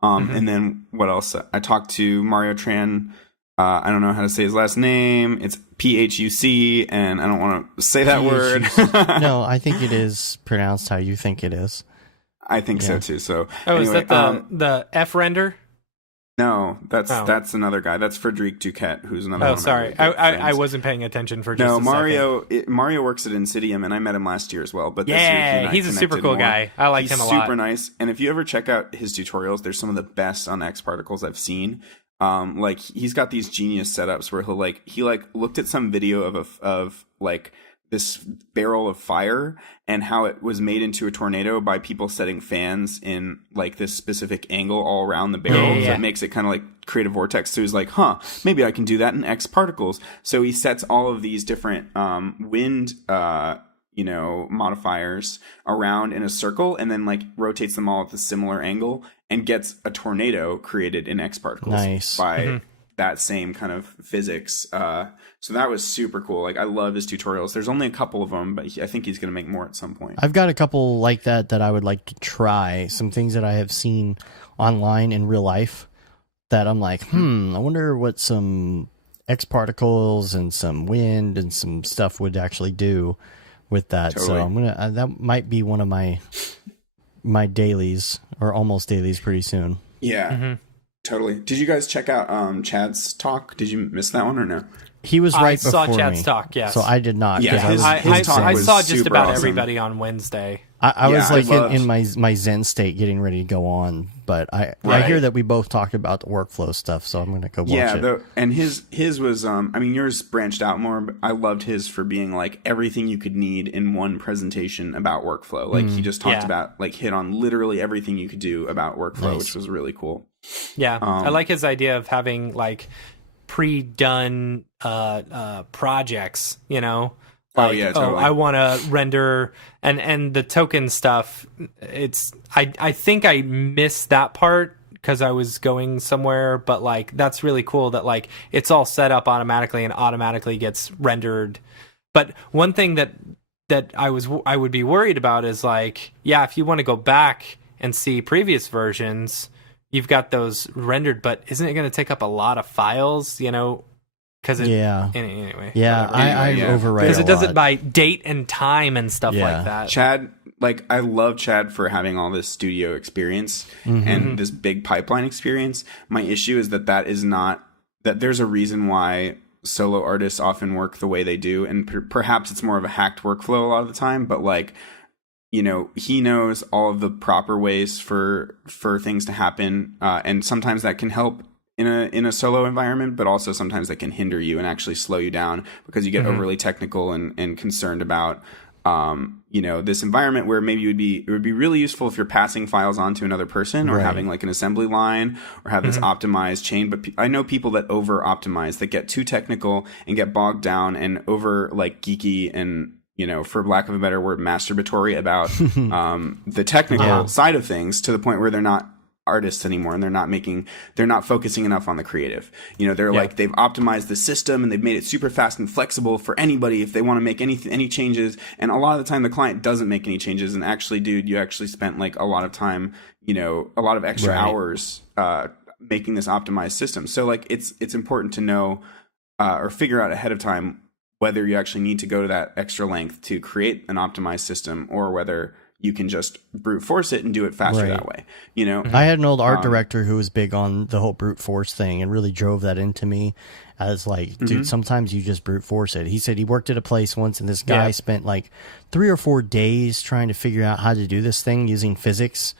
And then what else? I talked to Mario Tran. I don't know how to say his last name. It's Phuc, and I don't want to say that word. No, I think it is pronounced how you think it is. I think so too. So Oh, anyway, is that the F render? No, that's Oh. that's another guy. That's Frederic Duquette, who's another. Oh, one of my sorry. really good I friends. wasn't paying attention for just No, a second. Mario works at Insidium, and I met him last year as well. But this year he Yeah, and I he's a super connected cool more. guy. I like He's him a lot. super nice. And if you ever check out his tutorials, there's some of the best on X Particles I've seen. Like he's got these genius setups where he looked at some video of this barrel of fire and how it was made into a tornado by people setting fans in like this specific angle all around the barrel. Yeah. So it makes it kind of like create a vortex. So he's like, maybe I can do that in X particles. So he sets all of these different wind modifiers around in a circle and then like rotates them all at the similar angle and gets a tornado created in X particles Nice. by that same kind of physics. So that was super cool. Like I love his tutorials. There's only a couple of them, but I think he's going to make more at some point. I've got a couple like that I would like to try. Some things that I have seen online in real life that I'm like, I wonder what some X particles and some wind and some stuff would actually do with that. Totally. So I'm gonna that might be one of my dailies or almost dailies pretty soon. Yeah, totally. Did you guys check out Chad's talk? Did you miss that one or no? He was I right saw before Chad's me. talk, yes. So I did not. Yeah, 'cause I was, his talk I was saw just super about awesome. everybody on Wednesday. I was Yeah, like I loved- in my Zen state getting ready to go on, but I Right. hear that we both talked about the workflow stuff, so I'm going to go watch it. And his was I mean yours branched out more, but I loved his for being like everything you could need in one presentation about workflow. Like he just talked Yeah. about like hit on literally everything you could do about workflow, Nice. which was really cool. Yeah, I like his idea of having like pre-done projects. You know, Oh, like, yeah, totally. I want to render and the token stuff. It's I think I missed that part because I was going somewhere, but like that's really cool that like it's all set up automatically and automatically gets rendered. But one thing that I would be worried about is like, yeah, if you want to go back and see previous versions, you've got those rendered, but isn't it going to take up a lot of files? You know, because Yeah. Anyway, Yeah, whatever. I Anyway, yeah. overwrite Because a it does lot. it by date and time and stuff Yeah. like that. Chad, like I love Chad for having all this studio experience and this big pipeline experience. My issue is that is not that there's a reason why solo artists often work the way they do, and perhaps it's more of a hacked workflow a lot of the time, but like he knows all of the proper ways for things to happen, and sometimes that can help in a solo environment, but also sometimes that can hinder you and actually slow you down because you get overly technical and concerned about this environment where maybe it would be really useful if you're passing files on to another person or Right. having like an assembly line or have this optimized chain. But I know people that over optimize, that get too technical and get bogged down and over like geeky and, for lack of a better word, masturbatory about the technical side of things to the point where they're not artists anymore and they're not focusing enough on the creative. They're like they've optimized the system and they've made it super fast and flexible for anybody if they want to make any changes, and a lot of the time the client doesn't make any changes, and actually, dude, you actually spent like a lot of time, a lot of extra Right. hours making this optimized system. So like it's important to know or figure out ahead of time whether you actually need to go to that extra length to create an optimized system or whether you can just brute force it and do it faster Right. that way. I had an old art director who was big on the whole brute force thing and really drove that into me as like, dude, sometimes you just brute force it. He said he worked at a place once and this guy spent like 3 or 4 days trying to figure out how to do this thing using physics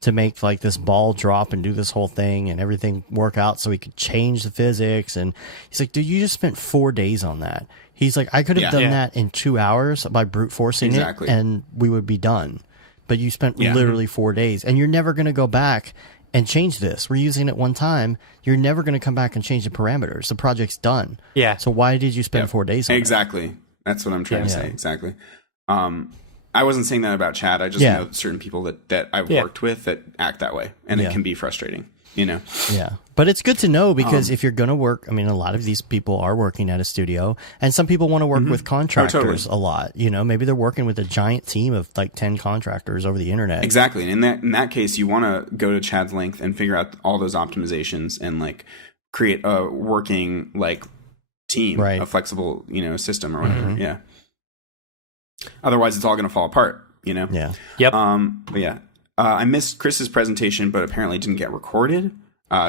to make like this ball drop and do this whole thing and everything work out so he could change the physics. And he's like, dude, you just spent 4 days on that. He's like, I could have done that in 2 hours by brute forcing Exactly. it and we would be done. But you spent Yeah. literally 4 days, and you're never going to go back and change this. We're using it one time. You're never going to come back and change the parameters. The project's done. Yeah. So why did you spend 4 days on it? Exactly. That's what I'm trying to Yeah. say. Exactly. I wasn't saying that about Chad. I just Yeah. know certain people that I've Yeah. worked with that act that way, and Yeah. it can be frustrating. Yeah. But it's good to know because if you're going to work, I mean, a lot of these people are working at a studio, and some people want to work with contractors a lot. Maybe they're working with a giant team of like 10 contractors over the internet. Exactly. And in that case, you want to go to Chad's length and figure out all those optimizations and like create a working like team, Right. a flexible system or whatever. Yeah. Otherwise, it's all going to fall apart. Yeah. Yep. But yeah, I missed Chris's presentation, but apparently didn't get recorded.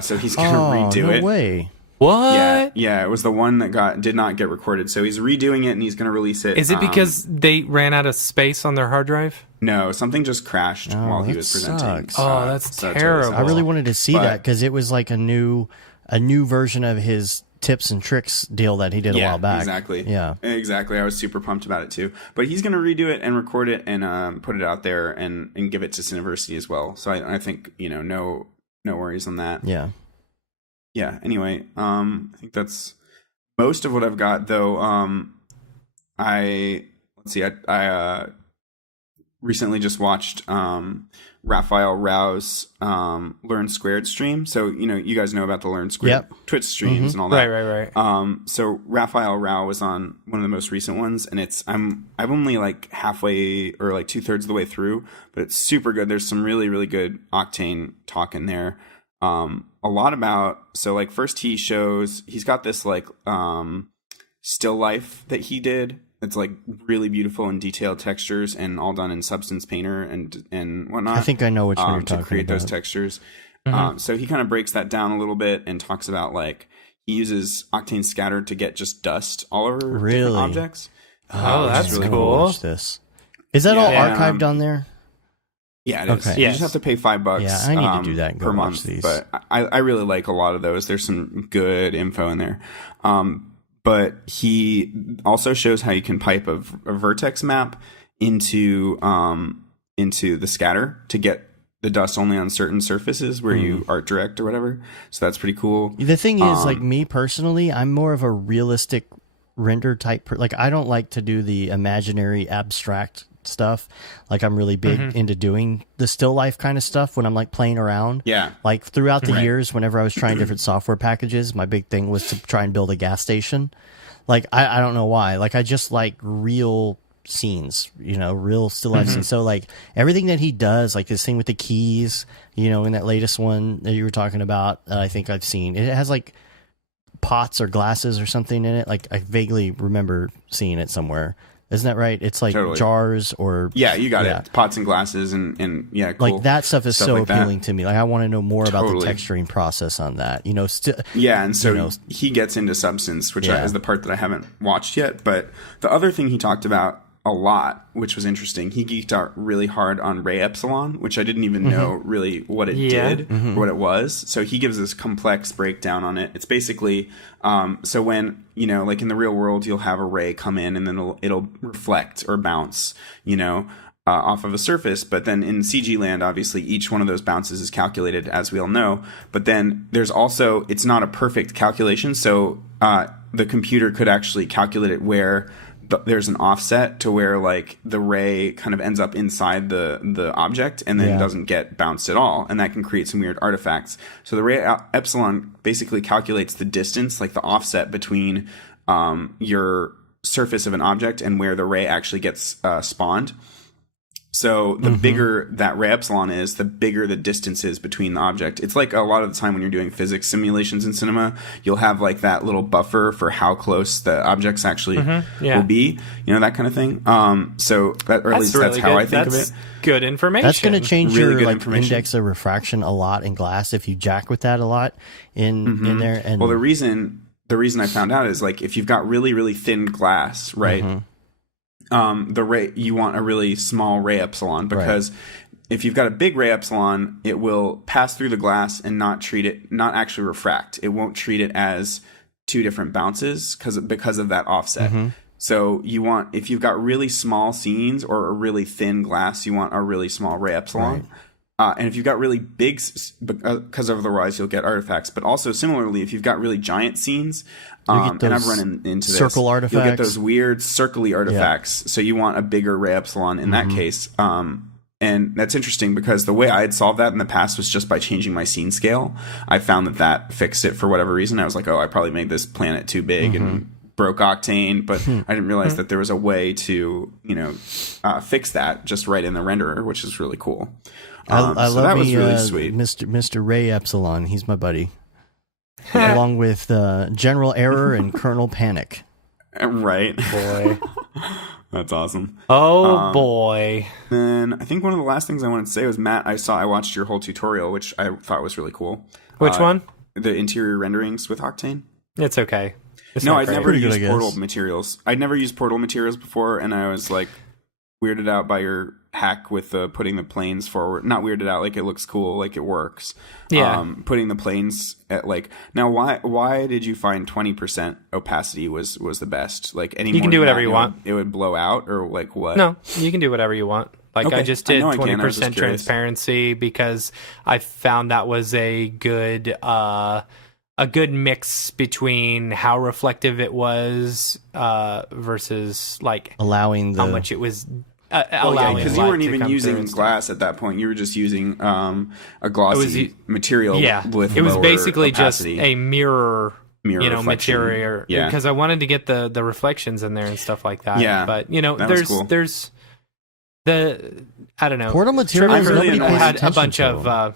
So he's gonna redo no it. way. What? Yeah, it was the one that did not get recorded. So he's redoing it and he's gonna release it. Is it because they ran out of space on their hard drive? No, something just crashed while he that was presenting. sucks. Oh, that's so it's terrible. I really wanted to see But- that because it was like a new version of his tips and tricks deal that he did a while back. Exactly. Yeah. Exactly. I was super pumped about it too. But he's going to redo it and record it and put it out there and give it to Cineversity as well. So I think, no worries on that. Yeah. Yeah. Anyway, I think that's most of what I've got though. I recently just watched Raphael Rao's Learn Squared stream. So you guys know about the Learn Squared Yep. Twitch streams and all that. Right. So Raphael Rao was on one of the most recent ones, and I'm only like halfway or like 2/3 of the way through, but it's super good. There's some really, really good Octane talk in there. A lot about, so like first he's got this like still life that he did. It's like really beautiful and detailed textures and all done in Substance Painter and whatnot. I think I know which one you're to talking create those about. textures. So he kind of breaks that down a little bit and talks about like he uses Octane Scatter to get just dust all over Really? different objects. Oh, which is that's really I'm gonna cool. watch this. Is that all Yeah. archived on there? Yeah, it is. Okay. You Yes. just have to pay $5. Yeah, I need to do that and go per watch month. these. But I really like a lot of those. There's some good info in there. But he also shows how you can pipe a vertex map into the scatter to get the dust only on certain surfaces where you art direct or whatever. So that's pretty cool. The thing is, like me personally, I'm more of a realistic render type. Like I don't like to do the imaginary abstract stuff. Like I'm really big into doing the still life kind of stuff when I'm like playing around. Yeah. Like throughout the Right. years, whenever I was trying different software packages, my big thing was to try and build a gas station. Like I don't know why. Like I just like real scenes, real still life scenes. So like everything that he does, like this thing with the keys, in that latest one that you were talking about, I think I've seen it has like pots or glasses or something in it. Like I vaguely remember seeing it somewhere. Isn't that right? It's like Totally. jars or Yeah, you got Yeah. it. Pots and glasses and yeah, cool. like that stuff is so like that. appealing to me. Like I want to know more about the Totally. texturing process on that. Yeah, and so you know, he gets into Substance, which Yeah. is the part that I haven't watched yet. But the other thing he talked about a lot, which was interesting, he geeked out really hard on Ray Epsilon, which I didn't even know really what it did or what it was. So he gives this complex breakdown on it. It's basically, so when, like in the real world, you'll have a ray come in and then it'll reflect or bounce, off of a surface. But then in CG land, obviously, each one of those bounces is calculated, as we all know. But then there's also, it's not a perfect calculation. So the computer could actually calculate it where there's an offset to where like the ray kind of ends up inside the object and then doesn't get bounced at all, and that can create some weird artifacts. So the Ray Epsilon basically calculates the distance, like the offset between your surface of an object and where the ray actually gets spawned. So the bigger that Ray Epsilon is, the bigger the distance is between the object. It's like a lot of the time when you're doing physics simulations in cinema, you'll have like that little buffer for how close the objects actually will be, that kind of thing. So that, or at least that's how I think of it. Good information. that's going to change Really your good like information. index of refraction a lot in glass if you jack with that a lot in there. And Well, the reason I found out is like if you've got really, really thin glass, right? The ray, you want a really small Ray Epsilon because if you've got a big Ray Epsilon, it will pass through the glass and not actually refract. It won't treat it as two different bounces because of that offset. So if you've got really small scenes or a really thin glass, you want a really small Ray Epsilon. And if you've got really big, because otherwise you'll get artifacts. But also similarly, if you've got really giant scenes, and I've run into this, circle you'll get artifacts. those weird circly artifacts. So you want a bigger Ray Epsilon in that case. And that's interesting because the way I had solved that in the past was just by changing my scene scale. I found that fixed it for whatever reason. I was like, I probably made this planet too big and broke Octane, but I didn't realize that there was a way to, fix that just right in the renderer, which is really cool. I So love that was me, really sweet. Mr. Ray Epsilon. He's my buddy. Along with General Error and Colonel Panic. Right. boy. That's awesome. Oh boy. Then I think one of the last things I wanted to say was, Matt, I watched your whole tutorial, which I thought was really cool. Which one? The interior renderings with Octane. It's okay. It's No, not I'd great. never Pretty good, used I guess. portal materials. I'd never used portal materials before, and I was like weirded out by your hack with putting the planes forward. Not weirded out, like it looks cool, like it works. Yeah. Putting the planes at like now. Why did you find 20% opacity was the best? Like any You can more do than whatever that, you want. It would blow out, or like what? No, you can do whatever you want. Like I Okay. just I did know I can. I was just 20% curious. transparency because I found that was a good mix between how reflective it was versus like allowing the how much it was Oh yeah, allowing because you light weren't to even come through using and stuff. glass at that point. You were just using a glossy material. Yeah, with it was lower basically opacity. just a mirror Reflection. material. Yeah. Because I wanted to get the reflections in there and stuff like that. Yeah, but that was cool. there's the I don't know. portal materials. I'm really nobody annoyed. pays had a attention bunch to of them.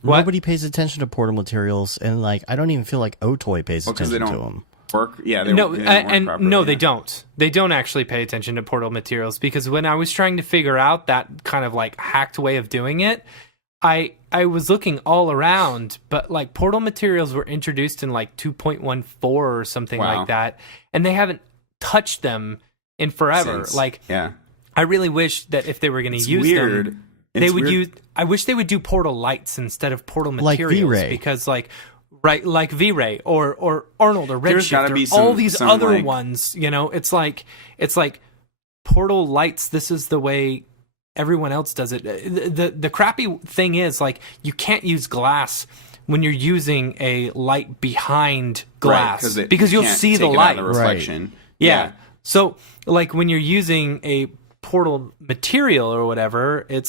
what? Nobody pays attention to portal materials, and like I don't even feel like Otoy pays 'cause they attention to don't them. work. Yeah, they no, don't work and properly, no, yeah. they don't. They don't actually pay attention to portal materials because when I was trying to figure out that kind of like hacked way of doing it, I was looking all around, but like portal materials were introduced in like 2.14 or something Wow. like that, and they haven't touched them in forever. Since- Like yeah, I really wish that if they were going to it's use weird. them, It's they would weird. use. I wish they would do portal lights instead of portal Like materials V-Ray. because like. Right, like V-Ray or Arnold or There's Redshift gotta or be all some- these some, other like- ones. You know, it's like portal lights. This is the way everyone else does it. The crappy thing is like you can't use glass when you're using a light behind glass Right, because you you'll can't see take the it out light. of the reflection. Yeah. So like when you're using a portal material or whatever, it.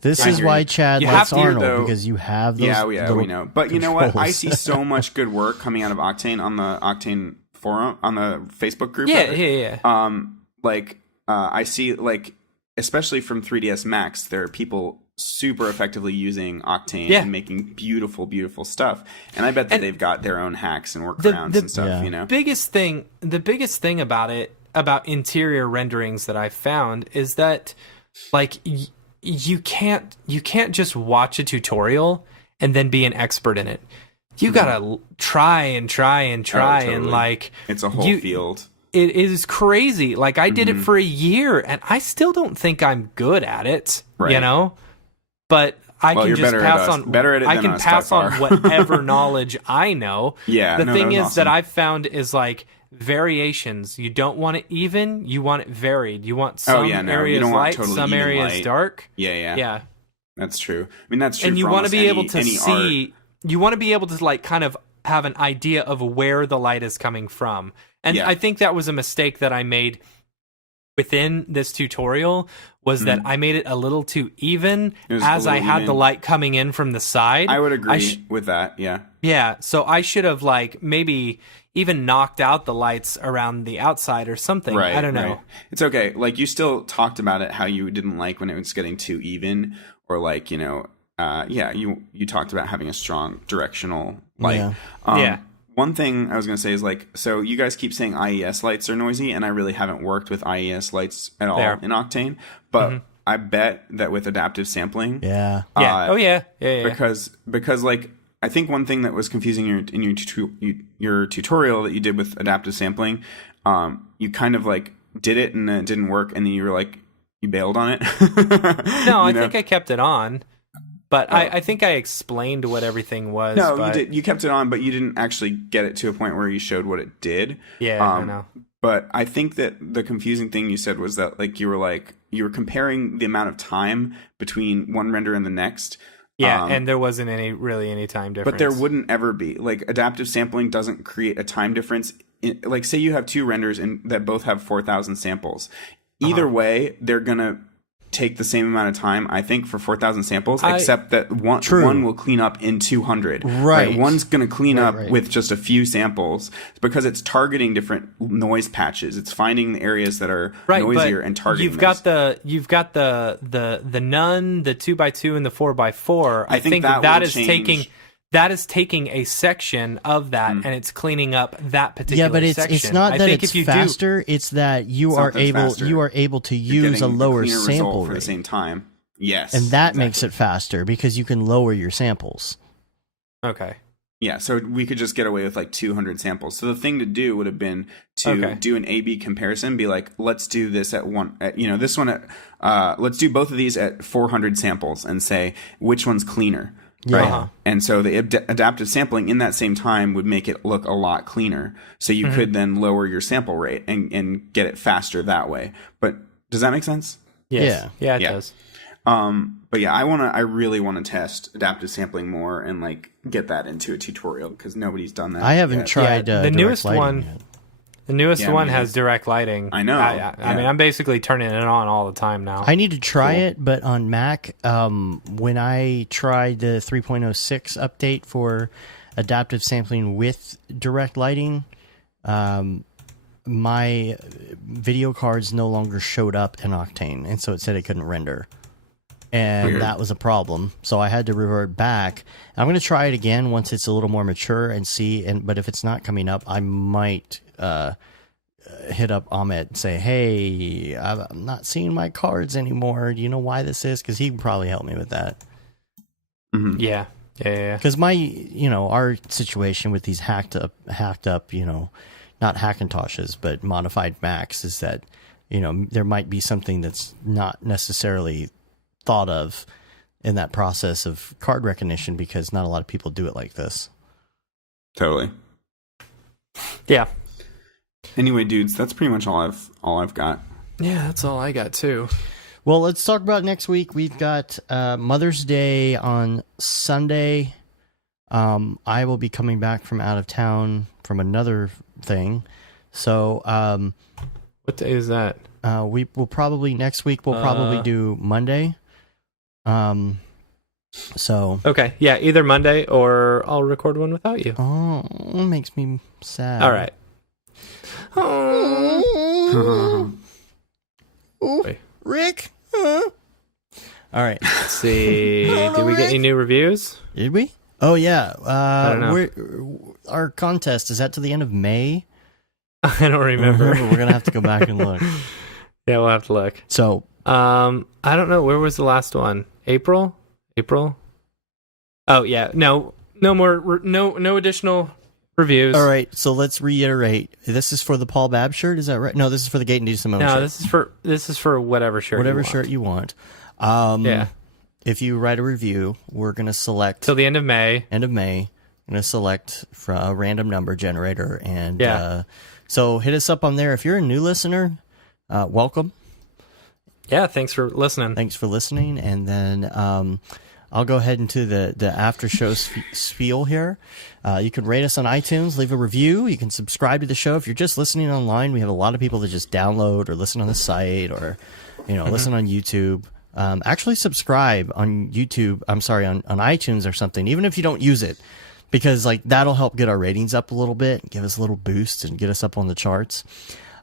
This I is hear why you. Chad You likes have to, Arnold though- because you have those. Yeah, little we know. But you know what? I controls. see so much good work coming out of Octane on the Octane forum, on the Facebook group. Yeah, rather. yeah. I see, like, especially from 3ds Max, there are people super effectively using Octane Yeah. and making beautiful, beautiful stuff. And I bet that And they've got their own hacks and the- workarounds the- and stuff. Yeah. You know, The biggest thing about interior renderings that I've found is that like you can't just watch a tutorial and then be an expert in it. You gotta try and try and try totally. and like it's a whole you- field. It is crazy. Like I Mm-hmm. did it for a year and I still don't think I'm good at it. You Right. know, but I Well, can you're just better at pass us. on. Better at it I than can us by pass on far. whatever knowledge I know. Yeah, The no, thing that is was that awesome. I've found is like variations. You don't want it even. You want it varied. You want some yeah, no, you areas don't want light, totally some even areas light. dark. Yeah. Yeah, That's true. I mean, that's true. and you for want to almost be able to any see. art. You want to be able to like kind of have an idea of where the light is coming from. And Yeah. I think that was a mistake that I made within this tutorial was that I made it a little too even Mm-hmm. It was a as I little had even. the light coming in from the side. I would agree sh- with that. Yeah. Yeah, so I should have like maybe even knocked out the lights around the outside or something. Right. I don't know. right. It's okay. Like you still talked about it, how you didn't like when it was getting too even, or like you talked about having a strong directional light. Yeah. Yeah. One thing I was going to say is like, so you guys keep saying IES lights are noisy, and I really haven't worked with IES lights at all They are. in Octane, but I bet that with adaptive sampling, Yeah. Yeah. Yeah. because like I think one thing that was confusing in your tutorial that you did with adaptive sampling, you kind of like did it and then it didn't work, and then you were like you bailed on it. No, I You know? think I kept it on. But I think I explained what everything was. No, but, you did. You kept it on, but you didn't actually get it to a point where you showed what it did. Yeah, I know. But I think that the confusing thing you said was that like you were comparing the amount of time between one render and the next. Yeah, and there wasn't any time difference. But there wouldn't ever be. Like adaptive sampling doesn't create a time difference. Like say you have two renders and that both have 4,000 samples. Either way, they're gonna take the same amount of time, I think, for 4,000 samples, except that one will clean up in 200. Right. One's going to clean up right. with just a few samples because it's targeting different noise patches. It's finding the areas that are noisier and targeting you've those. you've got the none, the 2x2 and the 4x4. I think that that will is change. taking that is taking a section of that and it's cleaning up that particular Yeah, but section. it's not I that think it's if you faster. It's that you are Something's able faster. you are able to You're use a getting lower cleaner sample result for the rate, same time. Yes, and that exactly. makes it faster because you can lower your samples. Okay. Yeah, so we could just get away with like 200 samples. So the thing to do would have been to Okay. do an A/B comparison. Be like, let's do this at one. This one at. Let's do both of these at 400 samples and say which one's cleaner. Yeah. Right. And so the adaptive sampling in that same time would make it look a lot cleaner. So you could then lower your sample rate and get it faster that way. But does that make sense? Yes. Yeah, it Yeah. does. But yeah, I really want to test adaptive sampling more and like get that into a tutorial because nobody's done that. I haven't yet. tried the direct newest lighting one- yet. The newest Yeah, one man. has direct lighting. I know. I Yeah. mean, I'm basically turning it on all the time now. I need to try it, but on Mac, when I tried the 3.06 update for adaptive sampling with direct lighting, my video cards no longer showed up in Octane, and so it said it couldn't render. And Weird. that was a problem. So I had to revert back. I'm going to try it again once it's a little more mature and see. But if it's not coming up, I might hit up Ahmet and say, hey, I'm not seeing my cards anymore. Do you know why this is? Because he can probably help me with that. Yeah. Because our situation with these hacked up, not Hackintoshes, but modified Macs is that, there might be something that's not necessarily thought of in that process of card recognition because not a lot of people do it like this. Totally. Yeah. Anyway, dudes, that's pretty much all I've got. Yeah, that's all I got too. Well, let's talk about next week. We've got Mother's Day on Sunday. I will be coming back from out of town from another thing. So What day is that? we will probably next week we'll probably do Monday. So Okay, yeah, either Monday or I'll record one without you. it makes me sad. All right. Ooh, Rick. All right. Let's see. Did we get any new reviews? Did we? Oh yeah. don't know. Our contest is that to the end of May? I don't remember. We're gonna have to go back and look. Yeah, we'll have to look. So I don't know. Where was the last one? April? Oh yeah. No more. No additional reviews. all right. So let's reiterate. This is for the Paul Babb shirt. Is that right? No, this is for the Gate and D. Simone No, shirt. this is for whatever shirt. Whatever you want. shirt you want. Yeah. If you write a review, we're gonna select Till the end of May. end of May. I'm gonna select from a random number generator, and Yeah. so hit us up on there. If you're a new listener, welcome. Yeah. Thanks for listening. Thanks for listening, and then I'll go ahead into the after show spiel here. You can rate us on iTunes, leave a review. You can subscribe to the show if you're just listening online. We have a lot of people that just download or listen on the site, or listen on YouTube. Actually, subscribe on YouTube. I'm sorry, on iTunes or something, even if you don't use it, because that'll help get our ratings up a little bit, give us a little boost, and get us up on the charts.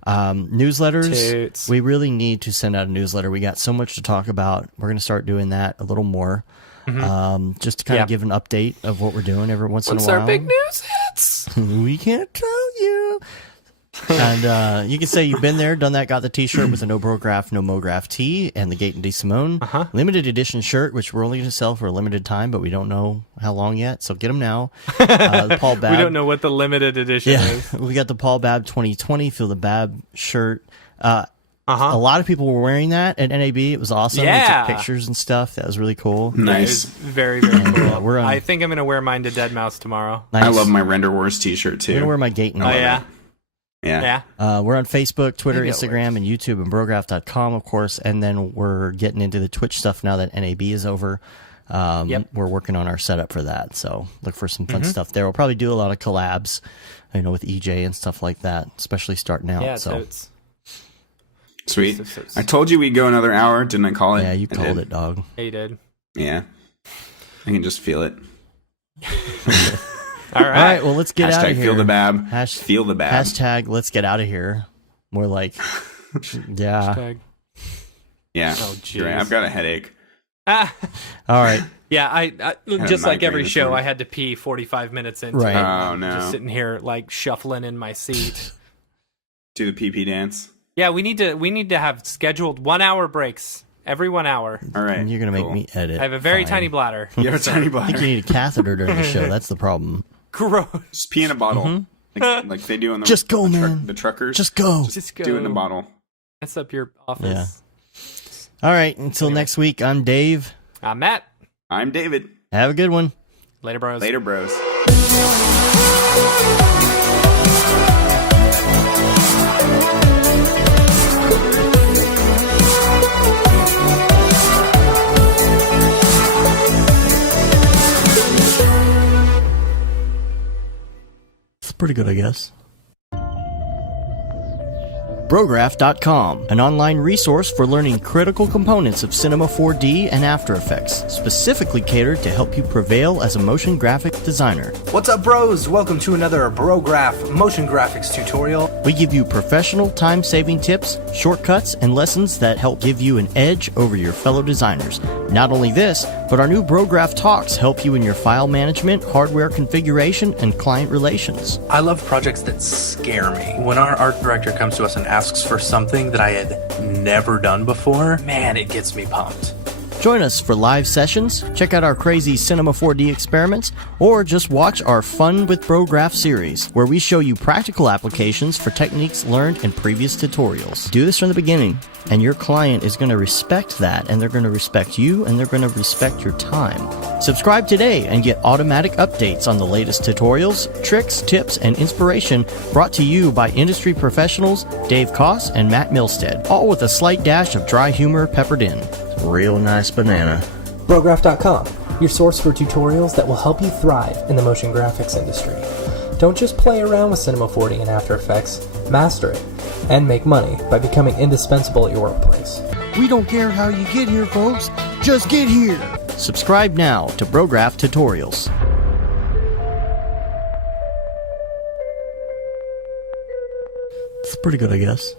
Newsletters. Toots. We really need to send out a newsletter. We got so much to talk about. We're going to start doing that a little more. Just to kind Yeah. of give an update of what we're doing every once in a What's while. our big news hits? We can't tell you. And you can say you've been there, done that, got the t-shirt with the No Brograph, No Mograph tee and the Gate and D. Simone. Limited edition shirt, which we're only going to sell for a limited time, but we don't know how long yet, so get them now. The Paul Babb. We don't know what the limited edition Yeah, is. we got the Paul Babb 2020 Feel the Babb shirt. Uh-huh. A lot of people were wearing that at NAB. It was awesome. Yeah. We took pictures and stuff. That was really cool. It Nice. was very, very cool. we're on- I think I'm going to wear mine to Dead Mouse tomorrow. Nice. I love my Render Wars t-shirt I'm too. gonna wear my Gate and Oh, yeah? Yeah. Yeah. We're on Facebook, Twitter, Maybe I'll wear Instagram, and YouTube, and Brograph.com, of course. And then we're getting into the Twitch stuff now that NAB is over. Yep. We're working on our setup for that. So look for some fun stuff there. We'll probably do a lot of collabs, with EJ and stuff like that, especially starting out. Yeah, so totes. Sweet. Totes. I told you we'd go another hour, didn't I call it? yeah, you I called did. it, dog. Yeah, you did. Yeah. I can just feel it. All right. All right, well, let's get out of Hashtag here. feel the bab. Hash- Feel the bab. Hashtag let's get out of here. More like, yeah. Hashtag. Yeah. Oh, You're right. jeez. I've got a headache. Ah. All right. Yeah, I just like migraine every this show, morning. I had to pee 45 minutes into Right. it. Oh, no. Just sitting here like shuffling in my seat. Do the pee dance. Yeah, we need to have scheduled 1 hour breaks every 1 hour. All right. And you're gonna make cool. me edit. I have a very Fine. tiny bladder. You have a tiny I think bladder. you need a catheter during the show. That's the problem. Gross. Just pee in a bottle. Like they do on the, Just go, the man. the truckers. Just go. Just go. do it in a bottle. Mess up your office. All right. Until next week, I'm Dave. I'm Matt. I'm David. Have a good one. Later, bros. Later, bros. It's pretty good, I guess. Brograph.com, an online resource for learning critical components of Cinema 4D and After Effects, specifically catered to help you prevail as a motion graphic designer. What's up, bros? Welcome to another Brograph motion graphics tutorial. We give you professional time-saving tips, shortcuts, and lessons that help give you an edge over your fellow designers. Not only this, but our new Brograph Talks help you in your file management, hardware configuration, and client relations. I love projects that scare me. When our art director comes to us and asks for something that I had never done before, man, it gets me pumped. Join us for live sessions, check out our crazy Cinema 4D experiments, or just watch our Fun with Brograph series, where we show you practical applications for techniques learned in previous tutorials. Do this from the beginning, and your client is going to respect that, and they're going to respect you, and they're going to respect your time. Subscribe today and get automatic updates on the latest tutorials, tricks, tips, and inspiration brought to you by industry professionals Dave Koss and Matt Milstead, all with a slight dash of dry humor peppered in. Real nice banana. Brograph.com, your source for tutorials that will help you thrive in the motion graphics industry. Don't just play around with Cinema 4D and After Effects, master it, and make money by becoming indispensable at your workplace. We don't care how you get here, folks. Just get here. Subscribe now to Brograph Tutorials. It's pretty good, I guess.